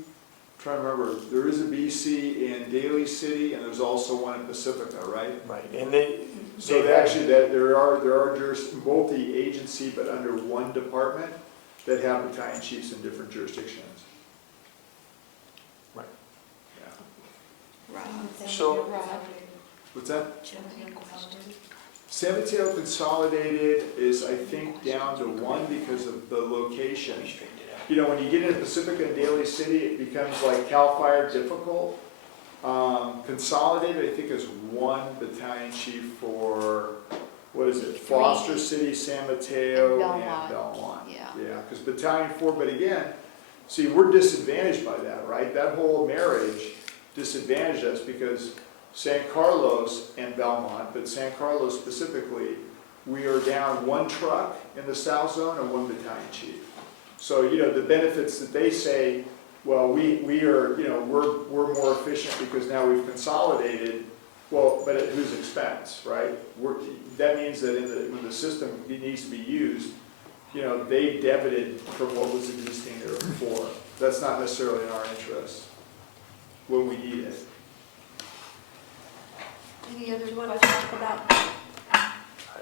trying to remember, there is a BC in Daly City, and there's also one in Pacifica, right? Right, and they. So there are multi-agency, but under one department, that have battalion chiefs in different jurisdictions. Right. Yeah. So- What's that? San Mateo Consolidated is, I think, down to 1 because of the location. You know, when you get into Pacifica and Daly City, it becomes like CAL FIRE difficult. Consolidated, I think, is 1 battalion chief for, what is it, Foster City, San Mateo, and Belmont. Yeah. Yeah, because Battalion 4, but again, see, we're disadvantaged by that, right? That whole marriage disadvantaged us because San Carlos and Belmont, but San Carlos specifically, we are down 1 truck in the south zone and 1 battalion chief. So, you know, the benefits that they say, well, we are, you know, we're more efficient because now we've consolidated, well, but at whose expense, right? That means that when the system needs to be used, you know, they debited from what was existing there before. That's not necessarily in our interest when we need it. Any other Do you want to questions? talk about?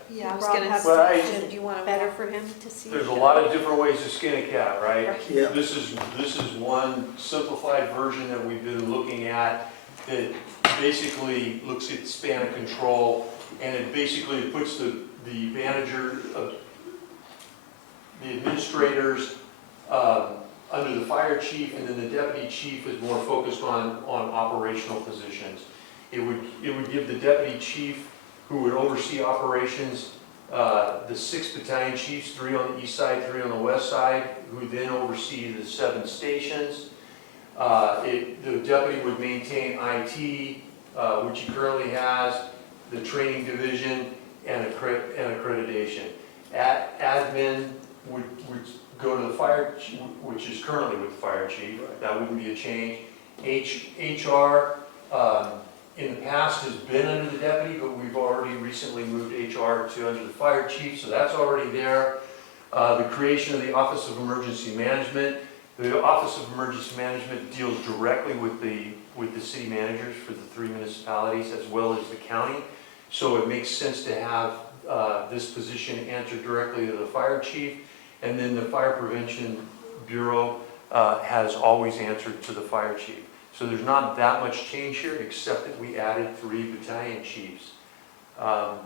Yeah, I was Rob gonna has Well, I- suggestions. Do you want to? Better for him to see? There's a lot of different ways to skin a cat, right? Right. Yeah. This is one simplified version that we've been looking at that basically looks at span of control, and it basically puts the manager, the administrators, under the fire chief, and then the deputy chief is more focused on operational positions. It would give the deputy chief, who would oversee operations, the 6 battalion chiefs, 3 on the east side, 3 on the west side, who then oversee the 7 stations. The deputy would maintain IT, which he currently has, the training division, and accreditation. Admin would go to the fire chief, which is currently with the fire chief. That wouldn't be a change. HR, in the past has been under the deputy, but we've already recently moved HR to under the fire chief, so that's already there. The creation of the Office of Emergency Management. The Office of Emergency Management deals directly with the city managers for the 3 municipalities as well as the county. So it makes sense to have this position answer directly to the fire chief. And then the Fire Prevention Bureau has always answered to the fire chief. So there's not that much change here, except that we added 3 battalion chiefs. And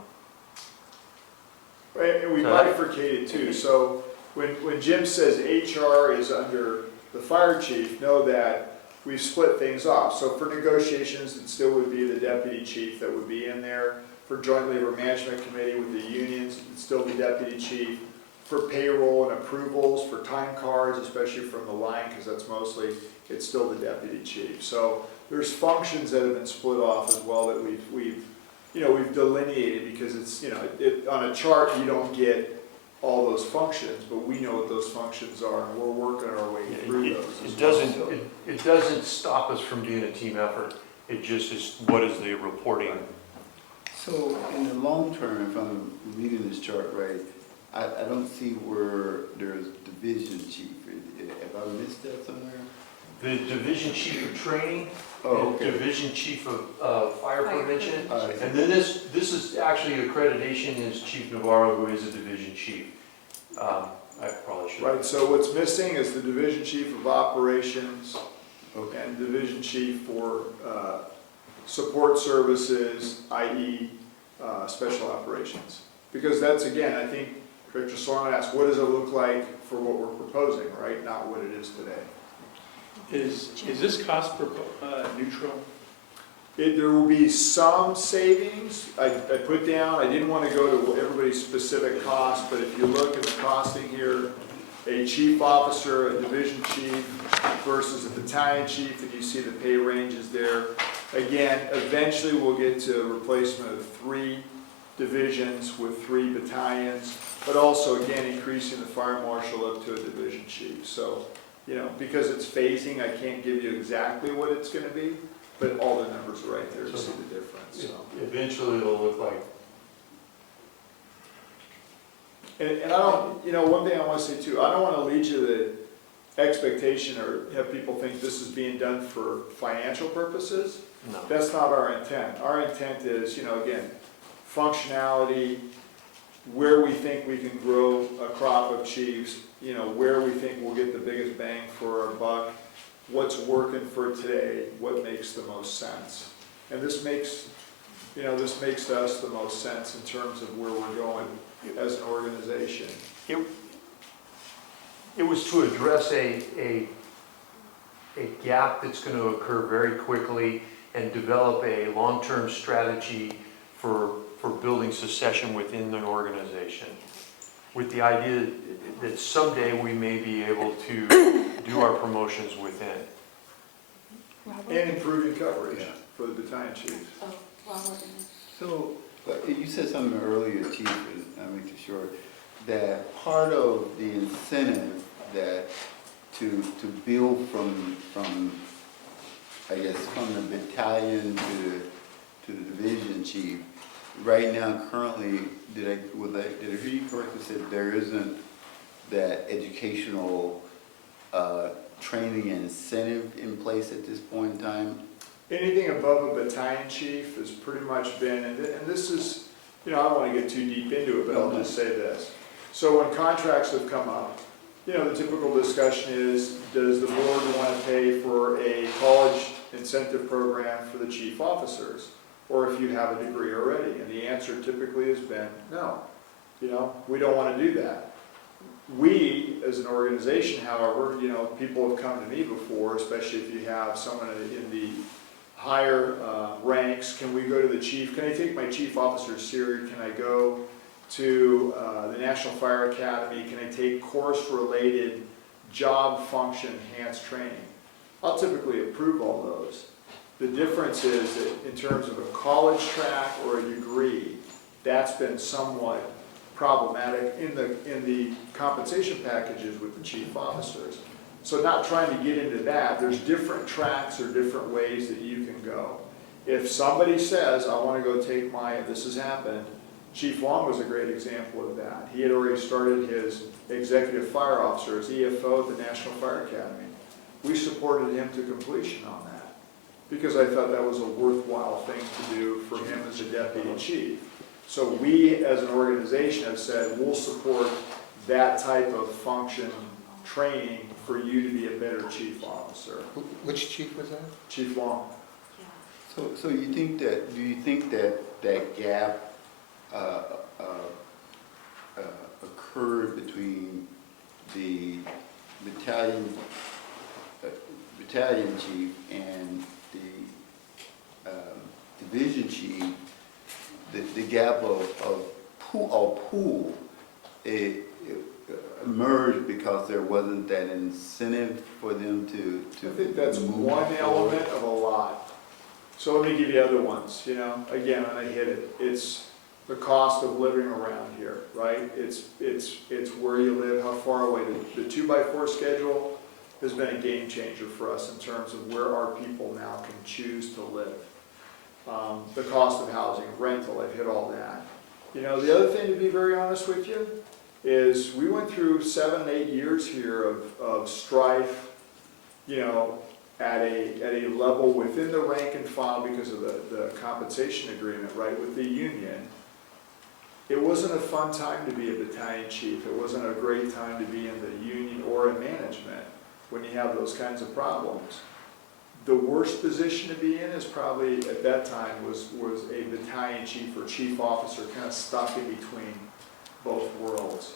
we bifurcated too, so when Jim says HR is under the fire chief, know that we've split things off. So for negotiations, it still would be the deputy chief that would be in there. For joint labor management committee with the unions, it'd still be deputy chief. For payroll and approvals, for time cards, especially from the line, because that's mostly, it's still the deputy chief. So there's functions that have been split off as well that we've delineated, because it's, on a chart you don't get all those functions, but we know what those functions are, and we're working our way through those. It doesn't stop us from being a team effort. It just is, what is the reporting? So in the long term, if I'm reading this chart right, I don't see where there's division chief. Have I missed that somewhere? The division chief of training, Oh, and okay. division chief of fire prevention. And then this is actually accreditation is Chief Navarro, who is a division chief. I probably should. Right, so what's missing is the division chief of operations Okay. and division chief for support services, i.e. Special operations. Because that's, again, I think Director Solomon asked, what does it look like for what we're proposing, right? Not what it is today. Is this cost neutral? There will be some savings. I put down, I didn't want to go to everybody's specific cost, but if you look at the costing here, a chief officer, a division chief versus a battalion chief, and you see the pay ranges there. Again, eventually we'll get to a replacement of 3 divisions with 3 battalions, but also again increasing the fire marshal up to a division chief. So, because it's phasing, I can't give you exactly what it's going to be, but all the numbers are right there to see the difference. So. Eventually it'll look like. And I don't, one thing I want to say too, I don't want to lead you to the expectation or have people think this is being done for financial purposes. No. That's not our intent. Our intent is, again, functionality, where we think we can grow a crop of chiefs, where we think we'll get the biggest bang for our buck, what's working for today, what makes the most sense. And this makes to us the most sense in terms of where we're going as an organization. It was to address a gap that's going to occur very quickly and develop a long-term strategy for building succession within the organization, with the idea that someday we may be able to do our promotions within. And improving coverage for the battalion chiefs. Oh, Robert. So, you said something earlier, Chief, and I'll make sure, that part of the incentive that to build from I guess, from the battalion to the division chief, right now, currently, did I hear you correctly say there isn't that educational training and incentive in place at this point in time? Anything above a battalion chief has pretty much been, and this is, I don't want to get too deep into it, but I'll just say this. So when contracts have come up, the typical discussion is, does the board want to pay for a college incentive program for the chief officers? Or if you have a degree already? And the answer typically has been, no. We don't want to do that. We, as an organization, however, you know, people have come to me before, especially if you have someone in the higher ranks, can we go to the chief? Can I take my chief officer serious? Can I go to the National Fire Academy? Can I take course-related job function enhanced training? I'll typically approve all those. The difference is that in terms of a college track or a degree, that's been somewhat problematic in the compensation packages with the chief officers. So not trying to get into that, there's different tracks or different ways that you can go. If somebody says, I want to go take this has happened, Chief Long was a great example of that. He had already started his executive fire officer, his EFO at the National Fire Academy. We supported him to completion on that because I thought that was a worthwhile thing to do for him as a deputy chief. So we, as an organization, have said, we'll support that type of function training for you to be a better chief officer. Which chief was that? Chief Long. So you think that, do you think that that gap occurred between the battalion chief and the division chief, the gap of pool, it emerged because there wasn't that incentive for them to I think that's move one forward? element of a lot. So let me give you other ones, you know, again, and I hit it. It's the cost of living around here, right? It's where you live, how far away. The 2x4 schedule has been a game changer for us in terms of where our people now can choose to live. The cost of housing, rental, I've hit all that. You know, the other thing, to be very honest with you, is we went through 7, 8 years here of strife, you know, at a level within the rank and file because of the compensation agreement, right, with the union. It wasn't a fun time to be a battalion chief. It wasn't a great time to be in the union or in management when you have those kinds of problems. The worst position to be in is probably, at that time, was a battalion chief or chief officer, kind of stuck in between both worlds.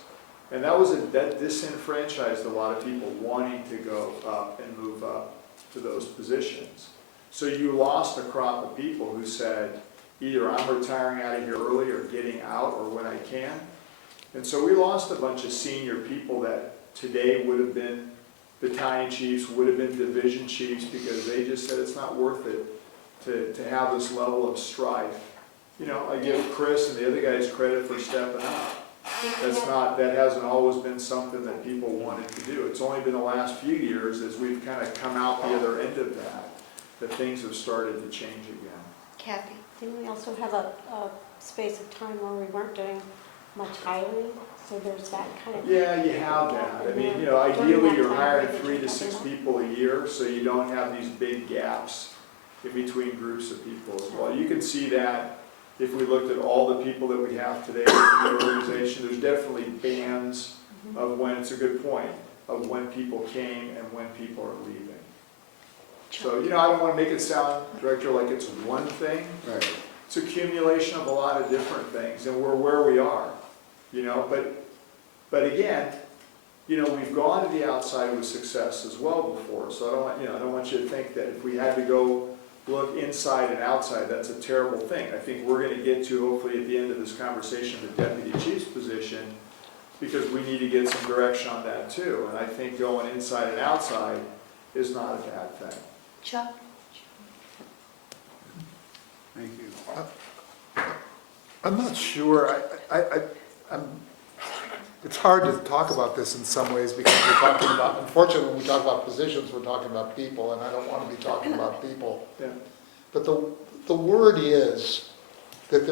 And that disenfranchised a lot of people wanting to go up and move up to those positions. So you lost a crop of people who said, either I'm retiring out of here early or getting out or when I can. And so we lost a bunch of senior people that today would have been battalion chiefs, would have been division chiefs, because they just said it's not worth it to have this level of strife. You know, I give Chris and the other guys credit for stepping up. That hasn't always been something that people wanted to do. It's only been the last few years as we've kind of come out the other end of that things have started to change again. Kathy? Didn't we also have a space of time where we weren't doing much hiring? So there's that kind of... Yeah, you have that. I mean, you know, ideally you're hiring 3 to 6 people a year, so you don't have these big gaps in between groups of people as well. You can see that if we looked at all the people that we have today in the organization. There's definitely bands of when, it's a good point, of when people came and when people are leaving. So, you know, I don't want to make it sound, Director, like it's one thing. Right. It's accumulation of a lot of different things, and we're where we are, you know. But again, you know, we've gone to the outside with success as well before. So I don't want you to think that if we had to go look inside and outside, that's a terrible thing. I think we're going to get to, hopefully at the end of this conversation, the deputy chief's position, because we need to get some direction on that too. And I think going inside and outside is not a bad thing. Chuck? Thank you. I'm not sure. It's hard to talk about this in some ways because we're talking about, unfortunately, when we talk about positions, we're talking about people, and I don't want to be talking about people. Yeah. But the word is that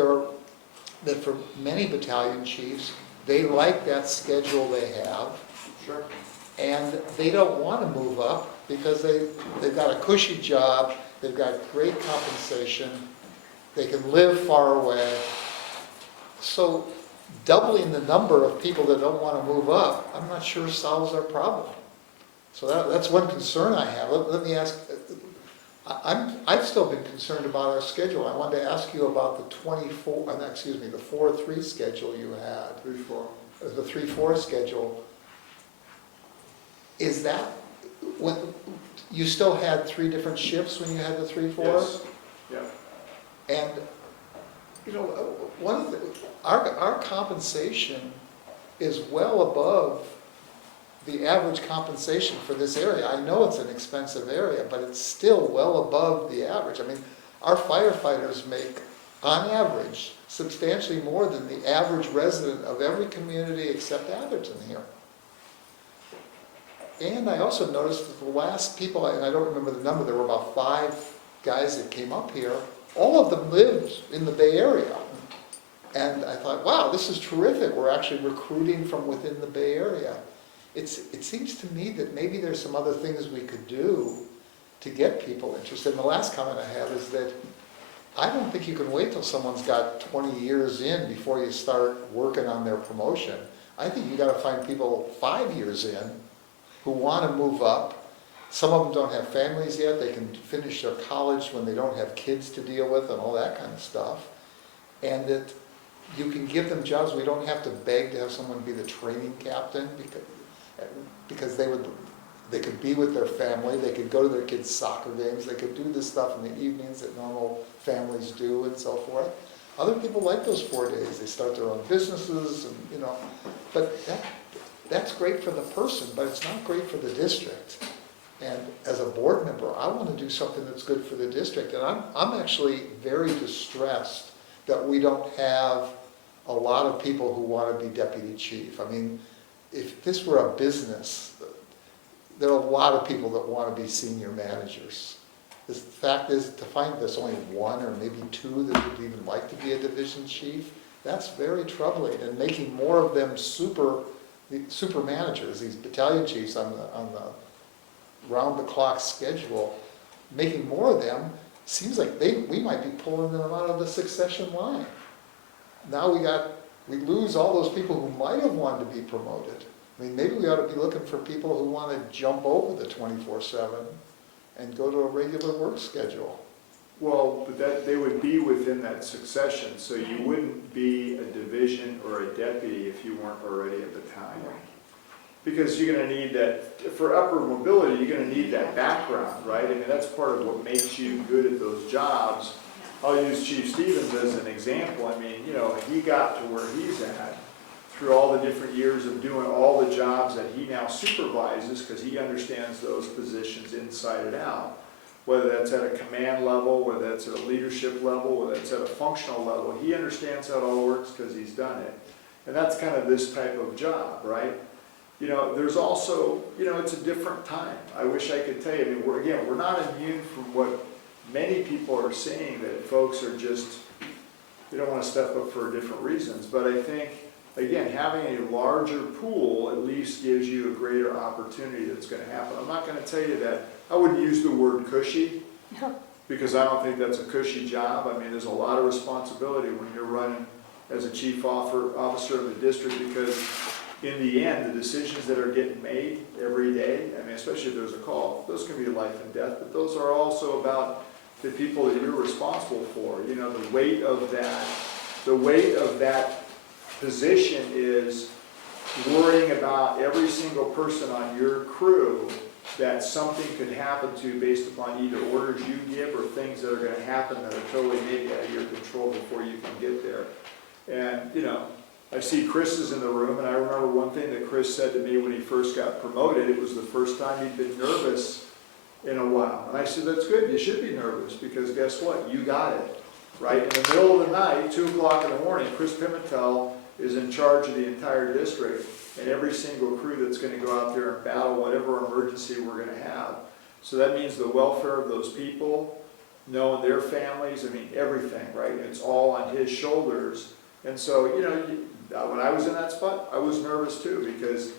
that for many battalion chiefs, they like that schedule they have. Sure. And they don't want to move up because they've got a cushy job, they've got great compensation, they can live far away. So doubling the number of people that don't want to move up, I'm not sure solves our problem. So that's one concern I have. Let me ask, I've still been concerned about our schedule. I wanted to ask you about the 4-3 schedule you had. 3-4. The 3-4 schedule. is that, when, you still had 3 different shifts when you had the 3-4? Yes. Yeah. And, you know, one of the, our compensation is well above the average compensation for this area. I know it's an expensive area, but it's still well above the average. I mean, our firefighters make, on average, substantially more than the average resident of every community except Atherton here. And I also noticed that the last people, and I don't remember the number, there were about 5 guys that came up here. All of them lived in the Bay Area. And I thought, wow, this is terrific. We're actually recruiting from within the Bay Area. It seems to me that maybe there's some other things we could do to get people interested. And the last comment I have is that I don't think you can wait till someone's got 20 years in before you start working on their promotion. I think you got to find people 5 years in who want to move up. Some of them don't have families yet. They can finish their college when they don't have kids to deal with and all that kind of stuff. And that you can give them jobs. We don't have to beg to have someone be the training captain because they could be with their family. They could go to their kids' soccer games. They could do this stuff in the evenings that normal families do and so forth. Other people like those 4 days. They start their own businesses and, you know, but that's great for the person, but it's not great for the district. And as a board member, I want to do something that's good for the district. And I'm actually very distressed that we don't have a lot of people who want to be deputy chief. I mean, if this were a business, there are a lot of people that want to be senior managers. The fact is, to find there's only 1 or maybe 2 that would even like to be a division chief, that's very troubling. And making more of them super managers, these battalion chiefs on the round-the-clock schedule, making more of them seems like we might be pulling them out of the succession line. Now we lose all those people who might have wanted to be promoted. I mean, maybe we ought to be looking for people who want to jump over the 24/7 and go to a regular work schedule. Well, but that, they would be within that succession, so you wouldn't be a division or a deputy if you weren't already a battalion. Because you're gonna need that, for upward mobility, you're gonna need that background, right? I mean, that's part of what makes you good at those jobs. I'll use Chief Stevens as an example. I mean, you know, he got to where he's at through all the different years of doing all the jobs that he now supervises, because he understands those positions inside and out. Whether that's at a command level, whether that's at a leadership level, whether that's at a functional level, he understands how it all works because he's done it. And that's kind of this type of job, right? You know, there's also, you know, it's a different time. I wish I could tell you, I mean, we're not immune from what many people are saying, that folks are just, they don't want to step up for different reasons. But I think, again, having a larger pool at least gives you a greater opportunity that's going to happen. I'm not going to tell you that, I wouldn't use the word cushy, because I don't think that's a cushy job. I mean, there's a lot of responsibility when you're running as a chief officer of the district, because in the end, the decisions that are getting made every day, I mean, especially if there's a call, those can be life and death, but those are also about the people that you're responsible for. You know, the weight of that position is worrying about every single person on your crew that something could happen to based upon either orders you give or things that are going to happen that are totally maybe out of your control before you can get there. And, you know, I see Chris is in the room, and I remember one thing that Chris said to me when he first got promoted. It was the first time he'd been nervous in a while. And I said, that's good, you should be nervous, because guess what? You got it, right? In the middle of the night, 2 o'clock in the morning, Chris Pimentel is in charge of the entire district, and every single crew that's going to go out there and battle whatever emergency we're going to have. So that means the welfare of those people, knowing their families, I mean, everything, right? It's all on his shoulders. And so, you know, when I was in that spot, I was nervous too, because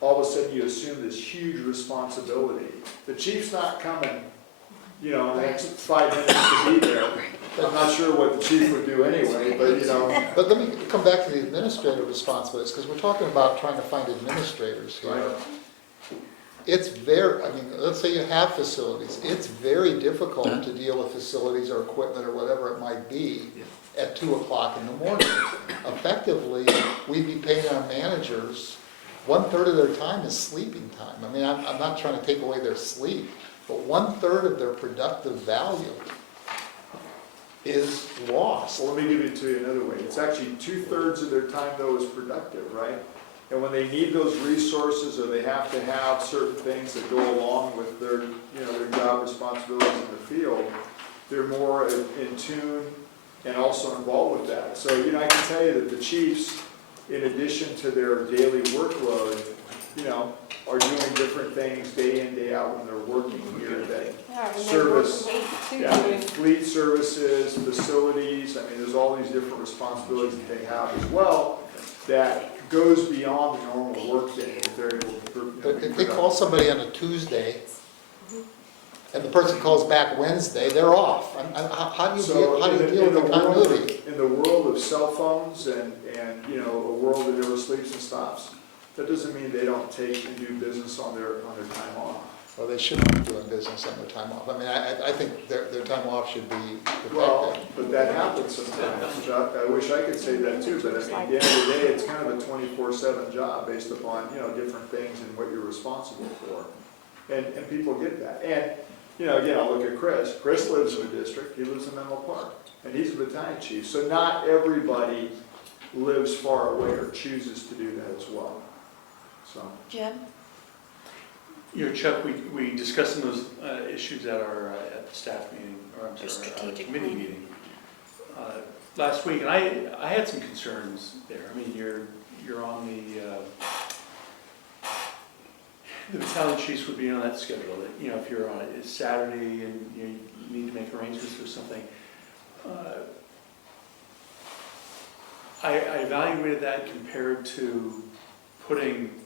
all of a sudden you assume this huge responsibility. The chief's not coming, you know, in the next 5 minutes to be there. I'm not sure what the chief would do anyway, but you know. But let me come back to the administrative responsibilities, because we're talking about trying to find administrators here. Right. It's very, I mean, let's say you have facilities. It's very difficult to deal with facilities or equipment or whatever it might be at 2 o'clock in the morning. Effectively, we'd be paying our managers 1/3 of their time is sleeping time. I mean, I'm not trying to take away their sleep, but 1/3 of their productive value is lost. Well, let me give it to you another way. It's actually 2/3 of their time though is productive, right? And when they need those resources or they have to have certain things that go along with their, their job responsibilities in the field, they're more in tune and also involved with that. So, I can tell you that the chiefs, in addition to their daily workload, are doing different things day in, day out when they're working here that Yeah, and they service, work late too, yeah, doing- fleet services, facilities, I mean, there's all these different responsibilities that they have as well that goes beyond the normal workday if they're able to. But if they call somebody on a Tuesday, and the person calls back Wednesday, they're off. How do you deal with the continuity? In the world of cell phones and a world that never sleeps and stops, that doesn't mean they don't take and do business on their time off. Well, they shouldn't be doing business on their time off. I mean, I think their time off should be Well, protected. but that happens sometimes, Chuck. I wish I could say that too, but I mean, at the end of the day, it's kind of a 24/7 job based upon, different things and what you're responsible for. And people get that. And, again, I'll look at Chris. Chris lives in the district, he lives in Menlo Park, and he's a battalion chief. So not everybody lives far away or chooses to do that as well. So. Jim? Chuck, we discussed some of those issues at at the staff meeting, or I'm The sorry, our strategic committee plan. meeting last week, and I had some concerns there. I mean, you're on the battalion chiefs would be on that schedule, that, if you're on it's Saturday and you need to make arrangements for something. I evaluated that compared to putting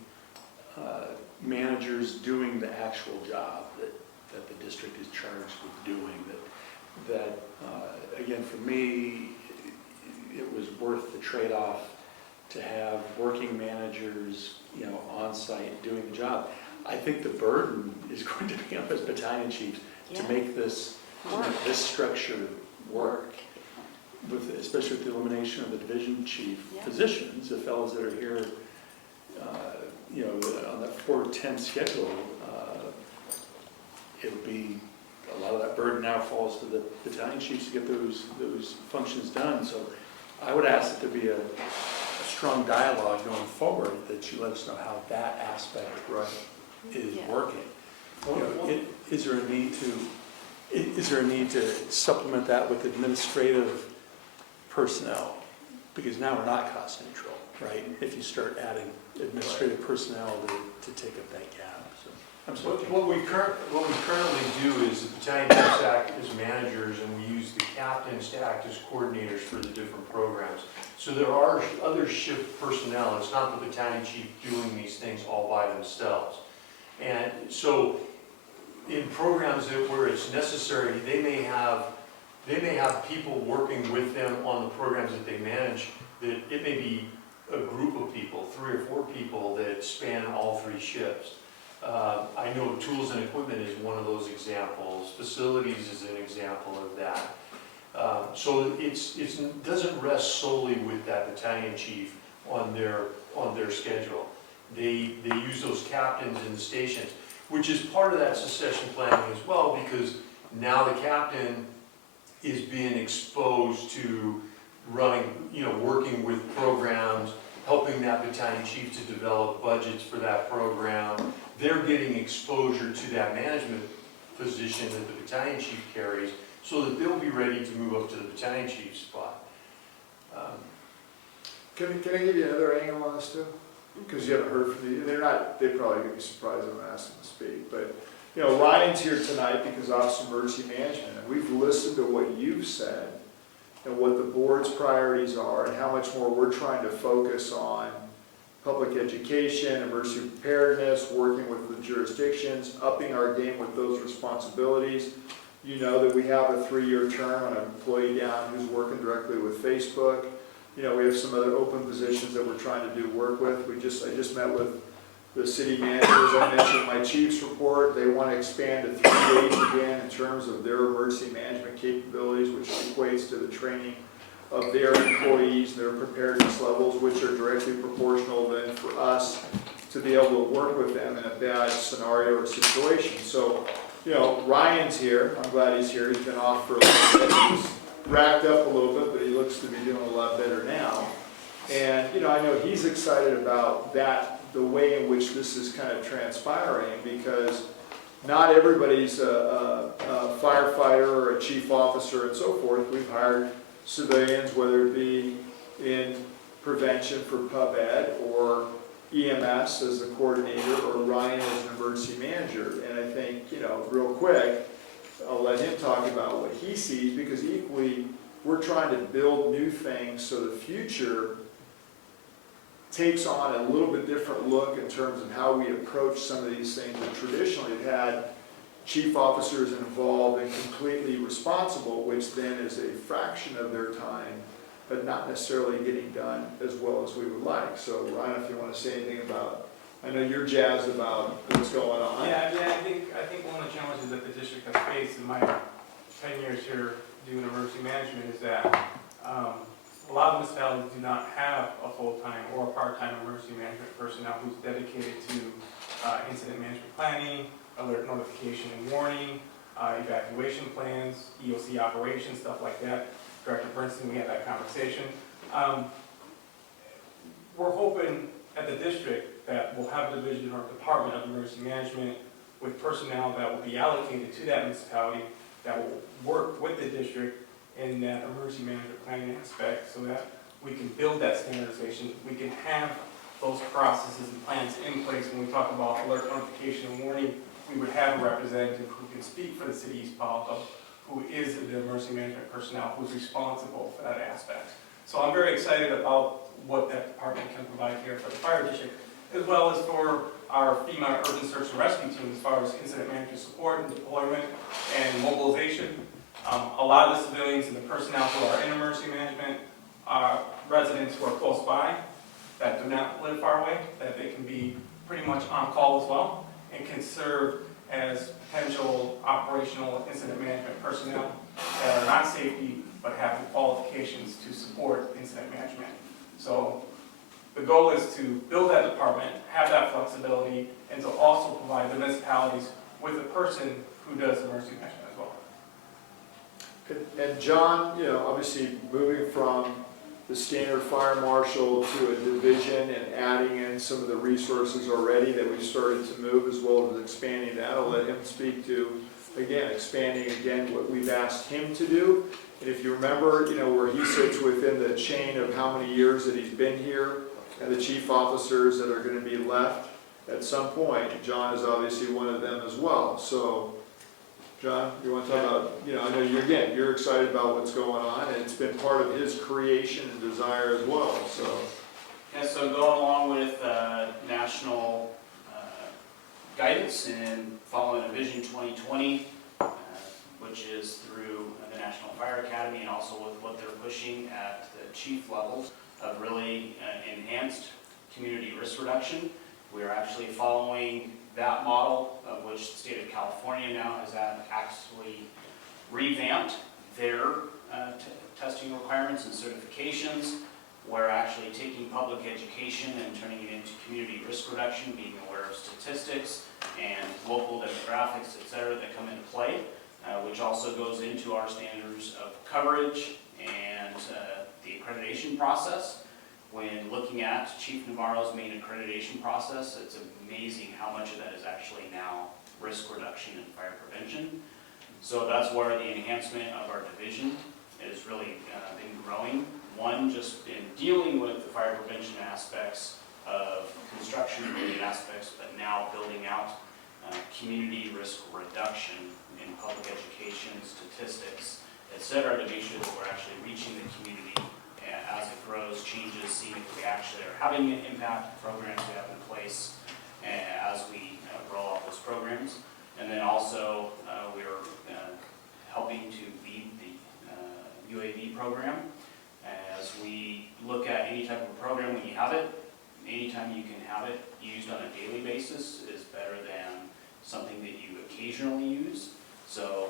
managers doing the actual job that the district is charged with doing. That again, for me, it was worth the trade-off to have working managers, on site doing the job. I think the burden is going to be on us battalion chiefs to make this structure work. Especially with the elimination of the division chief positions, the fellows that are here, on that 4-10 schedule, it'll be, a lot of that burden now falls to the battalion chiefs to get those functions done. So I would ask that there be a strong dialogue going forward, that you let us know how that aspect is working. Is there a need to supplement that with administrative personnel? Because now we're not cost neutral, right? If you start adding administrative personnel to take up that gap. So I'm sorry. What we currently do is the battalion chiefs act as managers, and we use the captains to act as coordinators for the different programs. So there are other shift personnel. It's not the battalion chief doing these things all by themselves. And so in programs where it's necessary, they may have people working with them on the programs that they manage, that it may be a group of people, 3 or 4 people that span all 3 shifts. I know tools and equipment is one of those examples. Facilities is an example of that. So it doesn't rest solely with that battalion chief on their schedule. They use those captains in the stations, which is part of that succession planning as well, because now the captain is being exposed to running, working with programs, helping that battalion chief to develop budgets for that program. They're getting exposure to that management position that the battalion chief carries, so that they'll be ready to move up to the battalion chief spot. Can I give you another angle on this too? Because you haven't heard from me. They probably gonna be surprised when I ask them to speak. But, Ryan's here tonight because of Office of Emergency Management, and we've listened to what you've said and what the board's priorities are and how much more we're trying to focus on public education, emergency preparedness, working with the jurisdictions, upping our game with those responsibilities. You know that we have a 3-year term on an employee down who's working directly with Facebook. We have some other open positions that we're trying to do work with. I just met with the city managers. I mentioned my chief's report. They want to expand to 3 days again in terms of their emergency management capabilities, which equates to the training of their employees, their preparedness levels, which are directly proportional then for us to be able to work with them in a bad scenario or situation. So, you know, Ryan's here, I'm glad he's here, he's been off for a little bit, he's racked up a little bit, but he looks to be doing a lot better now. And, you know, I know he's excited about that, the way in which this is kind of transpiring, because not everybody's a firefighter or a chief officer and so forth. We've hired civilians, whether it be in prevention for pub ed or EMS as the coordinator or Ryan as an emergency manager. And I think, you know, real quick, I'll let him talk about what he sees, because equally we're trying to build new things so the future takes on a little bit different look in terms of how we approach some of these things that traditionally have had chief officers involved and completely responsible, which then is a fraction of their time, but not necessarily getting done as well as we would like. So Ryan, if you want to say anything about, I know you're jazzed about what's going on. Yeah, I think one of the challenges that the district has faced in my 10 years here doing emergency management is that a lot of municipalities do not have a full-time or a part-time emergency management personnel who's dedicated to incident management planning, alert notification and warning, evacuation plans, EOC operations, stuff like that. Director Bernstein, we had that conversation. We're hoping at the district that we'll have a division or department of emergency management with personnel that will be allocated to that municipality that will work with the district in that emergency management planning aspect, so that we can build that standardization. We can have those processes and plans in place. When we talk about alert notification and warning, we would have a representative who can speak for the city of East Palo Alto, who is the emergency management personnel, who's responsible for that aspect. So I'm very excited about what that department can provide here for the fire district, as well as for our FEMA urban search and rescue team as far as incident management support and deployment and mobilization. A lot of the civilians and the personnel who are in emergency management are residents who are close by, that do not live far away, that they can be pretty much on call as well, and can serve as potential operational incident management personnel that are not safety, but have the qualifications to support incident management. So the goal is to build that department, have that flexibility, and to also provide the municipalities with a person who does emergency management as well. And John, you know, obviously moving from the standard fire marshal to a division and adding in some of the resources already that we've started to move, as well as expanding that. I'll let him speak to, again, expanding again what we've asked him to do. And if you remember, you know, where he sits within the chain of how many years that he's been here and the chief officers that are going to be left at some point, John is obviously one of them as well. So John, you want to talk about, you know, I know you're, again, you're excited about what's going on, and it's been part of his creation and desire as well, so. Yeah, so going along with national guidance and following a Vision 2020, which is through the National Fire Academy, and also with what they're pushing at the chief levels of really enhanced community risk reduction. We are actually following that model, of which the state of California now has actually revamped their testing requirements and certifications. We're actually taking public education and turning it into community risk reduction, being aware of statistics and local demographics, et cetera, that come into play, which also goes into our standards of coverage and the accreditation process. When looking at Chief Navarro's main accreditation process, it's amazing how much of that is actually now risk reduction and fire prevention. So that's where the enhancement of our division has really been growing. One, just in dealing with the fire prevention aspects of construction-related aspects, but now building out community risk reduction in public education, statistics, et cetera, to make sure that we're actually reaching the community as it grows, changes, seeing if we actually are having an impact, programs we have in place as we roll out those programs. And then also we're helping to lead the UAV program. As we look at any type of program, when you have it, anytime you can have it used on a daily basis is better than something that you occasionally use. So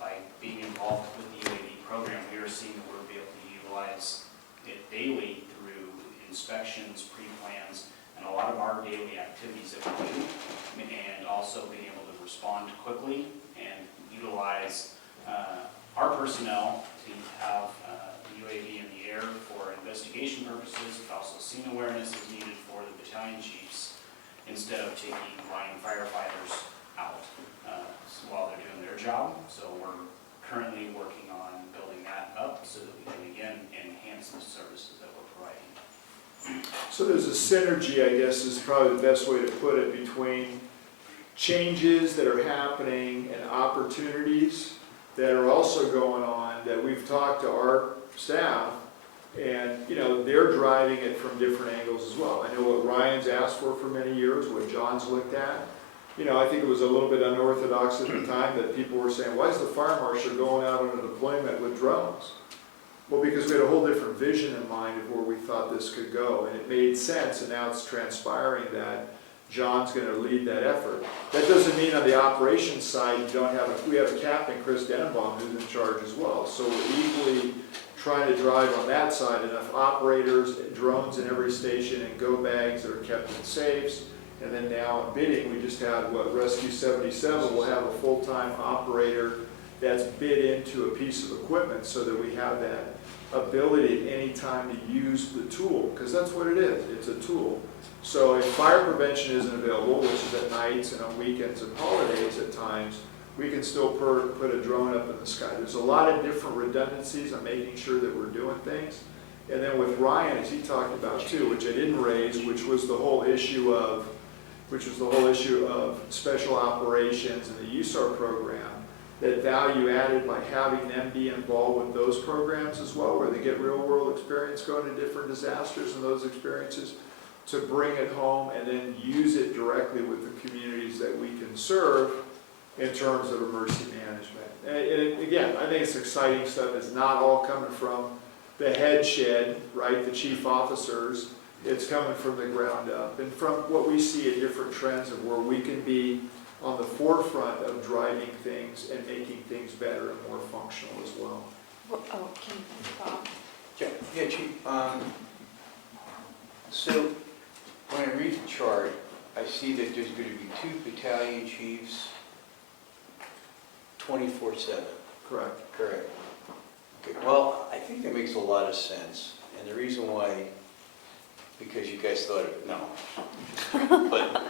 by being involved with the UAV program, we are seeing that we're able to utilize it daily through inspections, pre-plans, and a lot of our daily activities that we do, and also being able to respond quickly and utilize our personnel to have the UAV in the air for investigation purposes, but also scene awareness is needed for the battalion chiefs instead of taking line firefighters out while they're doing their job. So we're currently working on building that up so that we can again enhance the services that we're providing. So there's a synergy, I guess is probably the best way to put it, between changes that are happening and opportunities that are also going on that we've talked to our staff, and they're driving it from different angles as well. I know what Ryan's asked for many years, what John's looked at. I think it was a little bit unorthodox at the time that people were saying, why is the fire marshal going out on a deployment with drones? Well, because we had a whole different vision in mind of where we thought this could go, and it made sense, and now it's transpiring that John's going to lead that effort. That doesn't mean on the operations side we have a captain, Chris Denenbaum, who's in charge as well. So we're equally trying to drive on that side enough operators, drones in every station, and go bags that are kept in safes. And then now in bidding, we just had Rescue 77 will have a full-time operator that's bid into a piece of equipment so that we have that ability at any time to use the tool, because that's what it is, it's a tool. So if fire prevention isn't available, which is at nights and on weekends and holidays at times, we can still put a drone up in the sky. There's a lot of different redundancies on making sure that we're doing things. And then with Ryan, as he talked about too, which I didn't raise, which was the whole issue of special operations and the USAR program, that value added by having them be involved with those programs as well, where they get real world experience going to different disasters and those experiences, to bring it home and then use it directly with the communities that we can serve in terms of emergency management. And again, I think it's exciting stuff. It's not all coming from the head shed, right, the chief officers. It's coming from the ground up and from what we see in different trends of where we can be on the forefront of driving things and making things better and more functional as well. Yeah, Chief. So when I read the chart, I see that there's going to be 2 battalion chiefs 24/7. Correct. Correct. Okay, well, I think that makes a lot of sense. And the reason why, because you guys thought of it, no. But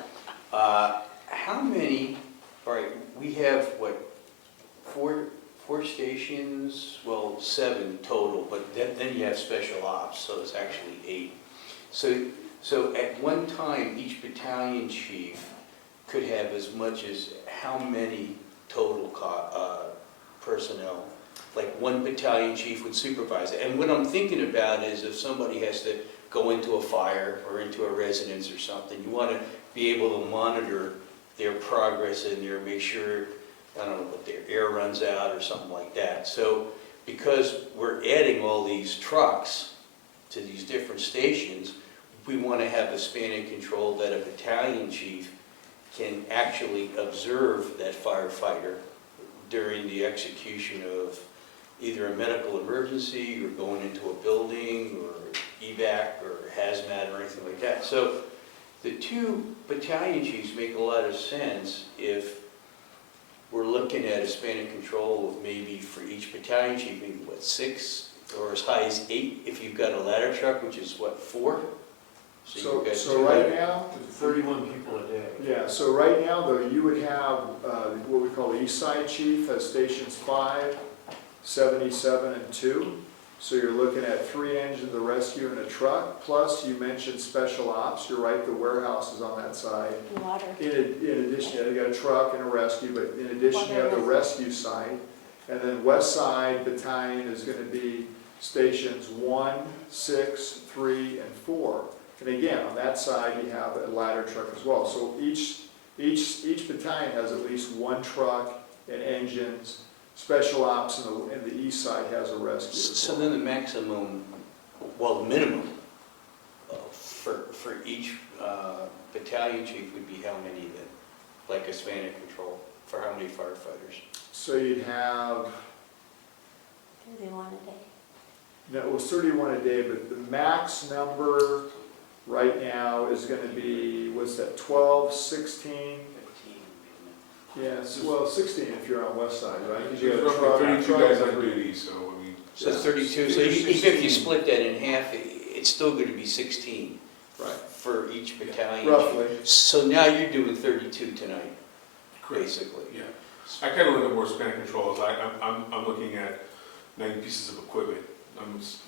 how many, all right, we have what, four stations, well, 7 total, but then you have special ops, so it's actually 8. So at one time, each battalion chief could have as much as how many total personnel? Like one battalion chief would supervise it. And what I'm thinking about is if somebody has to go into a fire or into a residence or something, you want to be able to monitor their progress in there, make sure, I don't know, what their air runs out or something like that. So because we're adding all these trucks to these different stations, we want to have a span of control that a battalion chief can actually observe that firefighter during the execution of either a medical emergency or going into a building or evac or hazmat or anything like that. So the 2 battalion chiefs make a lot of sense if we're looking at a span of control of maybe for each battalion chief, maybe what, 6 or as high as 8 if you've got a ladder truck, which is what, 4? So right now, 31 people a day. yeah, so right now though, you would have what we call the East Side Chief has stations 5, 77, and 2. So you're looking at 3 engines of rescue and a truck, plus you mentioned special ops. You're right, the warehouse is on that side. Water. In addition, you got a truck and a rescue, but in addition you have the rescue side. And then West Side Battalion is going to be stations 1, 6, 3, and 4. And again, on that side you have a ladder truck as well. So each battalion has at least 1 truck and engines. Special ops and the east side has a rescue. So then the maximum, well, the minimum for each battalion chief would be how many then? Like a span of control for how many firefighters? So you'd have, 31 a day. no, it was 31 a day, but the max number right now is gonna be, what's that, 12, 16? Yes, well, 16 if you're on West Side, right? 'Cause you got a Roughly truck- 32 truck guys and on three. duty, so I mean. So it's Yeah. 32, so even if you split that in half, it's still gonna be 16 Right, for each battalion. roughly. So now you're doing 32 tonight, Correct. basically. Yeah, I kind of look at more span controls. I'm looking at 9 pieces of equipment.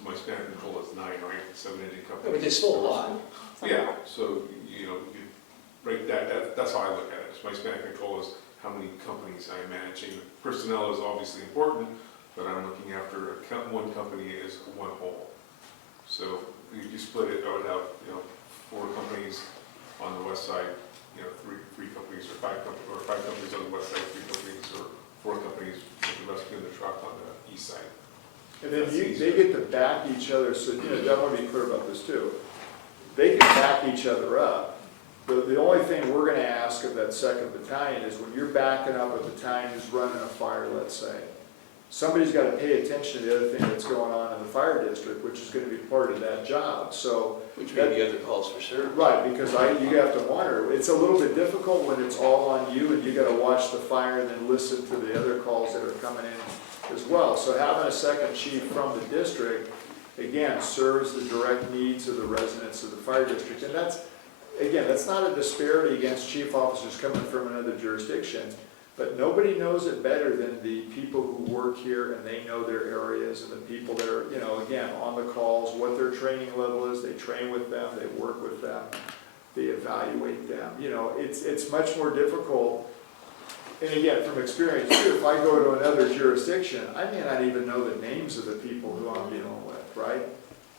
My span control is 9, right? 7 engine But companies. there's still a lot. Yeah, so, you know, you break that's how I look at it. So my span control is how many companies I'm managing. Personnel is obviously important, but I'm looking after one company as one whole. So if you split it, I would have, 4 companies on the west side, 3 companies or 5 companies, or 5 companies on the west side, 3 companies, or 4 companies, with the rest being the truck on the east side. And then they get to back each other, so, I want to be clear about this too. They can back each other up. The only thing we're gonna ask of that second battalion is when you're backing up a battalion who's running a fire, let's say, somebody's gotta pay attention to the other thing that's going on in the fire district, which is gonna be part of that job, so. Which may be other calls for service. Right, because you have to monitor. It's a little bit difficult when it's all on you and you gotta watch the fire and then listen to the other calls that are coming in as well. So having a second chief from the district, again, serves the direct needs of the residents of the fire district. And that's not a disparity against chief officers coming from another jurisdiction, but nobody knows it better than the people who work here and they know their areas and the people that are, again, on the calls, what their training level is, they train with them, they work with them, they evaluate them. It's much more difficult. And again, from experience too, if I go to another jurisdiction, I may not even know the names of the people who I'm dealing with, right?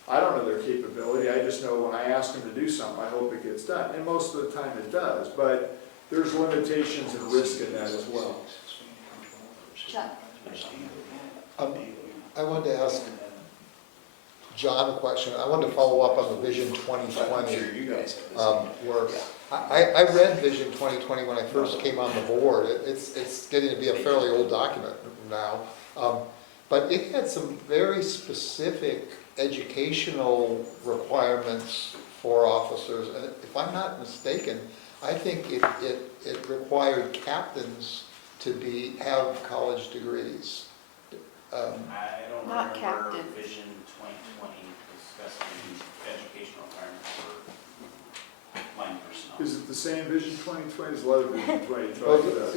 I don't know their capability, I just know when I ask them to do something, I hope it gets done. And most of the time it does, but there's limitations and risk in that as well. Chuck? I wanted to ask John a question. I wanted to follow up on the Vision 2020 I'm sure you guys have the same. work. I read Vision 2020 when I first came on the board. It's getting to be a fairly old document now. But it had some very specific educational requirements for officers. And if I'm not mistaken, I think it required captains to have college degrees. I don't Not remember captain. Vision 2020 discussing educational requirements for line personnel. Is it the same Vision 2020? There's a lot of Vision 2020 Well, talk about.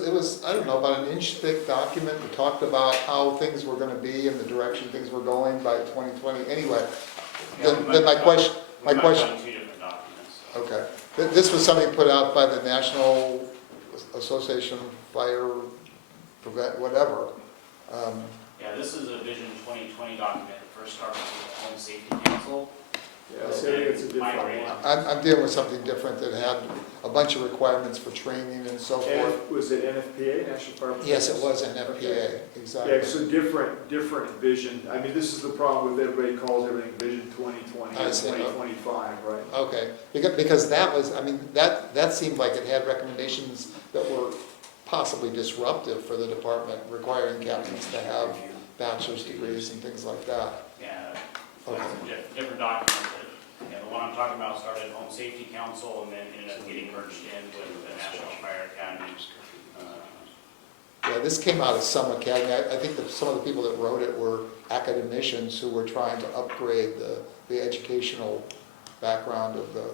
it was, I don't know, about an inch thick document that talked about how things were gonna be and the direction things were going by 2020. Anyway, then my question, We might have done 2 different documents. okay. This was something put out by the National Association of Fire Prevent, whatever. Yeah, this is a Vision 2020 document that first started with the Home Safety Council. Yeah, so I think it's a different one. I'm dealing with something different that had a bunch of requirements for training and so forth. Was it NFPA, National Fire Protection? Yes, it was an Okay. FPA, exactly. Yeah, so different vision. I mean, this is the problem with everybody calls everything Vision 2020 I or see. 2025, right? Okay, because that was, I mean, that seemed like it had recommendations that were possibly disruptive for the department, requiring captains to have bachelor's degrees and things like that. Yeah, Okay. it's a different document. Yeah, the one I'm talking about started at Home Safety Council and then ended up getting merged in with the National Fire Academy. Yeah, this came out of some academy. I think that some of the people that wrote it were academicians who were trying to upgrade the educational background of the.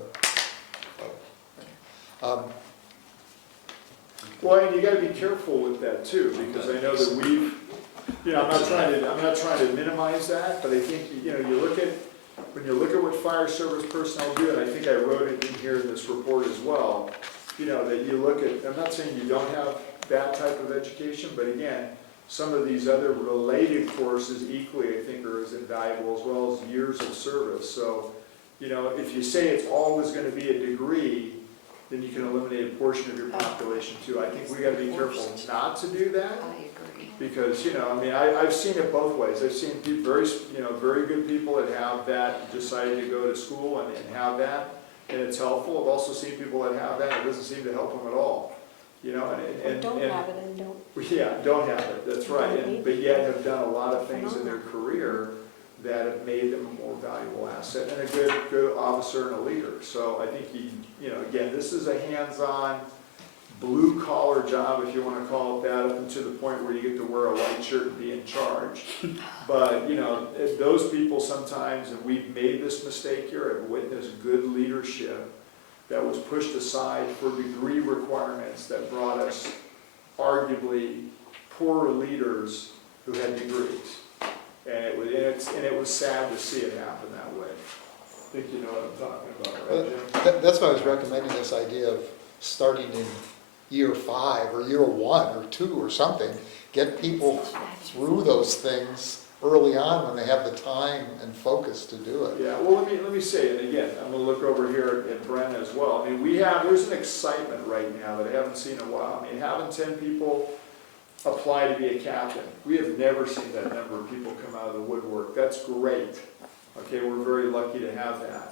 Well, and you gotta be careful with that too, because I know that we've, I'm not trying to minimize that, but I think, when you look at what fire service personnel do, and I think I wrote it in here in this report as well, that you look at, I'm not saying you don't have that type of education, but again, some of these other related courses equally, I think, are as invaluable, as well as years of service. So, if you say it's always gonna be a degree, then you can eliminate a portion of your population too. I think we gotta be careful not to do that. I agree. Because, I've seen it both ways. I've seen people, very good people that have that, decided to go to school and have that, and it's helpful. I've also seen people that have that, and it doesn't seem to help them at all, Or don't have it and don't. Yeah, don't have it, that's right, Don't need but yet have done a lot of things in their career that have made them more valuable asset and a good officer and a leader. So I think again, this is a hands-on, blue-collar job, if you want to call it that, up until the point where you get to wear a white shirt and be in charge. But, those people sometimes, and we've made this mistake here, have witnessed good leadership that was pushed aside for degree requirements that brought us arguably poorer leaders who had degrees. And it was sad to see it happen that way. I think you know what I'm talking about, right, Jim? That's why I was recommending this idea of starting in year 5 or year 1 or 2 or something. Get people through those things early on when they have the time and focus to do it. Yeah, well, let me say, and again, I'm gonna look over here at Brent as well. I mean, there's an excitement right now that I haven't seen in a while. I mean, having 10 people apply to be a captain, we have never seen that number of people come out of the woodwork. That's great. Okay, we're very lucky to have that.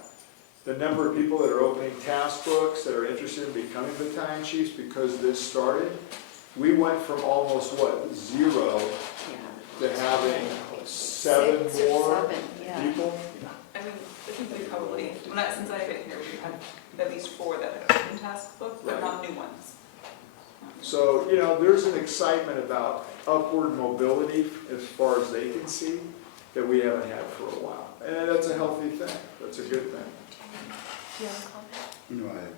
The number of people that are opening task books, that are interested in becoming battalion chiefs because this started, we went from almost, 0 to having 7 6 or more 7, yeah. people. I mean, I think we probably, since I've been here, we've had at least 4 that have open task books, but not new ones. So, there's an excitement about upward mobility as far as they can see that we haven't had for a while. And that's a healthy thing. That's a good thing. Do you have a comment?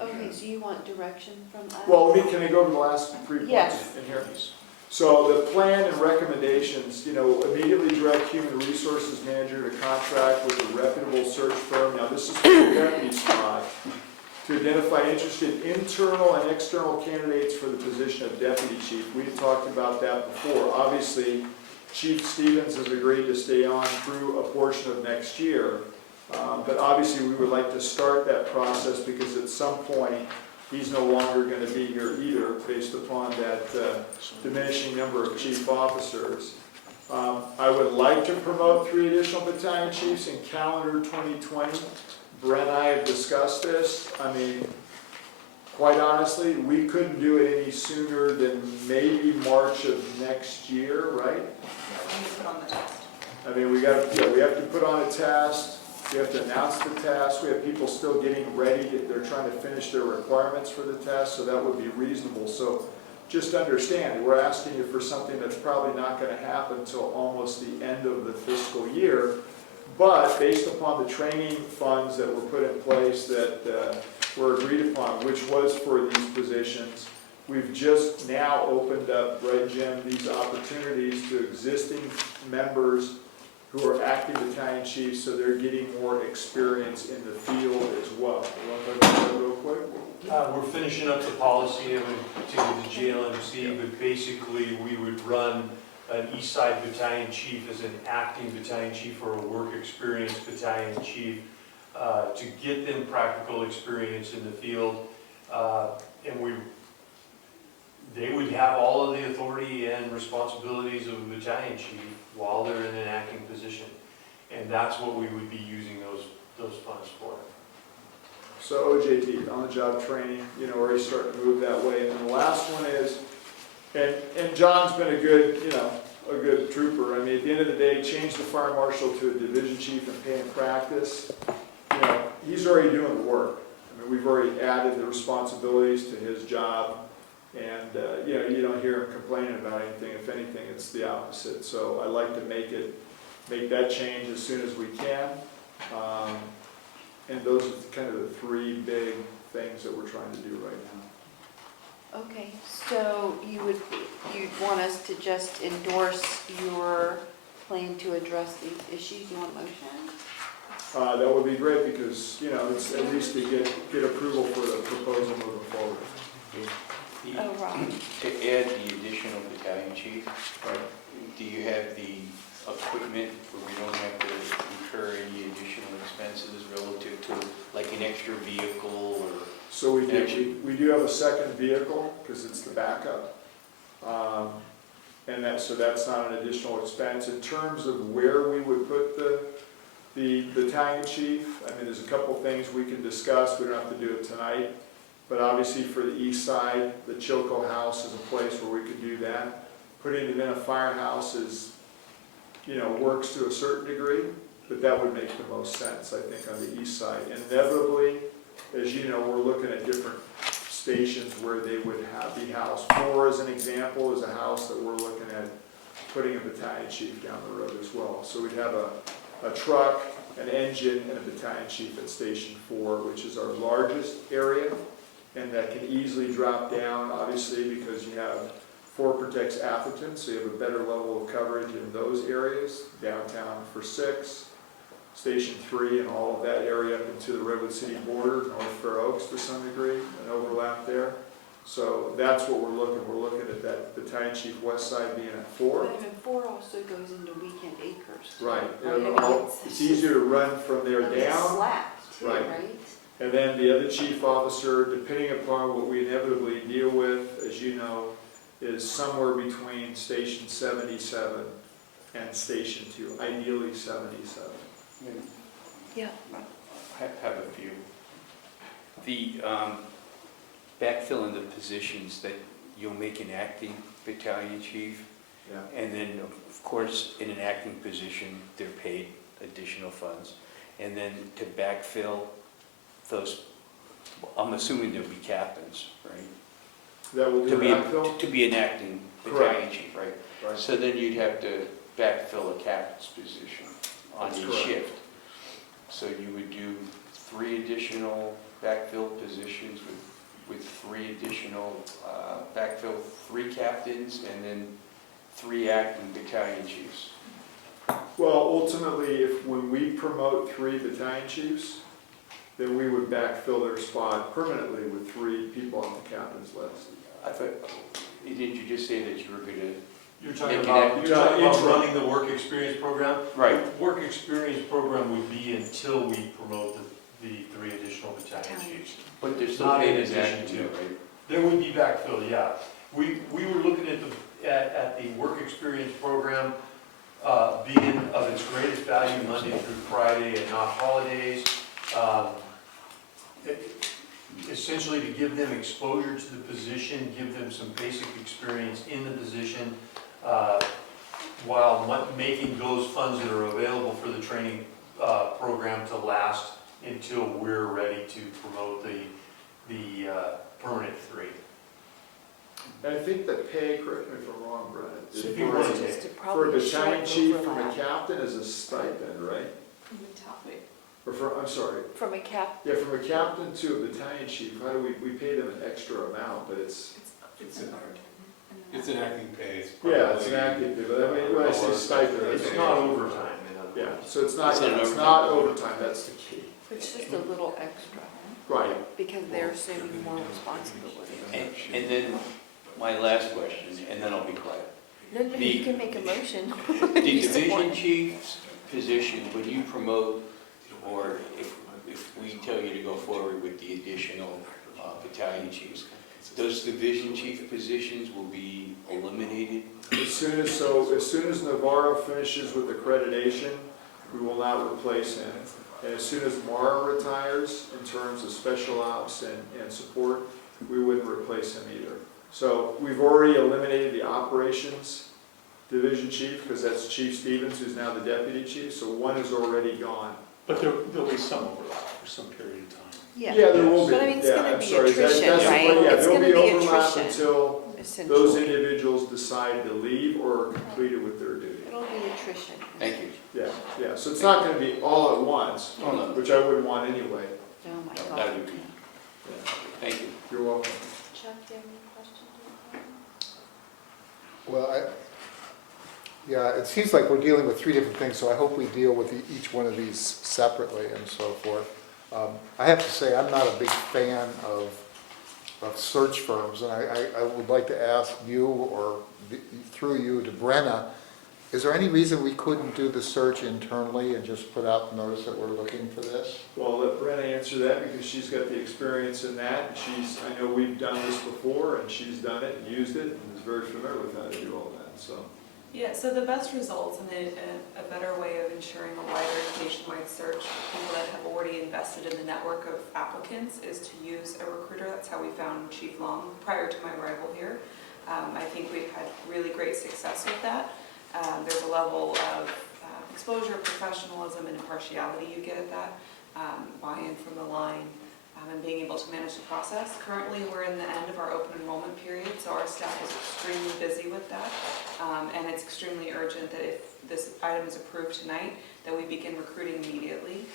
No, Okay, so you want direction from us? Well, can I go over the last 3 points Yes. in here? So the plan and recommendations, immediately direct human resources manager to contract with a reputable search firm. Now, this is for the deputy spot, to identify interested internal and external candidates for the position of deputy chief. We had talked about that before. Obviously, Chief Stevens has agreed to stay on through a portion of next year. But obviously, we would like to start that process because at some point, he's no longer going to be here either, based upon that diminishing number of chief officers. I would like to promote 3 additional battalion chiefs in calendar 2020. Brent and I have discussed this. I mean, quite honestly, we couldn't do it any sooner than maybe March of next year, right? Yeah, we need to put on the test. I mean, we have to put on a test. We have to announce the test. We have people still getting ready. They're trying to finish their requirements for the test, so that would be reasonable. So just understand, we're asking you for something that's probably not going to happen until almost the end of the fiscal year. But based upon the training funds that were put in place that were agreed upon, which was for these positions, we've just now opened up, right, Jim, these opportunities to existing members who are active battalion chiefs, so they're getting more experience in the field as well. You want to talk about that real quick? We're finishing up the policy of the GLMC, but basically we would run an East Side Battalion Chief as an acting battalion chief or a work experience battalion chief to get them practical experience in the field. And they would have all of the authority and responsibilities of a battalion chief while they're in an acting position. And that's what we would be using those funds for. So OJT, on-the-job training, already starting to move that way. And then the last one is, and John's been a good trooper. I mean, at the end of the day, change the fire marshal to a division chief and pay and practice. He's already doing the work. I mean, we've already added the responsibilities to his job. And, you don't hear him complaining about anything. If anything, it's the opposite. So I like to make that change as soon as we can. And those are kind of the 3 big things that we're trying to do right now. Okay, so you'd want us to just endorse your plan to address these issues? You want a motion? That would be great because, it's at least to get approval for the proposal moving forward. Oh, Rob. To add the additional battalion chief, do you have the equipment where we don't have to incur any additional expenses relative to like an extra vehicle or? So we do have a second vehicle because it's the backup. And so that's not an additional expense. In terms of where we would put the battalion chief, I mean, there's a couple things we can discuss. We don't have to do it tonight. But obviously for the east side, the Chilco House is a place where we could do that. Putting it in a firehouse is, works to a certain degree, but that would make the most sense, I think, on the east side. Inevitably, as you know, we're looking at different stations where they would be housed. 4, as an example, is a house that we're looking at putting a battalion chief down the road as well. So we'd have a truck, an engine, and a battalion chief at Station 4, which is our largest area, and that can easily drop down, obviously, because you have 4 protects Atherton, so you have a better level of coverage in those areas. Downtown for 6, Station 3 and all of that area up into the Redwood City border, North Fair Oaks to some degree, an overlap there. So that's what we're looking. We're looking at that battalion chief west side being at 4. But even 4 also goes into Weekend Acres. Right. I mean, It's easier to run from there it's down. flat too, Right. right? And then the other chief officer, depending upon what we inevitably deal with, as you know, is somewhere between Station 77 and Station 2, ideally 77. Yeah. I have a few. The backfill in the positions that you'll make an acting battalion chief, Yeah. and then, of course, in an acting position, they're paid additional funds. And then to backfill those, I'm assuming there'll be captains, right? That will To do be, backfill? to be an acting Correct. battalion chief, right? Right. So then you'd have to backfill a captain's position on That's each correct. shift. So you would do 3 additional backfill positions with 3 additional, backfill 3 captains and then 3 acting battalion chiefs. Well, ultimately, when we promote 3 battalion chiefs, then we would backfill their spot permanently with 3 people on the captain's list. I thought, didn't you just say that you were gonna? You're talking Make it about, act- you're talking about interim. running the work experience program? Right. Work experience program would be until we promote the 3 additional battalion chiefs. But they're still Not in paid as addition acting, to. right? There would be backfill, yeah. We were looking at the work experience program being of its greatest value Monday through Friday and not holidays. Essentially to give them exposure to the position, give them some basic experience in the position, while making those funds that are available for the training program to last until we're ready to promote the permanent 3. And I think the pay, correct me if I'm wrong, Brennan, is If you want to Just take. for probably a battalion chief from a overlap. captain is a stipend, right? Or I'm sorry, From a cap, yeah, from a captain to a battalion chief, how do we pay them an extra amount, but it's, It's an acting pay. yeah, it's an active, pay, but I mean, when I say stipend, It's not overtime. yeah, so it's not, It's not it's not overtime, that's the key. it's just a little extra, Right. because they're assuming more responsibility. And then my last question, and then I'll be quiet. No, no, you can make a motion. The You support. division chief's position, when you promote, or if we tell you to go forward with the additional battalion chiefs, those division chief positions will be eliminated? As soon as Navarro finishes with accreditation, we will not replace him. And as soon as Mara retires, in terms of special ops and support, we wouldn't replace him either. So we've already eliminated the operations division chief, because that's Chief Stevens, who's now the deputy chief, so one is already gone. But there'll be some overlap for some period of time. Yeah, Yeah, there will be. but I mean, it's Yeah, gonna I'm be sorry. attrition, That's the right? point. Yeah, It's there'll gonna be be overlap attrition, until those essentially. individuals decide to leave or are completed with their duty. It'll be attrition. Thank you. Yeah, so it's not gonna be all at once, Oh, no. which I wouldn't want anyway. Oh, my No, God. that would be, Yeah. thank you. You're welcome. Chuck, do you have any questions? Well, yeah, it seems like we're dealing with 3 different things, so I hope we deal with each one of these separately and so forth. I have to say, I'm not a big fan of search firms, and I would like to ask you, or through you to Brenna, is there any reason we couldn't do the search internally and just put out the notice that we're looking for this? Well, I'll let Brenna answer that because she's got the experience in that. I know we've done this before and she's done it and used it and is very familiar with how to do all that, so. Yeah, so the best results and a better way of ensuring a wider nationwide search for people that have already invested in the network of applicants is to use a recruiter. That's how we found Chief Long prior to my arrival here. I think we've had really great success with that. There's a level of exposure, professionalism, and impartiality you get at that, buy-in from the line, and being able to manage the process. Currently, we're in the end of our open enrollment period, so our staff is extremely busy with that. And it's extremely urgent that if this item is approved tonight, that we begin recruiting immediately,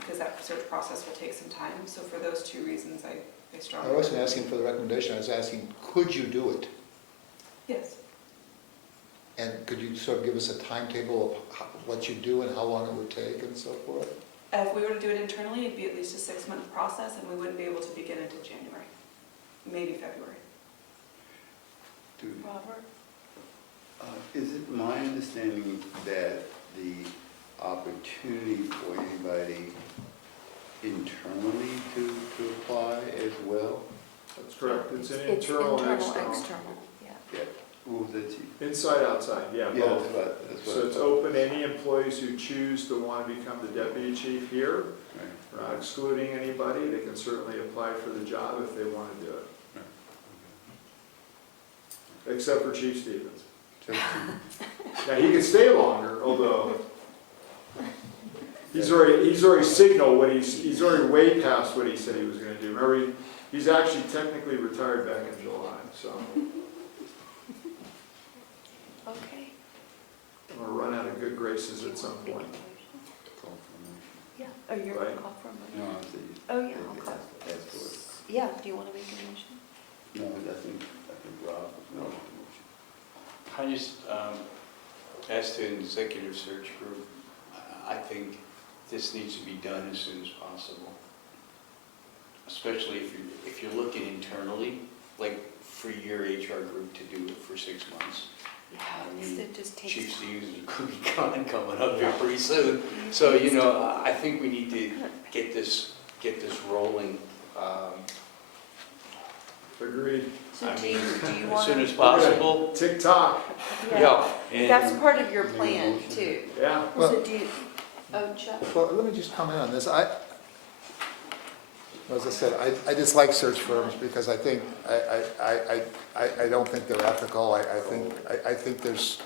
because that search process will take some time. So for those two reasons, I strongly... I wasn't asking for the recommendation, I was asking, could you do it? Yes. And could you sort of give us a timetable of what you do and how long it would take and so forth? If we were to do it internally, it'd be at least a 6-month process, and we wouldn't be able to begin until January, maybe February. Robert? Is it my understanding that the opportunity for anybody internally to apply as well? That's correct, it's an It's internal and external, external. yeah. Yeah. What was that, Chief? Inside, outside, yeah, Yeah, both. that's what So I it's thought. open, any employees who choose to want to become the deputy chief here, Right. we're not excluding anybody, they can certainly apply for the job if they want to do it. Right. Except for Chief Stevens. Just Now, he can stay longer, although he's already signaled what he's already way past what he said he was gonna do. Remember, he's actually technically retired back in July, so Okay. I'm gonna run out of good graces at some point. call for a motion. Yeah, oh, you're going Right. to call for a No, motion? I said. Oh, yeah, I'll call. Ask for it. Yeah, do you want to make a motion? No, I think Rob was making the motion. I just, as to an executive search group, I think this needs to be done as soon as possible. Especially if you're looking internally, like for your HR group to do it for 6 months. Yeah, I mean, it just takes Chief time. Stevens could be coming up here pretty soon. So, you know, I think we need to get this rolling Agreed. So I do you mean, want? as soon as possible. Tick tock, Yeah. and- That's part of your plan too. yeah. So do you, oh, Chuck? Well, let me just comment on this. As I said, I dislike search firms because I think, I don't think they're ethical. I think there's,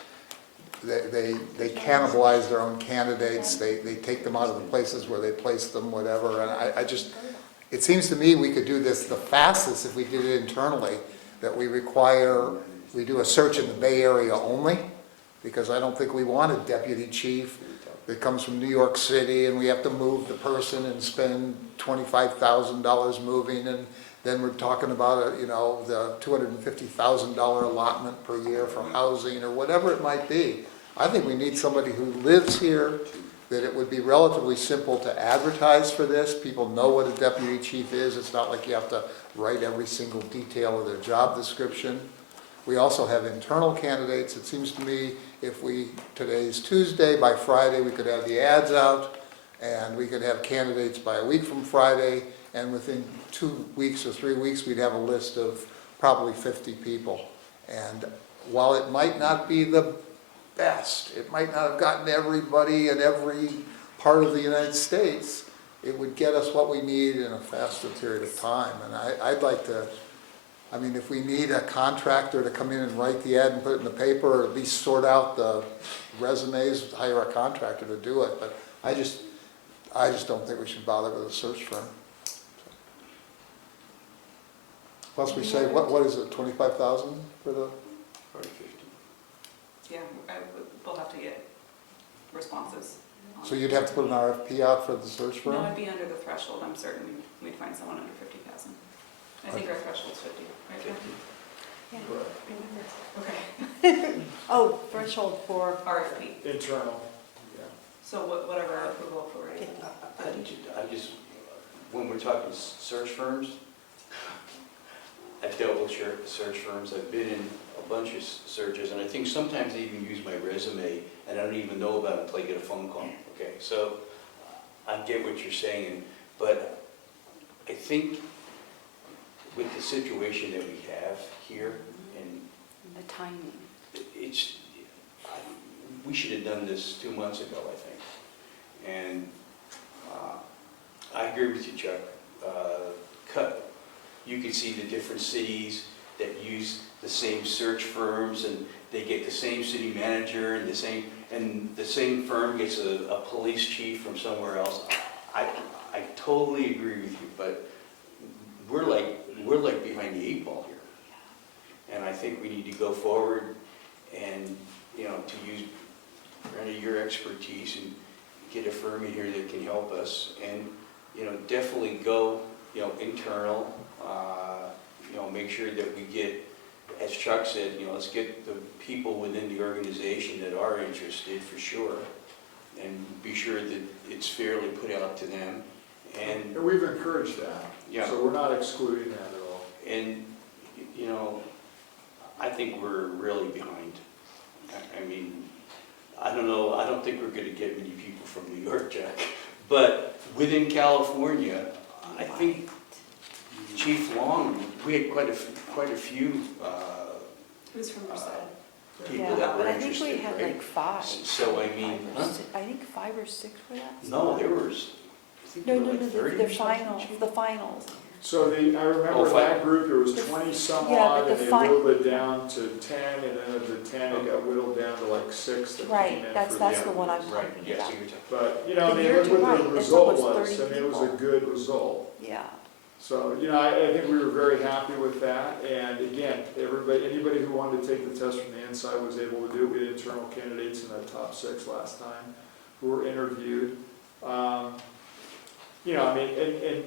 they cannibalize their own candidates. They take them out of the places where they place them, whatever. And I just, it seems to me we could do this the fastest if we did it internally, that we do a search in the Bay Area only, because I don't think we want a deputy chief that comes from New York City and we have to move the person and spend $25,000 moving, and then we're talking about, you know, the $250,000 allotment per year for housing or whatever it might be. I think we need somebody who lives here, that it would be relatively simple to advertise for this. People know what a deputy chief is. It's not like you have to write every single detail of their job description. We also have internal candidates. It seems to me if today's Tuesday, by Friday we could have the ads out, and we could have candidates by a week from Friday, and within 2 weeks or 3 weeks we'd have a list of probably 50 people. And while it might not be the best, it might not have gotten everybody in every part of the United States, it would get us what we need in a faster period of time. And I'd like to, I mean, if we need a contractor to come in and write the ad and put it in the paper, or at least sort out the resumes, hire a contractor to do it. But I just don't think we should bother with a search firm. Plus we say, what is it, 25,000 for the? Yeah, we'll have to get responses. So you'd have to put an RFP out for the search firm? No, it'd be under the threshold. I'm certain we'd find someone under 50,000. I think our threshold's 50, right? Yeah. Okay. Oh, threshold for, RFP. Internal, yeah. So whatever our approval for it. I just, when we're talking search firms, I've dealt with search firms, I've been in a bunch of searches, and I think sometimes they even use my resume, and I don't even know about it until I get a phone call, okay? So, I get what you're saying, but I think with the situation that we have here, and The timing. we should have done this 2 months ago, I think. And I agree with you, Chuck. You can see the different cities, that use the same search firms, and they get the same city manager, and the same firm gets a police chief from somewhere else. I totally agree with you, but we're like behind the 8 ball here. And I think we need to go forward and, you know, to use Brenda, your expertise, and get a firm in here that can help us, and, you know, definitely go, you know, internal, you know, make sure that we get, as Chuck said, you know, let's get the people within the organization that are interested for sure, and be sure that it's fairly put out to them. And we've encouraged that. yeah, So we're not excluding that at all. and, you know, I think we're really behind. I mean, I don't know, I don't think we're gonna get many people from New York, Jack, but within California, I think Chief Long, we had quite a few, Who's from Merced? people that were But I think interested, we had right? like 5. So, I mean, I think 5 or 6 were that? no, there was, I think No, there no, were no, like 30 the or something, finals, Chief. the finals. So I remember that group, there was 20 some Yeah, odd, but and the they fi- whittled it down to 10, and then of the 10, it got whittled down to like 6 that came in Right, that's for the the one I'm Right, talking yes, about. you were talking. But, you know, I The mean, year look to what right, the it's result almost was. 30 I mean, it was a people. good result. Yeah. So, you know, I think we were very happy with that, and again, anybody who wanted to take the test from the inside was able to do it. We had internal candidates in that top 6 last time who were interviewed. You know, I mean, and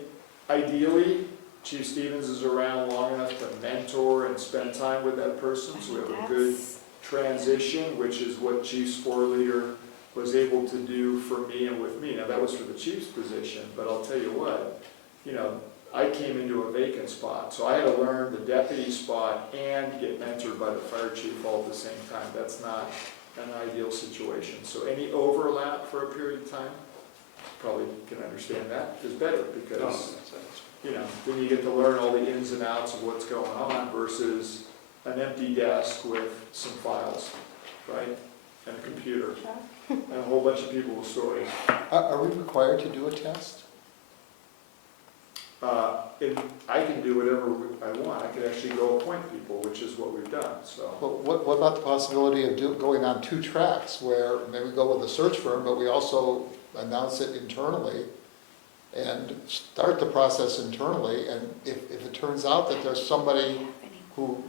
ideally, Chief Stevens is around long enough to mentor and spend time with that person, so we have a good transition, which is what Chief Spore Leader was able to do for me and with me. Now, that was for the chief's position, but I'll tell you what, you know, I came into a vacant spot, so I had to learn the deputy spot and get mentored by the fire chief all at the same time. That's not an ideal situation. So any overlap for a period of time, probably can understand that, is better, because, you know, then you get to learn all the ins and outs of what's going on versus an empty desk with some files, right? And a computer, and a whole bunch of people with stories. Are we required to do a test? I can do whatever I want. I could actually go appoint people, which is what we've done, so. But what about the possibility of going on 2 tracks, where maybe we go with a search firm, but we also announce it internally and start the process internally, and if it turns out that there's somebody who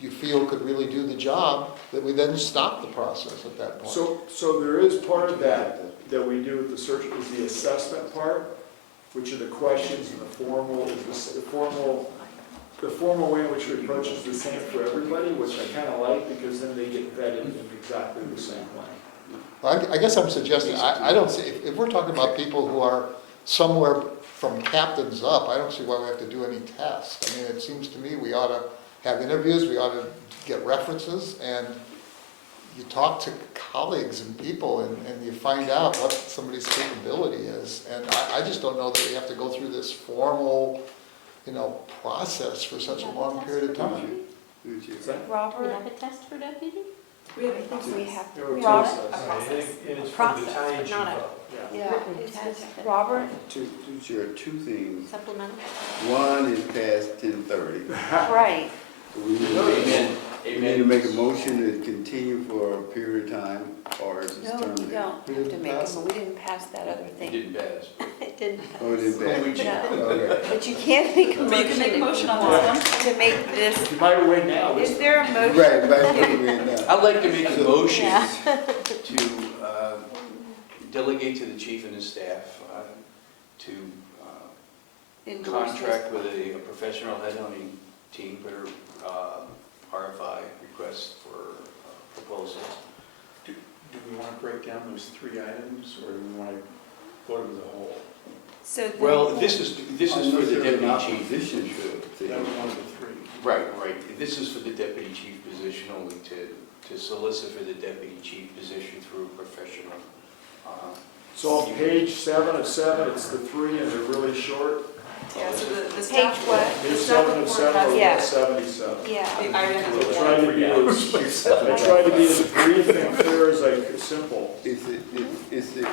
you feel could really do the job, that we then stop the process at that point? So there is part of that we do with the search, is the assessment part, which are the questions and the formal way in which we approach is the same for everybody, which I kind of like, because then they get vetted in exactly the same way. Well, I guess I'm suggesting, I don't see, if we're talking about people who are somewhere from captains up, I don't see why we have to do any tests. I mean, it seems to me we ought to have interviews, we ought to get references, and you talk to colleagues and people, and you find out what somebody's capability is. And I just don't know that we have to go through this formal, you know, process for such a long period of time. Do we Robert, have a test for deputy? We have a I think process. we have, There were two Robert, processes. And it's for Process, battalion but chief not a- up. Yeah. yeah, Test. Robert, There are 2 things. Supplemental? One is past 10:30. right. We need to Amen. we need to make a motion to continue for a period of time, or is it No, you terminated? don't We have to didn't make pass them, we didn't pass that other It thing. didn't pass. It didn't. Oh, it is bad. No, Okay. but you can't make a But you can make a motion on this to make this, You might win now. is there a motion? Right, right. I'd like to make a motion Yeah. to delegate to the chief and his staff to Endorse this? contract with a professional headhunting team for RFI, request for proposals. Do we want to break down those 3 items, or do we want to go to the whole? So Well, then, this is for the deputy chief. Position to. That was one of the 3. Right. This is for the deputy chief position only, to solicit for the deputy chief position through a professional. So on page 7 of 7, it's the 3, and they're really short. Yeah, so the Page staff. what? The Page staff 7 of report 7 has. or Yeah. 177. Yeah. The item I is tried to be as brief and clear as I could, simple. Is it, is the So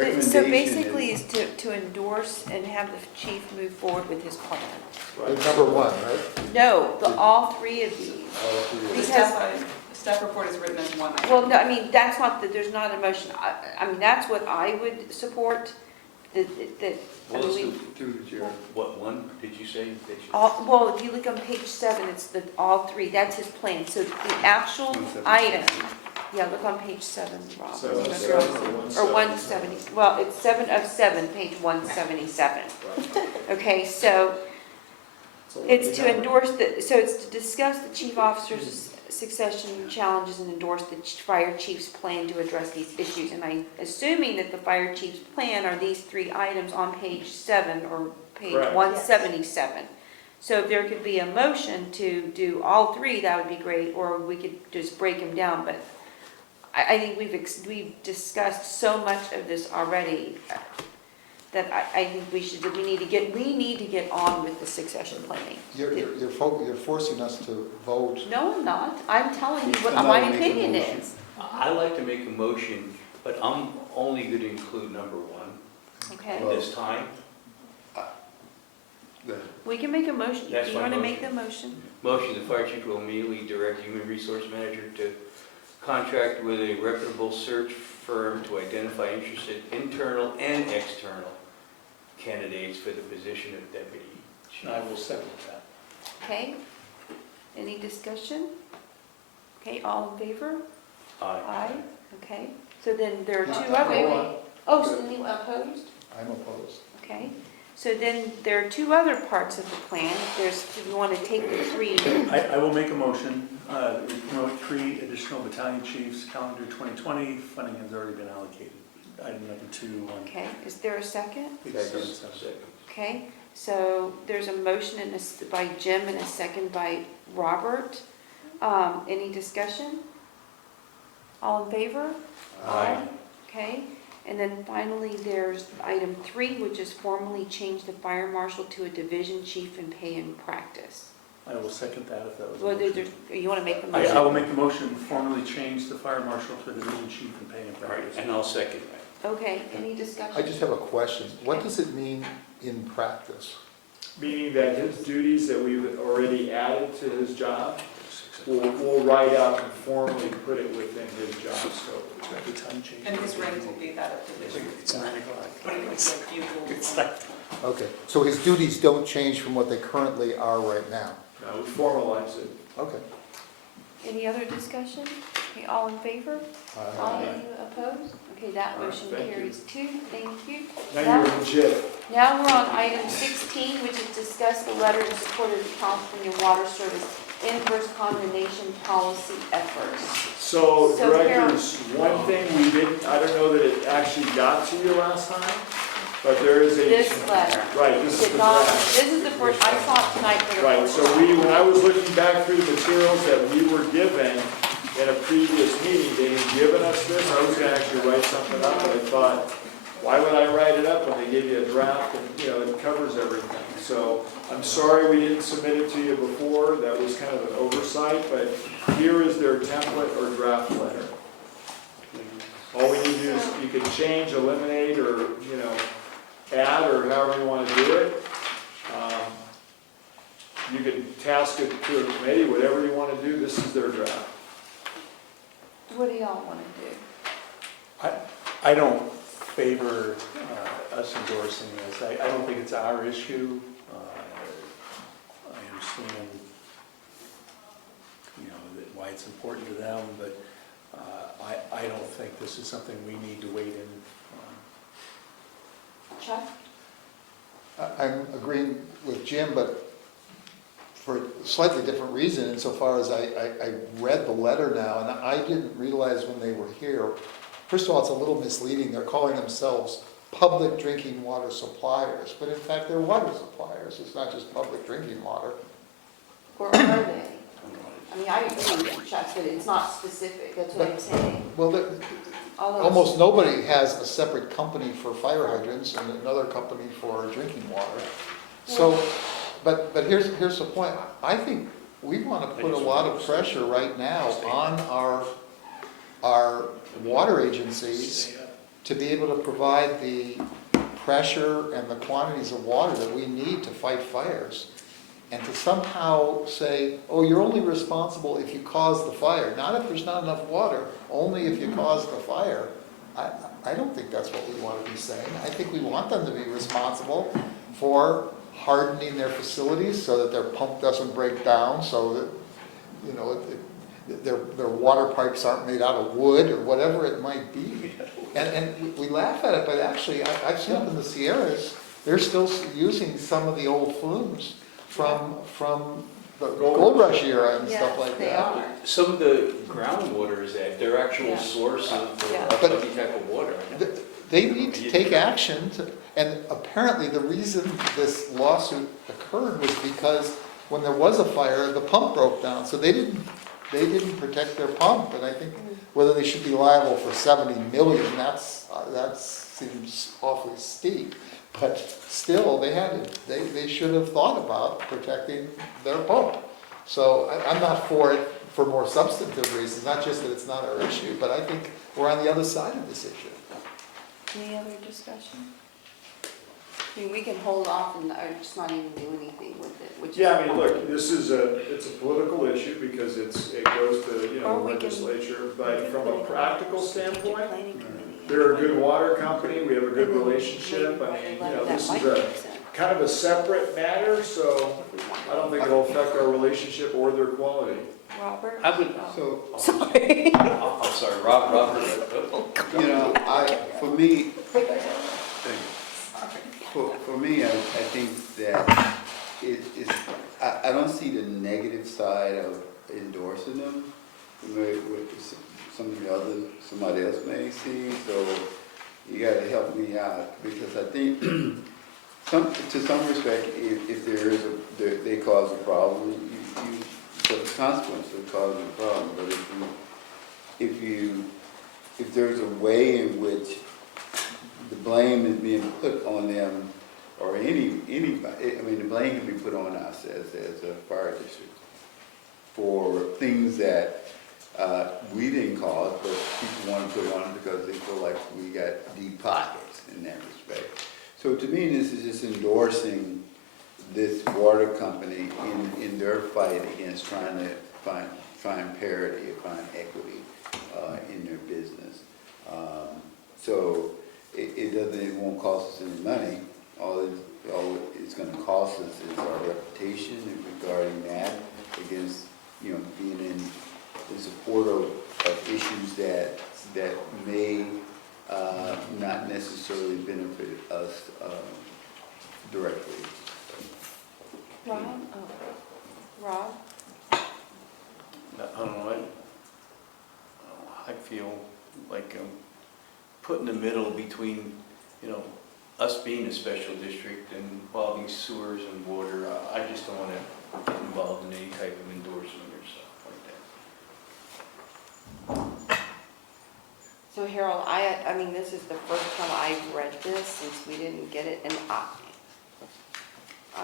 recommendation? basically is to endorse and have the chief move forward with his plan. With number one, right? No, all three of these. The Because, staff report is written as one item. well, no, I mean, that's not, there's not a motion. I mean, that's what I would support, that, I Well, mean, let's Through the chair. what one did you say? that you- well, if you look on page 7, it's all three, that's his plan. So the actual item, yeah, look on page 7, Rob. 7 of Or 7 or 170, well, it's 7 of 7, page 177. Okay, so it's to endorse so it's to discuss the chief officer's succession challenges and endorse the fire chief's plan to address these issues. And I'm assuming that the fire chief's plan are these 3 items on page 7 or page Correct. 177. So if there could be a motion to do all 3, that would be great, or we could just break them down. But I think we've discussed so much of this already that I think we need to get on with the succession planning. You're forcing us to vote. No, I'm not. I'm telling you what Somebody my make a opinion motion. is. I like to make a motion, but I'm only going to include number 1 Okay? at this time. We can make a motion. Do That's you my want to make the motion. motion? Motion, the fire chief will immediately direct human resource manager to contract with a reputable search firm to identify interested internal and external candidates for the position of deputy chief. I will second that. Okay? Any discussion? Okay, all in favor? Aye. Aye. Okay. So then there are 2 Hold other. on. Oh, so anyone opposed? I'm opposed. Okay. So then there are 2 other parts of the plan. If you want to take the 3. I will make a motion, we promote 3 additional battalion chiefs, calendar 2020, funding has already been allocated. Item number 2 on Okay, is there a second? page Second. 77. Okay, so there's a motion by Jim and a second by Robert. Any discussion? All in favor? Aye. Okay, and then finally, there's item 3, which is formally change the fire marshal to a division chief in pay and practice. I will second that if that was a Well, motion. you want to make the I motion? will make the motion, formally change the fire marshal to division chief and pay and All right, practice. and I'll second that. Okay, any discussion? I just have a question. What does it mean in practice? Meaning that his duties that we've already added to his job, we'll write out and formally put it within his job scope. The time change. And his rank will be that of division. It's 9 o'clock. But it looks like you will. It's like, Okay, so his duties don't change from what they currently are right now? Now, we formalize it. Okay. Any other discussion? Okay, all in favor? Aye. Any opposed? Okay, that All right, motion thank you. carries 2. Thank you. Now you're legit. Now we're on item 16, which is discuss the letter in support of the California Water Service inverse condemnation policy efforts. So So, directors, one thing we didn't, I don't know that it actually got to you last time, but there is a. This letter. Right, this is Did the not, draft. this is the first, I saw it tonight for the Right, first so time. when I was looking back through the materials that we were given in a previous meeting, they had given us this, I was gonna actually write something up, but I thought, why would I write it up when they give you a draft and, it covers everything? So I'm sorry we didn't submit it to you before, that was kind of an oversight, but here is their template or draft letter. All we need to do is, you can change, eliminate, or, add, or however you want to do it. You can task it to a committee, whatever you want to do, this is their draft. What do y'all want to do? I don't favor us endorsing this. I don't think it's our issue. I understand, that why it's important to them, but I don't think this is something we need to wait in on. Chuck? I'm agreeing with Jim, but for a slightly different reason insofar as I read the letter now, and I didn't realize when they were here. First of all, it's a little misleading. They're calling themselves public drinking water suppliers, but in fact, they're water suppliers. It's not just public drinking water. Or are they? I mean, I agree with you, Chuck, but it's not specific, that's what I'm saying. Well, Although almost nobody has a separate company for fire hydrants and another company for drinking water. So, but here's the point. I think we want to put a lot of pressure right now on our water agencies to be able to provide the pressure and the quantities of water that we need to fight fires. And to somehow say, oh, you're only responsible if you cause the fire, not if there's not enough water, only if you cause the fire. I don't think that's what we want to be saying. I think we want them to be responsible for hardening their facilities so that their pump doesn't break down, so that, you know, their water pipes aren't made out of wood or whatever it might be. And we laugh at it, but actually, I've seen up in the Sierras, they're still using some of the old flumes from the gold rush era and stuff like that. Some of the groundwater is that, their actual source of any type of water. They need to take action, and apparently the reason this lawsuit occurred was because when there was a fire, the pump broke down, so they didn't protect their pump, and I think whether they should be liable for 70 million, that seems awfully steep. But still, they should have thought about protecting their pump. So I'm not for it for more substantive reasons, not just that it's not our issue, but I think we're on the other side of this issue. Any other discussion? I mean, we can hold off and just not even do anything with it, which is. Yeah, I mean, look, it's a political issue because it goes to, you know, Or we can- legislature, but from a practical standpoint, Planning committee. they're a good water company, we have a good relationship. I mean, you know, this is a kind of a separate matter, so I don't think it'll affect our relationship or their quality. Robert? I would, Sorry. I'm sorry, Robert. You know, for me, I think that I don't see the negative side of endorsing them, maybe with somebody else may see, so you gotta help me out, because I think to some respect, if they cause a problem, you the consequence of causing a problem, but if there's a way in which the blame is being put on them, or anybody, I mean, the blame can be put on us as a fire district for things that we didn't cause, but people want to put it on because they feel like we got deep pockets in that respect. So to me, this is just endorsing this water company in their fight against trying to find parity, find equity in their business. So it won't cost us any money. All it's going to cost us is our reputation regarding that, against, you know, being in support of issues that may not necessarily benefit us directly. Rob? Rob? I don't know, I feel like put in the middle between, you know, us being a special district and involving sewers and water. I just don't want to get involved in any type of endorsement or stuff like that. So Harold, I mean, this is the first time I've read this since we didn't get it, and I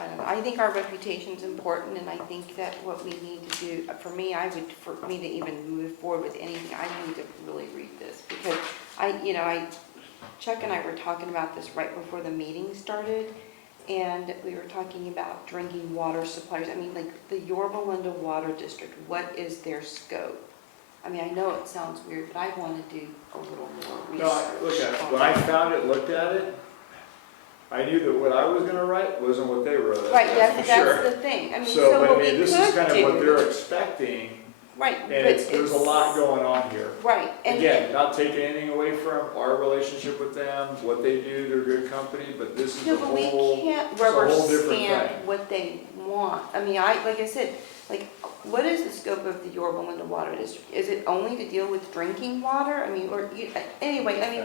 don't know, I think our reputation's important, and I think that what we need to do, for me to even move forward with anything, I need to really read this, because Chuck and I were talking about this right before the meeting started, and we were talking about drinking water suppliers. I mean, like the Yorba Linda Water District, what is their scope? I mean, I know it sounds weird, but I want to do a little more research. When I looked at it, I knew that what I was gonna write wasn't what they wrote. Right, that's for sure. that's the thing. I mean, so what we could do. This is kind of what they're expecting, Right. and there's a lot going on here. Right. And Again, not taking anything away from our relationship with them, what they do, they're a good company, but this is no, a but we whole, can't it's a whole different stamp thing. what they want. I mean, like I said, like, what is the scope of the Yorba Linda Water District? Is it only to deal with drinking water? I mean, anyway, I mean,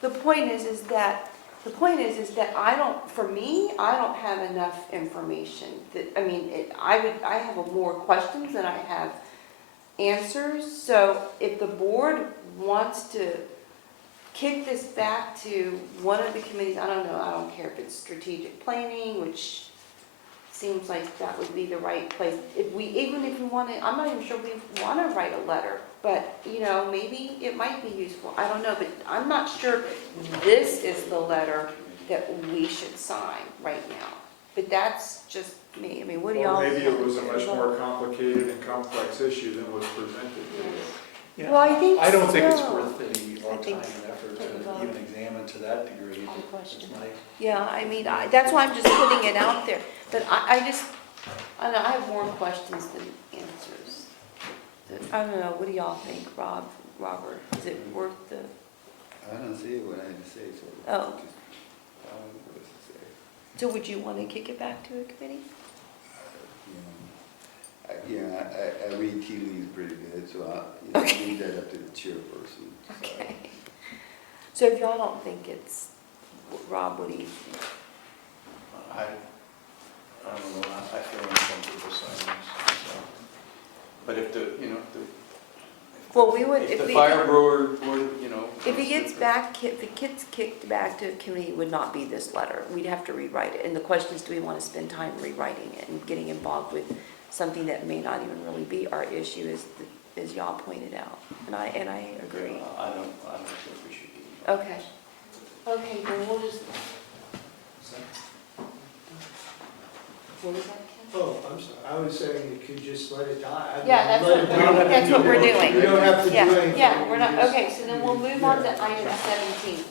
the point is that I don't have enough information that, I mean, I have more questions than I have answers. So if the board wants to kick this back to one of the committees, I don't know, I don't care if it's strategic planning, which seems like that would be the right place. Even if we want to, I'm not even sure we want to write a letter, but, you know, maybe it might be useful, I don't know, but I'm not sure this is the letter that we should sign right now. But that's just me, I mean, what do y'all? Or maybe it was a much more complicated and complex issue than was presented to us. Yeah, Well, I think I don't think it's so. worth any more I think time and effort so. to even examine to that degree. Call the question. It's my- Yeah, I mean, that's why I'm just putting it out there, but I don't know, I have more questions than answers. I don't know, what do y'all think, Robert, is it worth the, I don't see what I had to say, so. Oh. I don't know what to say. so would you want to kick it back to a committee? I read tea leaves pretty good, so I leave that up to the chairperson. Okay. So if y'all don't think it's, Rob, what do you think? I don't know, I feel uncomfortable signing this, so. But if the, you know, Well, we would, if the fire brewer, you know. if it gets kicked back to a committee, it would not be this letter. We'd have to rewrite it. And the question is, do we want to spend time rewriting it and getting involved with something that may not even really be our issue, as y'all pointed out? And I agree. I don't think we should be. Okay. Okay, then we'll just. What was that, Ken? Oh, I'm sorry, I was saying you could just let it die. I mean, Yeah, that's what we're doing. You don't have to do Yeah, anything. yeah, we're you not, just- okay, so then we'll move on to item 17.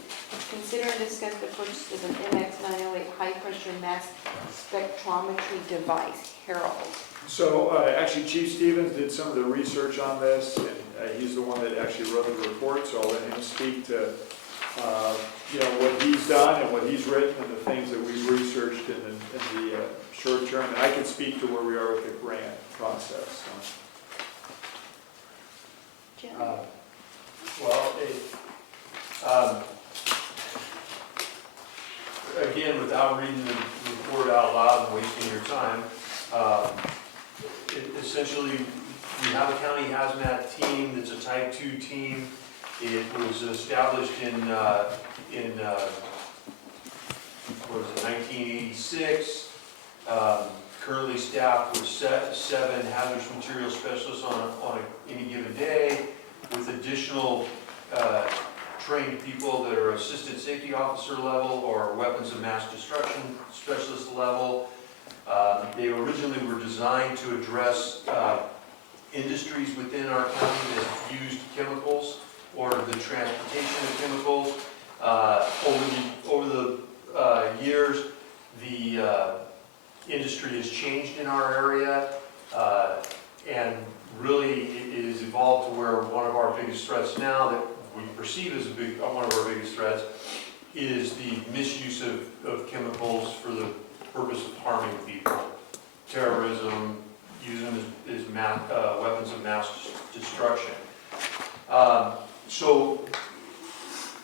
Consider and discuss the purchase of an MX908 high-pressure mass spectrometry device. Harold. So actually Chief Stevens did some of the research on this, and he's the one that actually wrote the report, so I'll let him speak to you know, what he's done and what he's written and the things that we've researched in the short term. And I can speak to where we are with the grant process. Jim? Again, without reading the report out loud and wasting your time, essentially, we have a county hazmat team that's a type 2 team. It was established in 1986. Currently staffed with 7 hazardous material specialists on any given day, with additional trained people that are assistant safety officer level or weapons of mass destruction specialist level. They originally were designed to address industries within our county that used chemicals or the transportation of chemicals. Over the years, the industry has changed in our area, and really it has evolved to where one of our biggest threats now that we perceive as one of our biggest threats is the misuse of chemicals for the purpose of harming people. Terrorism, using them as weapons of mass destruction. So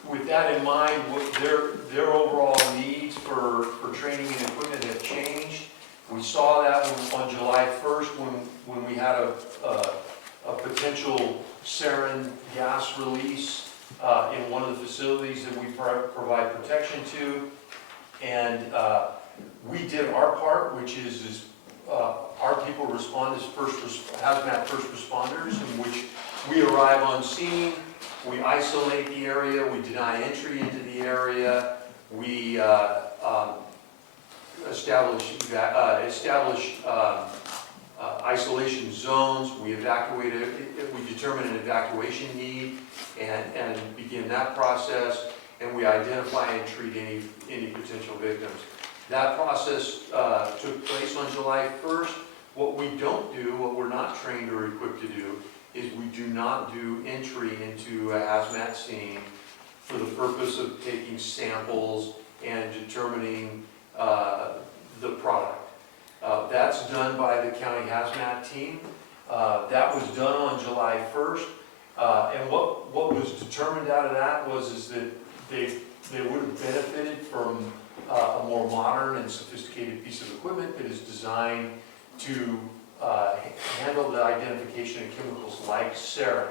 with that in mind, their overall needs for training and equipment have changed. We saw that on July 1st when we had a potential sarin gas release in one of the facilities that we provide protection to. And we did our part, which is our people respond as hazmat first responders, in which we arrive on scene, we isolate the area, we deny entry into the area, we establish isolation zones, we evacuate it, we determine an evacuation need and begin that process, and we identify and treat any potential victims. That process took place on July 1st. What we don't do, what we're not trained or equipped to do, is we do not do entry into a hazmat scene for the purpose of taking samples and determining the product. That's done by the county hazmat team. That was done on July 1st. And what was determined out of that is that they would have benefited from a more modern and sophisticated piece of equipment that is designed to handle the identification of chemicals like sarin.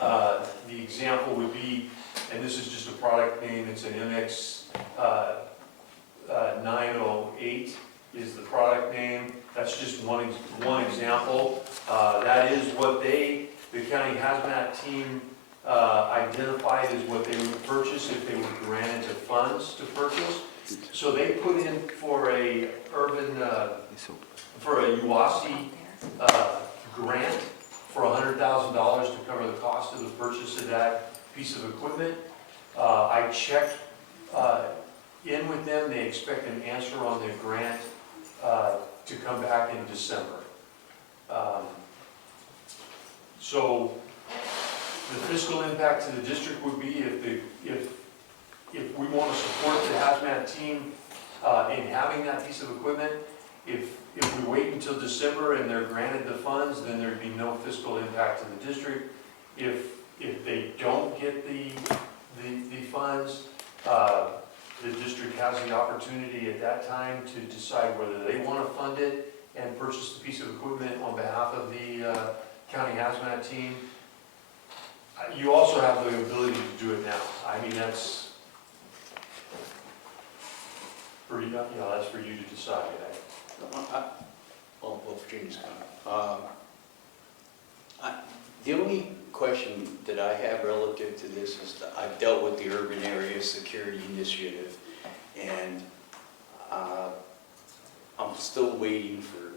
The example would be and this is just a product name, it's an MX 908 is the product name. That's just one example. That is what the county hazmat team identified as what they would purchase if they were granted the funds to purchase. So they put in for a UASI grant for $100,000 to cover the cost of the purchase of that piece of equipment. I checked in with them, they expect an answer on their grant to come back in December. So the fiscal impact to the district would be if we want to support the hazmat team in having that piece of equipment, if we wait until December and they're granted the funds, then there'd be no fiscal impact to the district. If they don't get the funds, the district has the opportunity at that time to decide whether they want to fund it and purchase the piece of equipment on behalf of the county hazmat team. You also have the ability to do it now. I mean, that's for you, that's for you to decide. Well, Virginia's coming. The only question that I have relative to this is that I've dealt with the Urban Area Security Initiative, and I'm still waiting for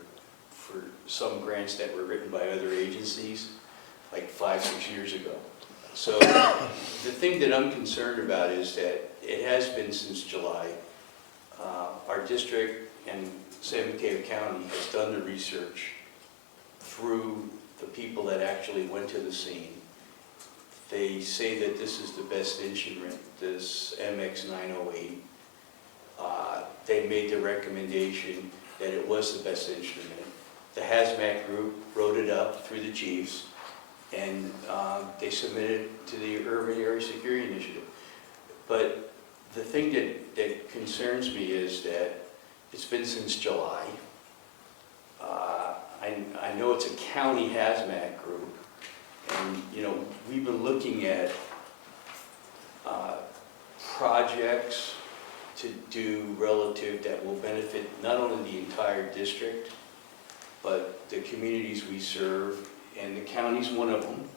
some grants that were written by other agencies, like 5-6 years ago. So the thing that I'm concerned about is that it has been since July. Our district and San Mateo County has done the research through the people that actually went to the scene. They say that this is the best instrument, this MX 908. They made the recommendation that it was the best instrument. The hazmat group wrote it up through the chiefs, and they submitted to the Urban Area Security Initiative. But the thing that concerns me is that it's been since July. I know it's a county hazmat group, and we've been looking at projects to do relative that will benefit not only the entire district, but the communities we serve, and the county's one of them,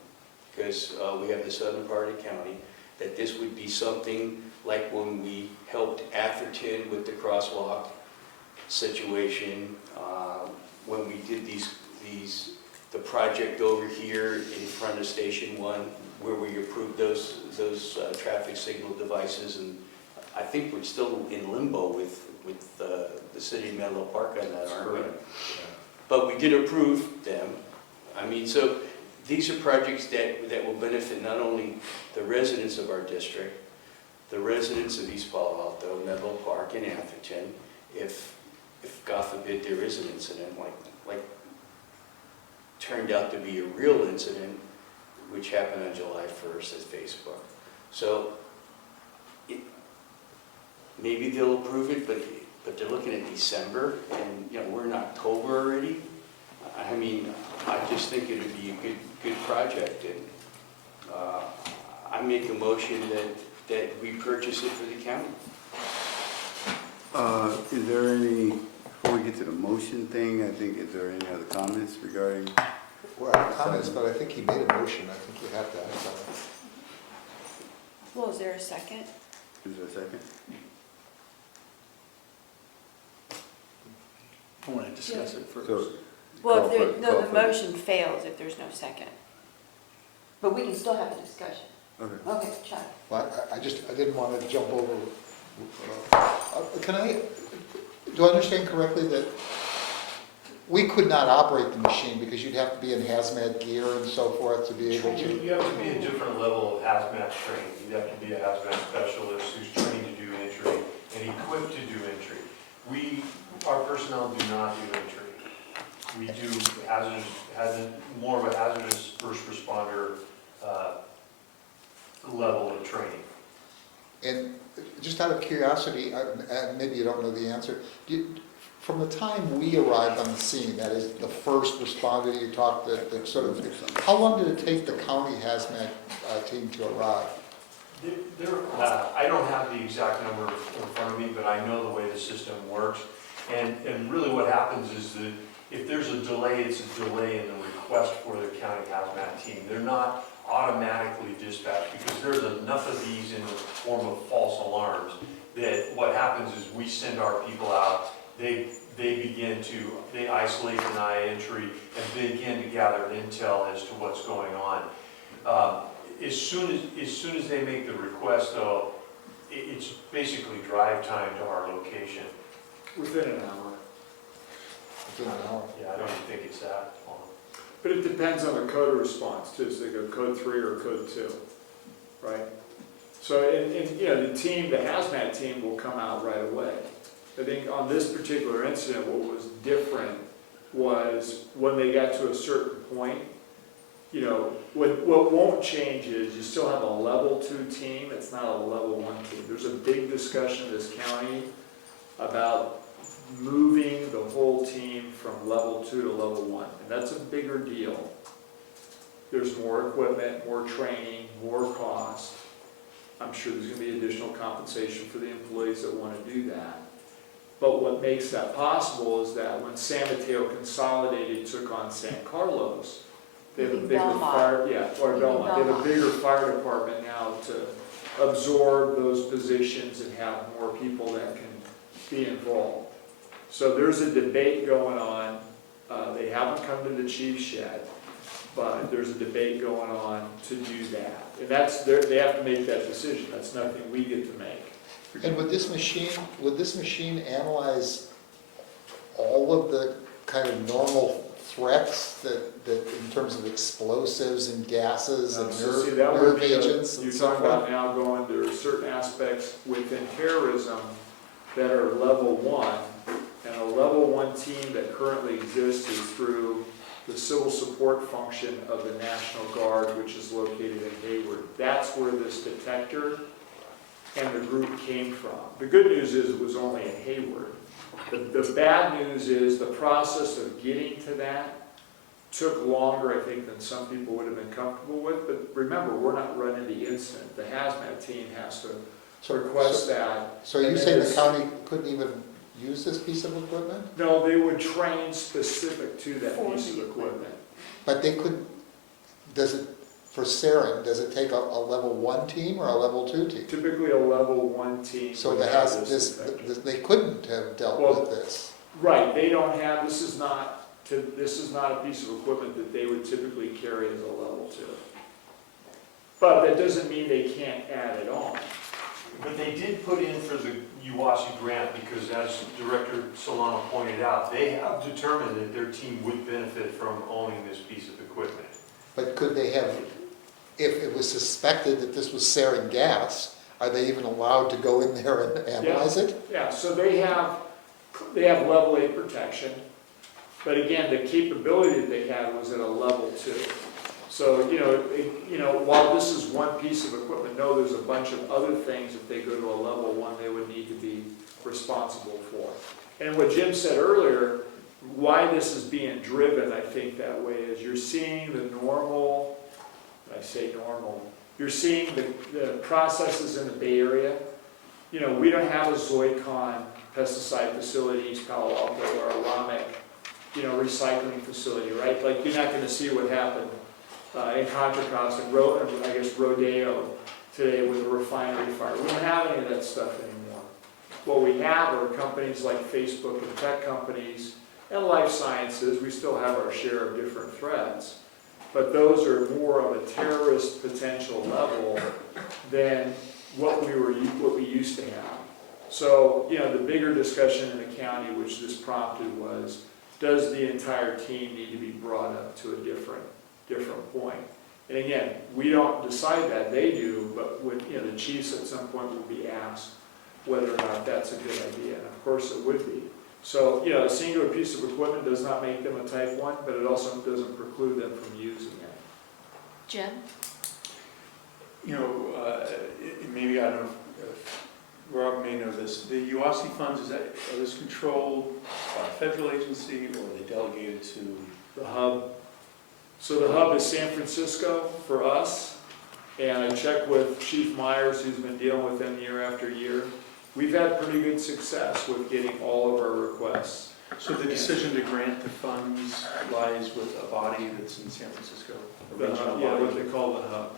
because we have the southern part of the county, that this would be something like when we helped Atherton with the crosswalk situation, when we did the project over here in front of Station 1, where we approved those traffic signal devices, and I think we're still in limbo with the city of Menlo Park on that, aren't we? But we did approve them. I mean, so these are projects that will benefit not only the residents of our district, the residents of East Palo Alto, Menlo Park, and Atherton, if God forbid there is an incident like turned out to be a real incident, which happened on July 1st at Facebook. So maybe they'll approve it, but they're looking at December, and we're in October already. I mean, I just think it would be a good project, and I make a motion that we purchase it for the county. Is there any, before we get to the motion thing, is there any other comments regarding? Well, comments, but I think he made a motion, I think you have to ask that. Well, is there a second? Is there a second? I want to discuss it first. So, Well, call the for- motion fails if there's no second. But we can still have a discussion. Okay. Okay, Chuck. Well, I didn't want to jump over. Do I understand correctly that we could not operate the machine because you'd have to be in hazmat gear and so forth to be able to? You have to be a different level of hazmat training. You have to be a hazmat specialist who's trained to do entry and equipped to do entry. Our personnel do not do entry. We do more of a hazardous first responder level of training. And just out of curiosity, and maybe you don't know the answer, from the time we arrived on the scene, that is the first responder you talked, that sort of, how long did it take the county hazmat team to arrive? I don't have the exact number in front of me, but I know the way the system works. And really what happens is that if there's a delay, it's a delay in the request for the county hazmat team. They're not automatically dispatched because there's enough of these in the form of false alarms that what happens is we send our people out, they isolate deny entry and begin to gather intel as to what's going on. As soon as they make the request though, it's basically drive time to our location. Within an hour. Within an hour. Yeah, I don't even think it's that long. But it depends on the code of response too, so they go code 3 or code 2, right? So, the team, the hazmat team will come out right away. I think on this particular incident, what was different was when they got to a certain point, what won't change is you still have a level 2 team, it's not a level 1 team. There's a big discussion in this county about moving the whole team from level 2 to level 1, and that's a bigger deal. There's more equipment, more training, more cost. I'm sure there's going to be additional compensation for the employees that want to do that. But what makes that possible is that when San Mateo Consolidated took on San Carlos, they have a bigger fire, Belmont. They have a bigger fire department now to absorb those positions and have more people that can be involved. So there's a debate going on. They haven't come to the chiefs yet, but there's a debate going on to do that. And they have to make that decision. That's nothing we get to make. And would this machine analyze all of the kind of normal threats that in terms of explosives and gases and nerve agents? You're talking about now going, there are certain aspects within terrorism that are level 1, and a level 1 team that currently exists is through the civil support function of the National Guard, which is located in Hayward. That's where this detector and the group came from. The good news is it was only in Hayward. The bad news is the process of getting to that took longer, I think, than some people would have been comfortable with. But remember, we're not running the incident. The hazmat team has to request that. So you say the county couldn't even use this piece of equipment? No, they would train specific to that piece of equipment. But they couldn't, for SARIN, does it take a level 1 team or a level 2 team? Typically a level 1 team. So they couldn't have dealt with this. Right, they don't have, this is not a piece of equipment that they would typically carry as a level 2. But that doesn't mean they can't add it on. But they did put in for the UASI grant because, as Director Solano pointed out, they have determined that their team would benefit from owning this piece of equipment. But could they have, if it was suspected that this was sarin gas, are they even allowed to go in there and analyze it? Yeah, so they have level 8 protection, but again, the capability that they had was at a level 2. So, while this is one piece of equipment, no, there's a bunch of other things if they go to a level 1 they would need to be responsible for. And what Jim said earlier, why this is being driven, I think, that way is you're seeing the normal, when I say normal, you're seeing the processes in the Bay Area. We don't have a Zoicon pesticide facility, East Palo Alto, or a Ramic, recycling facility, right? Like, you're not going to see what happened in Contra Costa, Rodeo today with a refinery fire. We don't have any of that stuff anymore. What we have are companies like Facebook and tech companies and life sciences. We still have our share of different threats, but those are more of a terrorist potential level than what we used to have. So, the bigger discussion in the county, which this prompted, was, does the entire team need to be brought up to a different point? And again, we don't decide that, they do, but the chiefs at some point will be asked whether or not that's a good idea, and of course it would be. So, a singular piece of equipment does not make them a type 1, but it also doesn't preclude them from using it. Jim? Maybe, I don't know if Rob may know this, the UASI funds, are this controlled by a federal agency or are they delegated to? The hub. So the hub is San Francisco for us, And I checked with Chief Myers, who's been dealing with them year after year. We've had pretty good success with getting all of our requests. So the decision to grant the funds lies with a body that's in San Francisco? A regional Yeah, what body? they call the hub.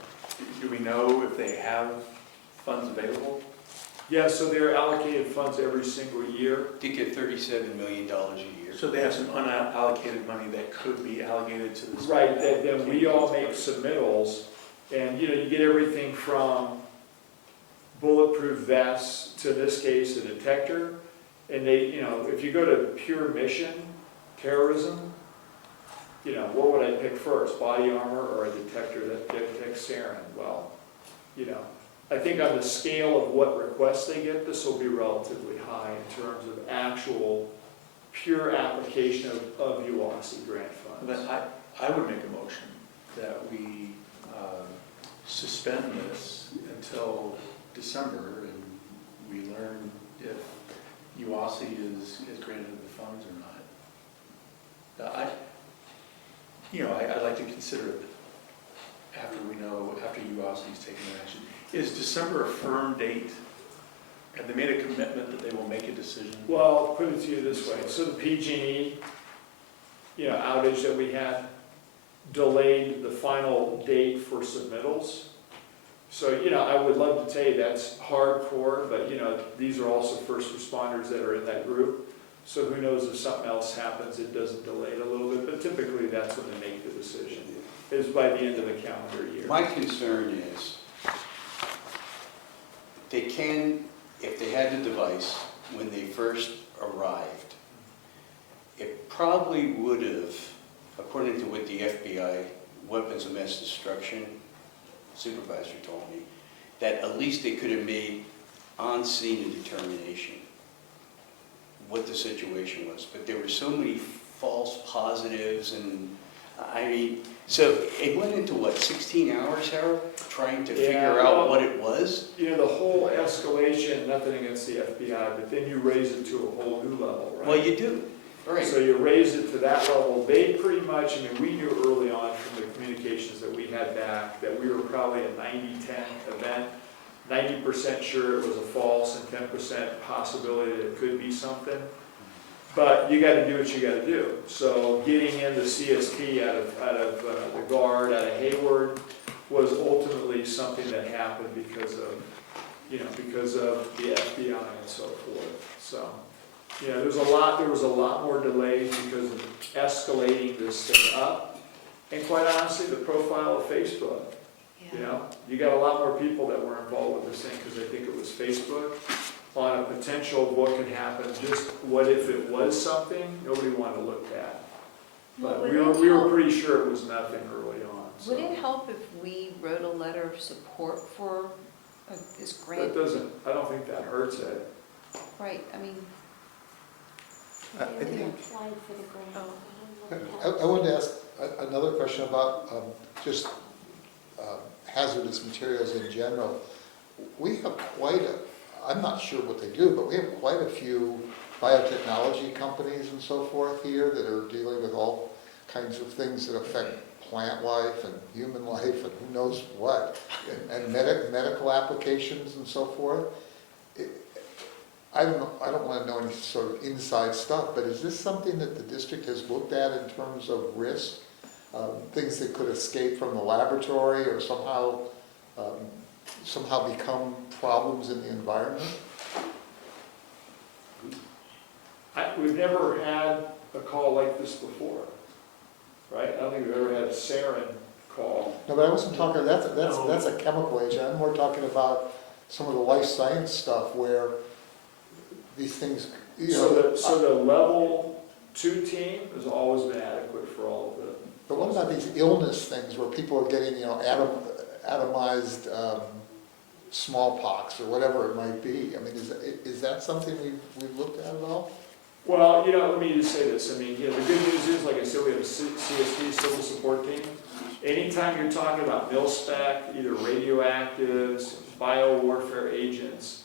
Do we know if they have funds available? Yeah, so they're allocated funds every single year. They get $37 million a year. So they have some unallocated money that could be allocated to this? Right, then we all make submittals, and, you know, you get everything from bulletproof vests, to in this case, a detector. And they, you know, if you go to pure mission terrorism, you know, what would I pick first, body armor or a detector that detects sarin? Well, you know, I think on the scale of what requests they get, this will be relatively high in terms of actual pure application of UOSI grant funds. Then I would make a motion that we suspend this until December and we learn if UOSI is granted the funds or not. I'd like to consider it after we know, after UOSI is taking action. Is December a firm date? Have they made a commitment that they will make a decision? Well, I'll put it to you this way. So the PG&E, you know, outage that we had delayed the final date for submittals. So, you know, I would love to tell you that's hardcore, but, you know, these are also first responders that are in that group. So who knows if something else happens, it doesn't delay it a little bit, but typically that's when they make the decision, is by the end of the calendar year. My concern is, they can, if they had the device when they first arrived, it probably would have, according to what the FBI weapons of mass destruction supervisor told me, that at least they could have made on-scene a determination what the situation was. But there were so many false positives, and I mean, so it went into what, 16 hours, Harold, trying to figure out what it was? You know, the whole escalation, nothing against the FBI, but then you raise it to a whole new level, right? Well, you do, right. So you raise it to that level. They pretty much, I mean, we knew early on from the communications that we had back that we were probably a 90-10 event. 90% sure it was a false and 10% possibility that it could be something. But you got to do what you got to do. So getting in the CST out of the Guard, out of Hayward, was ultimately something that happened because of, you know, because of the FBI and so forth. So, you know, there was a lot more delays because of escalating this thing up. And quite honestly, the profile of Facebook. You know, you got a lot more people that were involved with this thing because I think it was Facebook on a potential of what could happen. Just what if it was something nobody wanted to look at. But we were pretty sure it was nothing early on. So. Would it help if we wrote a letter of support for this grant? That doesn't, I don't think that hurts it. Right, I mean. I think I wanted to ask another question about just hazardous materials in general. We have quite a, I'm not sure what they do, but we have quite a few biotechnology companies and so forth here that are dealing with all kinds of things that affect plant life and human life and who knows what, and medical applications and so forth. I don't want to know any sort of inside stuff, but is this something that the district has looked at in terms of risk? Things that could escape from the laboratory or somehow become problems in the environment? We've never had a call like this before, right? I don't think we've ever had a sarin call. No, but I wasn't talking, that's a chemical agent. I'm more talking about some of the life science stuff where these things, you know. So the level 2 team has always been adequate for all of it. But what about these illness things where people are getting, you know, atomized smallpox or whatever it might be? I mean, is that something we've looked at all? Well, you know, let me just say this. I mean, you know, the good news is, like I said, we have a CST, civil support team. Anytime you're talking about mil-spec, either radioactives, biowarfare agents,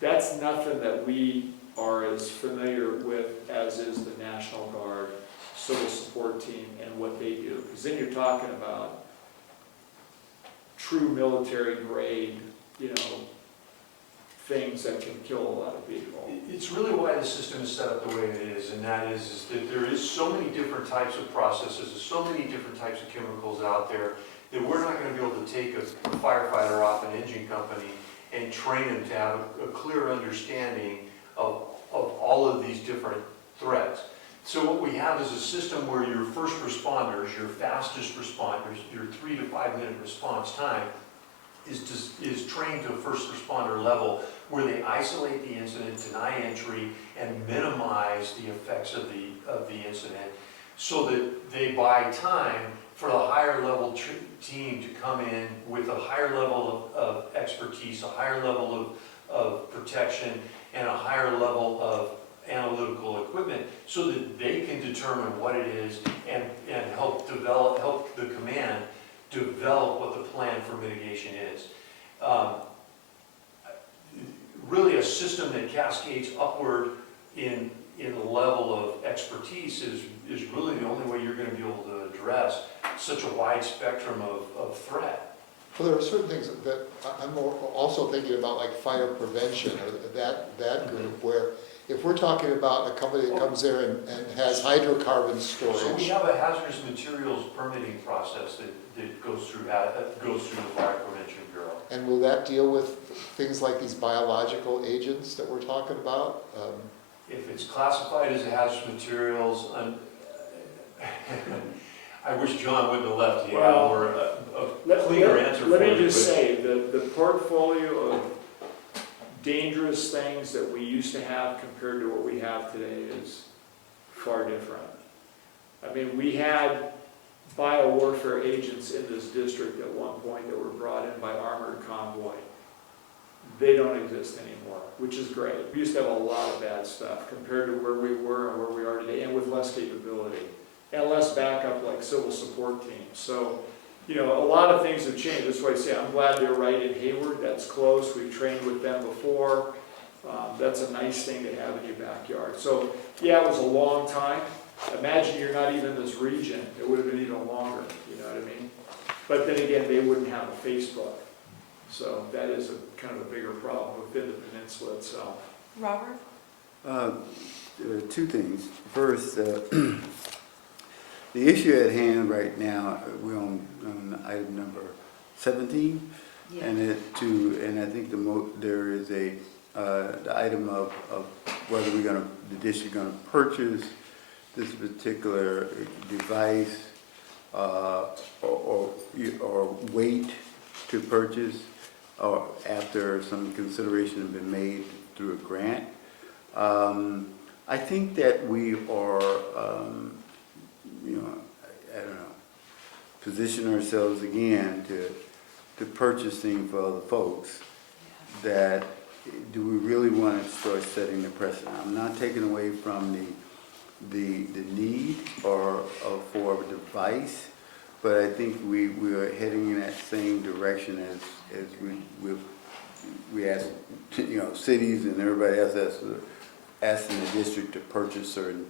that's nothing that we are as familiar with as is the National Guard civil support team and what they do. Because then you're talking about true military grade, things that can kill a lot of people. It's really why the system is set up the way it is, and that is that there is so many different types of processes, there's so many different types of chemicals out there, that we're not gonna be able to take a firefighter off an engine company and train them to have a clear understanding of all of these different threats. So what we have is a system where your first responders, your fastest responders, your 3 to 5 minute response time is trained to a first responder level where they isolate the incident, deny entry, and minimize the effects of the incident so that they buy time for the higher level team to come in with a higher level of expertise, a higher level of protection, and a higher level of analytical equipment so that they can determine what it is and help the command develop what the plan for mitigation is. Really a system that cascades upward in the level of expertise is really the only way you're going to be able to address such a wide spectrum of threat. Well, there are certain things that I'm also thinking about, like fire prevention, or that group, where if we're talking about a company that comes there and has hydrocarbon storage. So we have a hazardous materials permitting process that goes through the Fire Prevention Bureau. And will that deal with things like these biological agents that we're talking about? If it's classified as a hazardous materials, I wish John wouldn't have left. He had a cleaner answer for you. Let me just say, the portfolio of dangerous things that we used to have compared to what we have today is far different. I mean, we had biowarfare agents in this district at one point that were brought in by armored convoy. They don't exist anymore, which is great. We used to have a lot of bad stuff compared to where we were and where we are today, and with less capability and less backup like civil support teams. So, a lot of things have changed. That's why I say I'm glad they're right in Hayward. That's close. We've trained with them before. That's a nice thing to have in your backyard. So, yeah, it was a long time. Imagine you're not even in this region. It would have been even longer, you know what I mean? But then again, they wouldn't have a Facebook. So that is kind of a bigger problem within the peninsula itself. Robert? Two things. First, the issue at hand right now, we're on item number 17, Yeah. and I think there is the item of whether the district going to purchase this particular device or wait to purchase or after some consideration has been made through a grant. I think that we are, position ourselves again to purchase things for other folks. That do we really want to start setting the precedent? I'm not taking away from the need for a device, but I think we are heading in that same direction as we ask, cities and everybody else asking the district to purchase certain,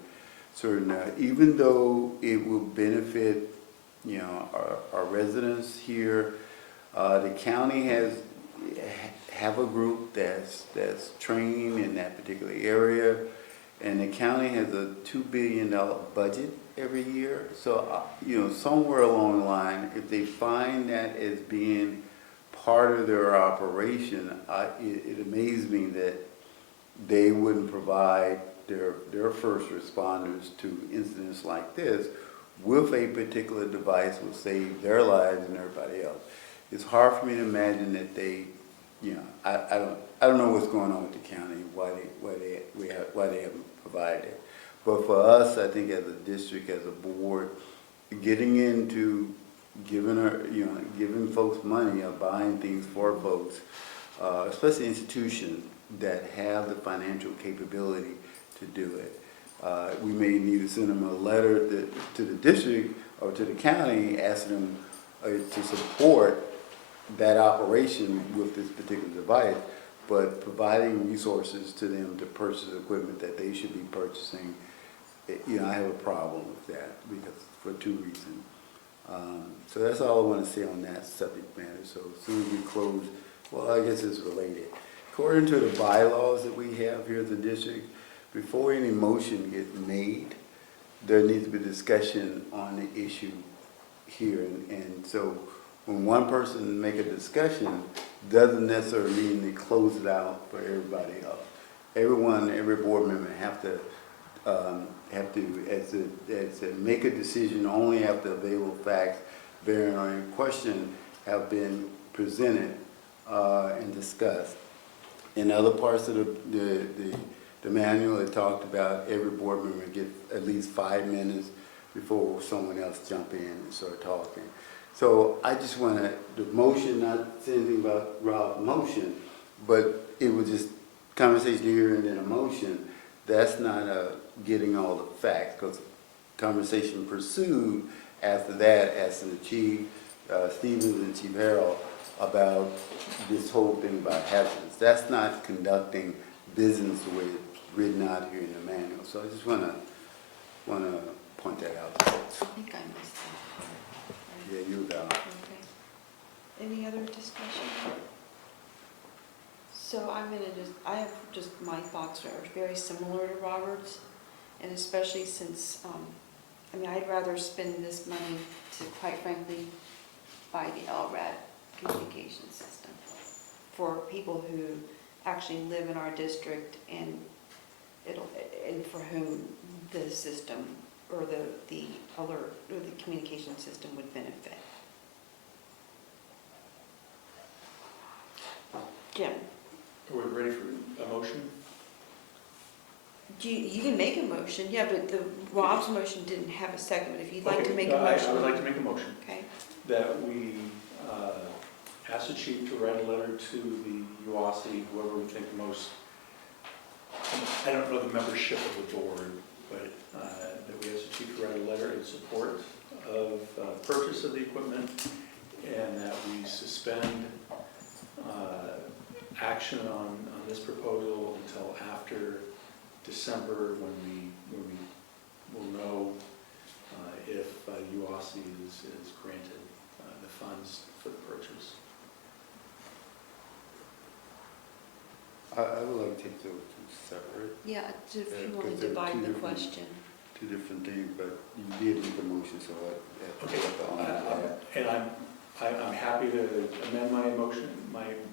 even though it will benefit, our residents here. The county have a group that's trained in that particular area, and the county has a $2 billion budget every year. So, somewhere along the line, if they find that as being part of their operation, it amazes me that they wouldn't provide their first responders to incidents like this with a particular device will save their lives and everybody else. It's hard for me to imagine that they, I don't know what's going on with the county, why they haven't provided it. But for us, I think as a district, as a board, getting into giving folks money or buying things for folks, especially institutions that have the financial capability to do it. We may need to send them a letter to the district or to the county asking them to support that operation with this particular device, but providing resources to them to purchase equipment that they should be purchasing, I have a problem with that because for two reasons. So that's all I want to say on that subject matter. So as soon as we close, well, I guess it's related. According to the bylaws that we have here at the district, before any motion gets made, there needs to be discussion on the issue here. And so when one person make a discussion, doesn't necessarily mean they close it out for everybody else. Every board member have to, as to make a decision only after available facts bearing on a question have been presented and discussed. In other parts of the manual, it talked about every board member get at least 5 minutes before someone else jump in and start talking. So I just want to, the motion, not saying anything about Rob's motion, but it was just conversation here and then a motion. That's not getting all the facts, because conversation pursued after that, asking the Chief Stevens and Chief Harold about this whole thing about hazards. That's not conducting business the way it's written out here in the manual. So I just want to point that out. I think I missed that. Yeah, you got it. Okay. Any other discussion? So I have just, my thoughts are very similar to Robert's, and especially since, I'd rather spend this money to, quite frankly, buy the LRAD communication system for people who actually live in our district and for whom the system or the alert or the communication system would benefit. Jim? Are we ready for a motion? You can make a motion, yeah, but Rob's motion didn't have a second. If you'd like to make a motion. I would like to make a motion. Okay. That we ask the chief to write a letter to the UASI, whoever we think the most, I don't know the membership of the board, but that we ask the chief to write a letter in support of purchase of the equipment, and that we suspend action on this proposal until after December, when we will know if UASI is granted the funds for the purchase. I would like to take those two separate. Yeah, if you want because to they're divide two the different- question. Two different things, but you did make a motion, so I Okay, have to honor that. and I'm happy to amend my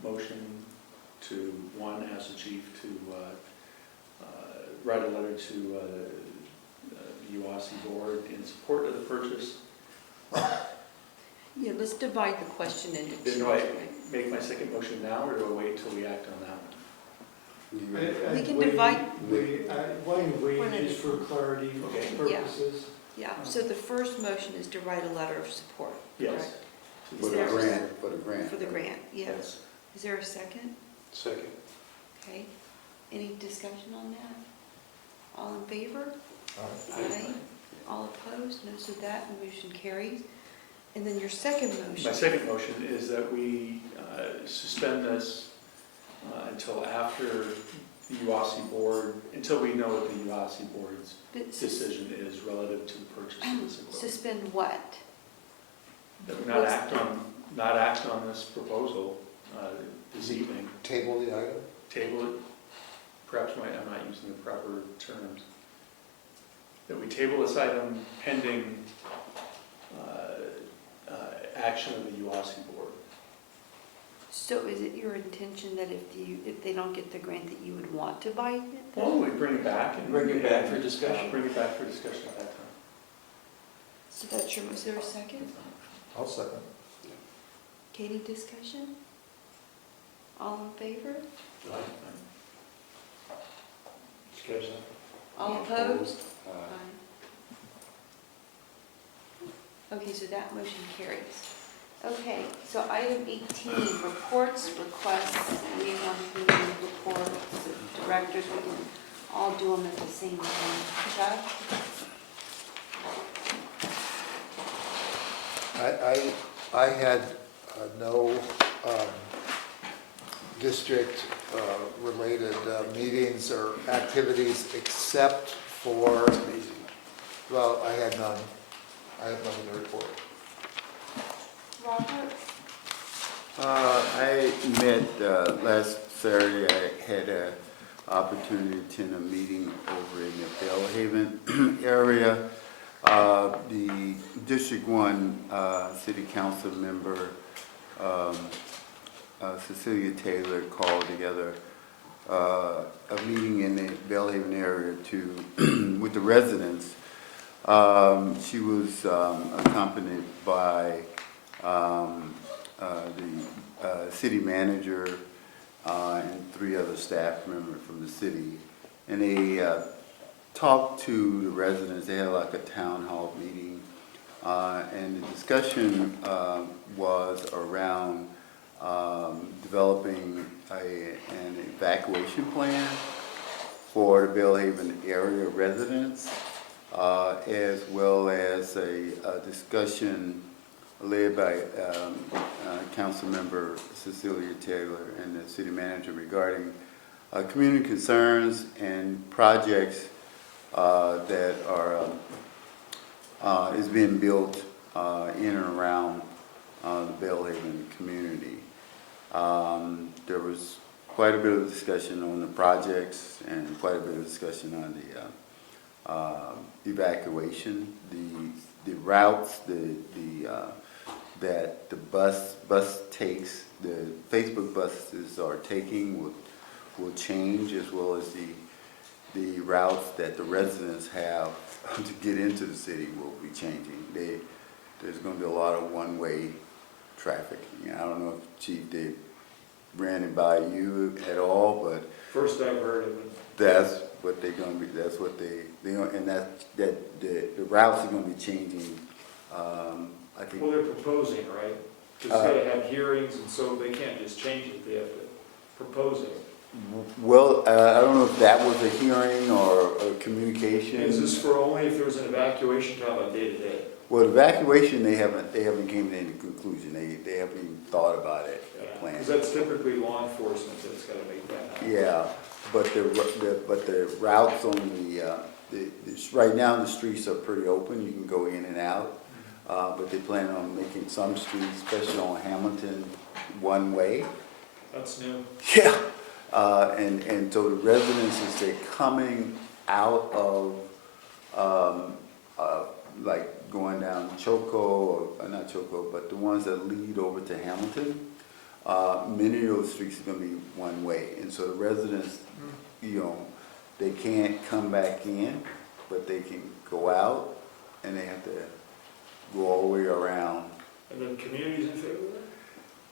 motion to, one, ask the chief to write a letter to the UASI board in support of the purchase. Yeah, let's divide the question into Then two. do I make my second motion now, or do I wait until we act on that one? We can divide- Why don't you wait just for clarity Okay. purposes? Yeah, so the first motion is to write a letter of support. Yes. correct? For the grant, for the grant. For the grant, yes. Is there a second? Second. Okay. Any discussion on that? All in favor? Aye. Aye. All opposed? No, so that motion carries. And then your second motion? My second motion is that we suspend this until after the UASI board, until we know what the UASI board's decision is relative to the purchase of this equipment. Suspend what? That we not act on this proposal this evening. Table the item? Table it, perhaps I'm not using the proper terms. That we table this item pending action of the UASI board. So is it your intention that if they don't get the grant, that you would want to buy it? Well, we bring it back and. Bring it back for discussion. Bring it back for discussion at that time. So that's your, is there a second? I'll second. Katie, discussion? All in favor? Discussion. All opposed? Aye. Aye. Okay, so that motion carries. Okay, so item 18, reports, requests, liaison committee reports, the directors, we can all do them at the same time. Chuck? I had no district-related meetings or activities except for, well, I had none. I have nothing to report. Robert? I met last Saturday, I had an opportunity to attend a meeting over in the Bellhaven area. The District 1 City Council member, Cecilia Taylor, called together a meeting in the Bellhaven area with the residents. She was accompanied by the city manager and 3 other staff members from the city. And they talked to the residents. They had like a town hall meeting. And the discussion was around developing an evacuation plan for the Bellhaven area residents, as well as a discussion led by Councilmember Cecilia Taylor and the city manager regarding community concerns and projects that is being built in and around the Bellhaven community. There was quite a bit of discussion on the projects and quite a bit of discussion on the evacuation, the routes, that the bus takes, the Facebook buses are taking will change, as well as the routes that the residents have to get into the city will be changing. There's going to be a lot of one-way traffic. I don't know if Chief, they ran it by you at all, but First I've heard of it. that's what they're going to be. That's what and the routes are going to be changing. I think. Well, they're proposing, right? Because they have hearings, and so they can't just change it, they have to propose it. Well, I don't know if that was a hearing or a communication. Is this for only if there's an evacuation, talking about day-to-day? Well, evacuation, they haven't came to any conclusion. They haven't even thought about it, plan. Because that's typically law enforcement that's got to make that happen. Yeah, but the routes on right now the streets are pretty open. You can go in and out. But they plan on making some streets, especially on Hamilton, one way. That's new. Yeah. And so the residents, as they're coming out of, like going down Choco, or not Choco, but the ones that lead over to Hamilton, many of those streets are going to be one way. And so the residents, they can't come back in, but they can go out, and they have to go all the way around. And the community's in favor of that?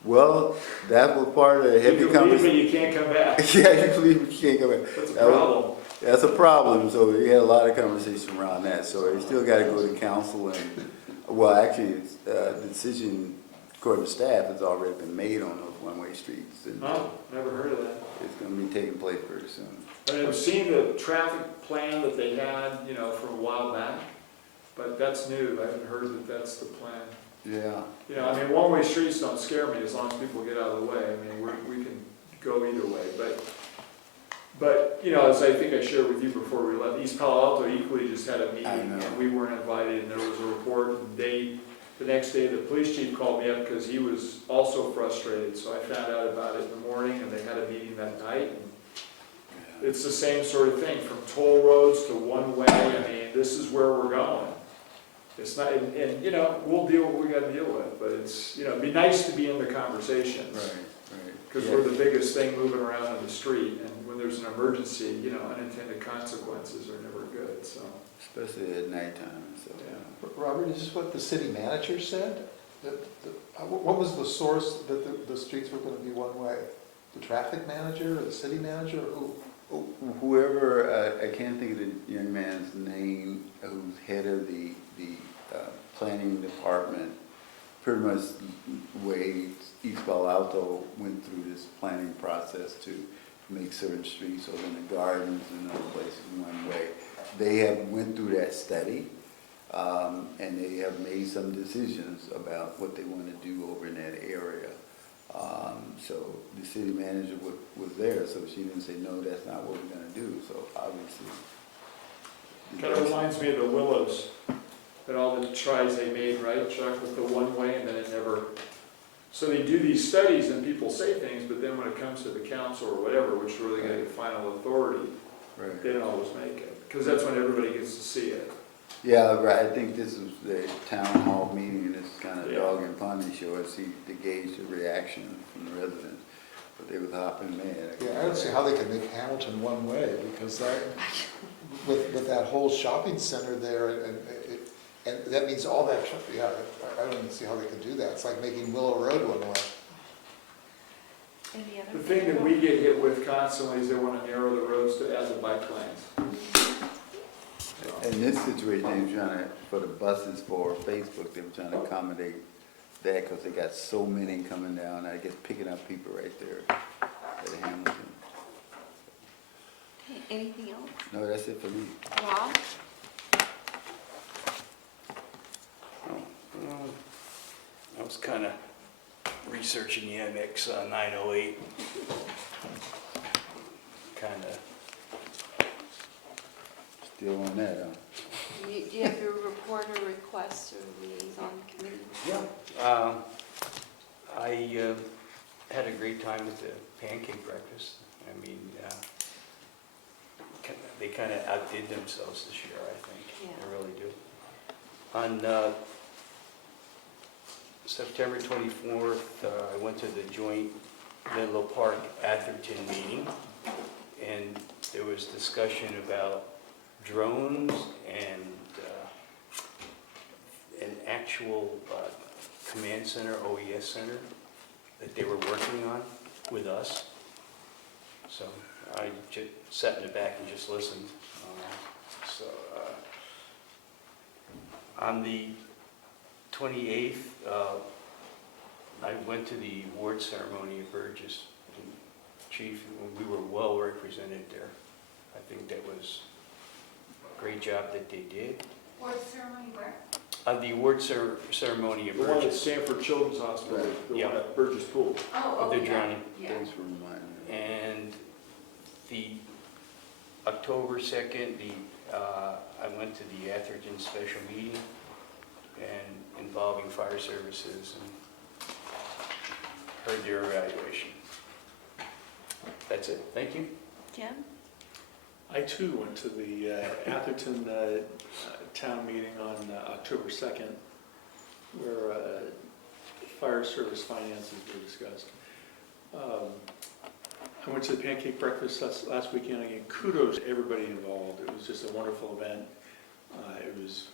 Well, that was part of the heavy You can leave, but conversation. you can't come back. Yeah, you can leave, but you can't come back. That's a problem. That's a problem, so we had a lot of conversation around that, so they still gotta go to council and, well, actually, the decision, according to staff, has already been made on those one-way streets. And Oh, never heard of that. it's gonna be taking place very soon. I mean, I've seen the traffic plan that they had, for a while back, but that's new. I haven't heard that that's the plan. Yeah. I mean, one-way streets don't scare me as long as people get out of the way. I mean, we can go either way, but, as I think I shared with you before we left, East Palo Alto equally just had a meeting, and we weren't invited, and there was a report, and the next day, the police chief called me up because he was also frustrated, so I found out about it in the morning, and they had a meeting that night, and it's the same sort of thing, from toll roads to one-way. I mean, this is where we're going. It's not, and we'll deal with what we gotta deal with, but it'd be nice to be in the conversation. Right. Because we're the biggest thing moving around on the street, and when there's an emergency, unintended consequences are never good, so. Especially at nighttime, so. Yeah. Robert, is this what the city manager said? What was the source that the streets were going to be one way? The traffic manager or the city manager, or who? Whoever, I can't think of the young man's name, who's head of the planning department, pretty much the way East Palo Alto went through this planning process to make certain streets over in the gardens and other places one way. They have went through that study, and they have made some decisions about what they want to do over in that area. So the city manager was there, so she didn't say, no, that's not what we're going to do. So obviously. Kind of reminds me of the Willows. and all the tries they made, right, Chuck, with the one way, and then it never, so they do these studies and people say things, but then when it comes to the council or whatever, which is really gonna get final authority, Right. they don't always make it, because that's when everybody gets to see it. Yeah, right, I think this is the town hall meeting, this kind of Yeah. dog and pony show, I see to gauge the reaction from the residents, but they was hopping mad. Yeah, I don't see how they can make Hamilton one way, because that, with that whole shopping center there, and that means all that, yeah, I don't even see how they could do that. It's like making Willow Road one way. Any other? The thing that we get hit with constantly is they want to narrow the roads to add the bike lanes. In this situation, they were trying to, for the buses for Facebook, they were trying to accommodate that, because they got so many coming down, I guess picking up people right there at Hamilton. Okay, anything else? No, that's it for me. Rob? I was kind of researching the MX 908. Kind of. Still on that, huh? Do you have your report or requests or liaison committee? Yeah. I had a great time at the pancake breakfast. I mean, they kind of outdid themselves this year, I think. Yeah. They really do. On September 24th, I went to the joint Menlo Park Atherton meeting, and there was discussion about drones and an actual command center, OES center, that they were working on with us. So I just sat in the back and just listened. On the 28th, I went to the award ceremony at Burgess. Chief, we were well represented there. I think that was a great job that they did. Award ceremony where? The award ceremony at The one at Burgess. Stanford Children's Hospital, the Yeah. one at Burgess Pool. Oh, Of the yeah. drowning. Yeah. Thanks for reminding me. And the October 2nd, I went to the Atherton special meeting and involving fire services and heard their evaluation. That's it. Thank you. Jim? I too went to the Atherton town meeting on October 2nd, where fire service finances were discussed. I went to the pancake breakfast last weekend. Again, kudos to everybody involved. It was just a wonderful event. It was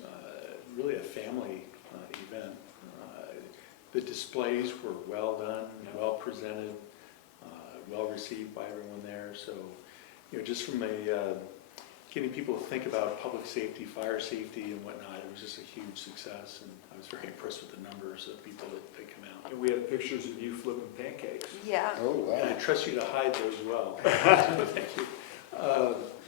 really a family event. The displays were well done, well presented, well received by everyone there. So, you know, just from getting people to think about public safety, fire safety and whatnot, it was just a huge success. And I was very impressed with the numbers of people that come out. And we have pictures of you flipping pancakes. Yeah. Oh, And I wow. trust you to hide those well. Thank you.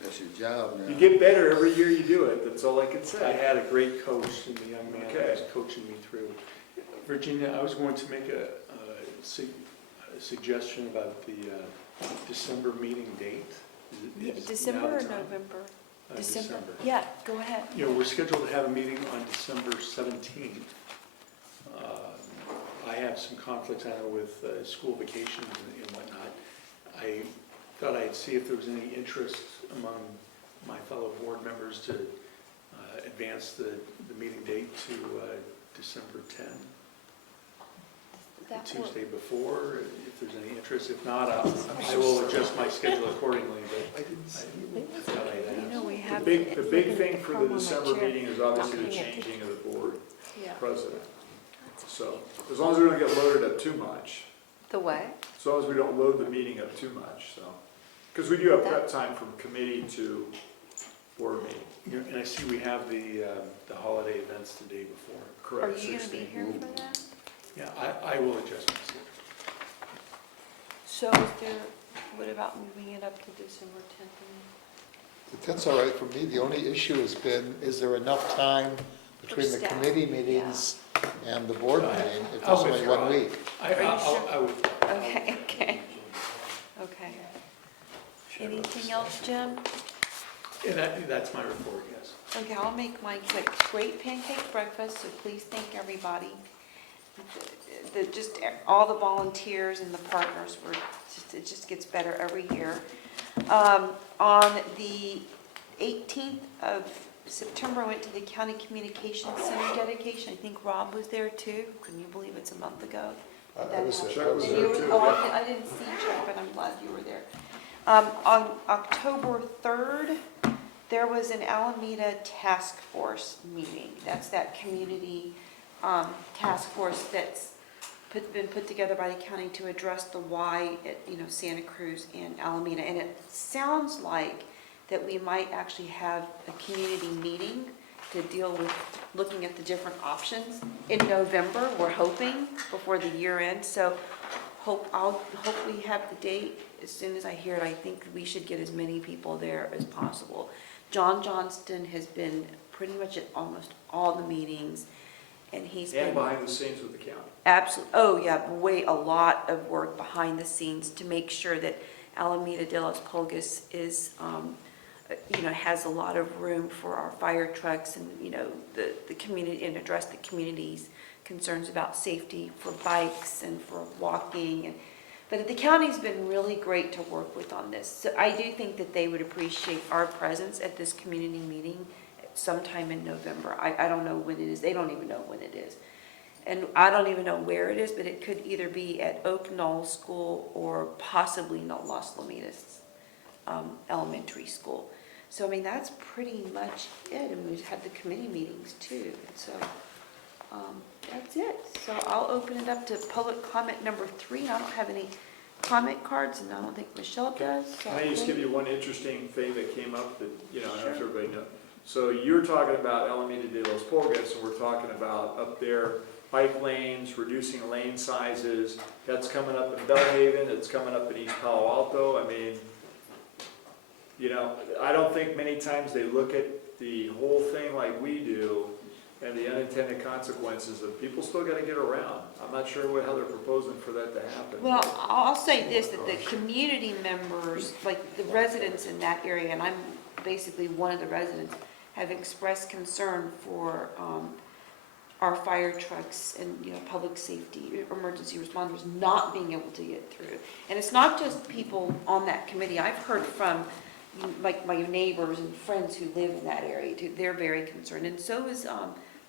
That's your job now. You get better every year you do it, that's all I can I say. had a great coach and the young man Okay. that was coaching me through. Virginia, I was going to make a suggestion about the December meeting date. Is December now or the time? November? December. Yeah, go ahead. You know, we're scheduled to have a meeting on December 17th. I have some conflicts, I know, with school vacations and whatnot. I thought I'd see if there was any interest among my fellow board members to advance the meeting date to December 10, the That will- Tuesday before, if there's any interest. If not, I will adjust my schedule accordingly, but I thought I'd You know, ask. we The have. big thing for the Chrome on my December chair. meeting is obviously the Not paying changing of the board Yeah. president. So, as long as we don't get loaded up too much, The what? as long as we don't load the meeting up too much, so. Because we do have prep time from committee to board meeting. You know, and I see we have the holiday events the day before. Are Correct. you gonna be 16. here for that? Yeah, I will adjust my schedule. So is there, what about moving it up to December 10th? That's all right for me. The only issue has been, is there enough time between the staff, committee meetings and the board No, meeting if I'll there's only 1 withdraw. week? Are you sure? I would. Okay. Okay. Anything else, Jim? That's my report, yes. Okay, I'll make mine quick. Great pancake breakfast, so please thank everybody. Just all the volunteers and the partners it just gets better every year. On the 18th of September, I went to the County Communications Center dedication. I think Rob was there too. Can you believe it's a month ago? I was there. Chuck was And there you were- too, Oh, yeah. I didn't see Chuck, but I'm glad you were there. On October 3rd, there was an Alameda Task Force meeting. That's that community task force that's been put together by the county to address the why at, Santa Cruz and Alameda. And it sounds like that we might actually have a community meeting to deal with looking at the different options in November, we're hoping, before the year ends. So I'll hope we have the date as soon as I hear it. I think we should get as many people there as possible. John Johnston has been pretty much at almost all the meetings, and he's been And behind the scenes with the county. absolutely, oh yeah, a lot of work behind the scenes to make sure that Alameda de los Pulgas is, has a lot of room for our fire trucks and, the community, and address the community's concerns about safety for bikes and for walking. But the county's been really great to work with on this. So I do think that they would appreciate our presence at this community meeting sometime in November. I don't know when it is. They don't even know when it is. And I don't even know where it is, but it could either be at Oak Knoll School or possibly Los Lomitas Elementary School. So, that's pretty much it. And we've had the committee meetings too. And so that's it. So I'll open it up to public comment number 3. I don't have any comment cards, and I don't think Michelle does. So Can I just give you one interesting thing that came up that, I don't know Sure. if everybody knows. So you're talking about Alameda de los Pulgas, and we're talking about up there, bike lanes, reducing lane sizes. That's coming up in Bellhaven, it's coming up in East Palo Alto. I don't think many times they look at the whole thing like we do, and the unintended consequences of people still gotta get around. I'm not sure how they're proposing for that to happen. Well, I'll say this, that the community members, like the residents in that area, and I'm basically one of the residents, have expressed concern for our fire trucks and, public safety, emergency responders not being able to get through. And it's not just people on that committee. I've heard from, like, my neighbors and friends who live in that area too. They're very concerned, and so is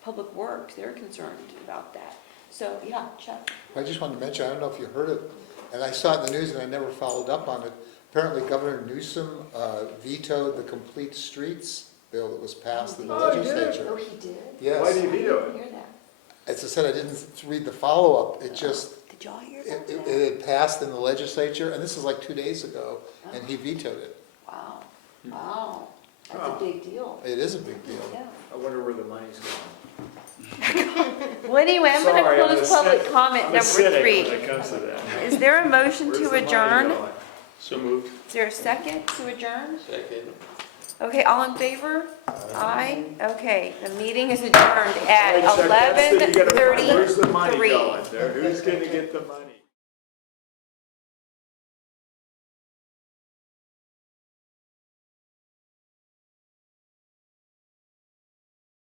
Public Works. They're concerned about that. So, yeah, Chuck. I just wanted to mention, I don't know if you heard it, and I saw it in the news and I never followed up on it. Apparently Governor Newsom vetoed the Complete Streets bill that was passed in the legislature. Oh, he did? Yes. Why do you veto I it? didn't hear that. As I said, I didn't read the follow-up. It just, Did y'all hear about that? it had passed in the legislature, and this is like 2 days ago, and he vetoed it. Wow, wow, that's Oh. a big deal. It is a big deal. Yeah. I wonder where the money's going. Well, anyway, I'm gonna Sorry, I'm close a public cynic. comment I'm a number cynic 3. when it comes to that. Is there a motion Where's to the money adjourn? going? So moved. Is there a second to adjourn? Second. Okay, all in favor? Aye. Okay, the meeting is adjourned at All right, Chuck, that's the- you gotta find- Where's the money 11:33. going there? Who's gonna get the money?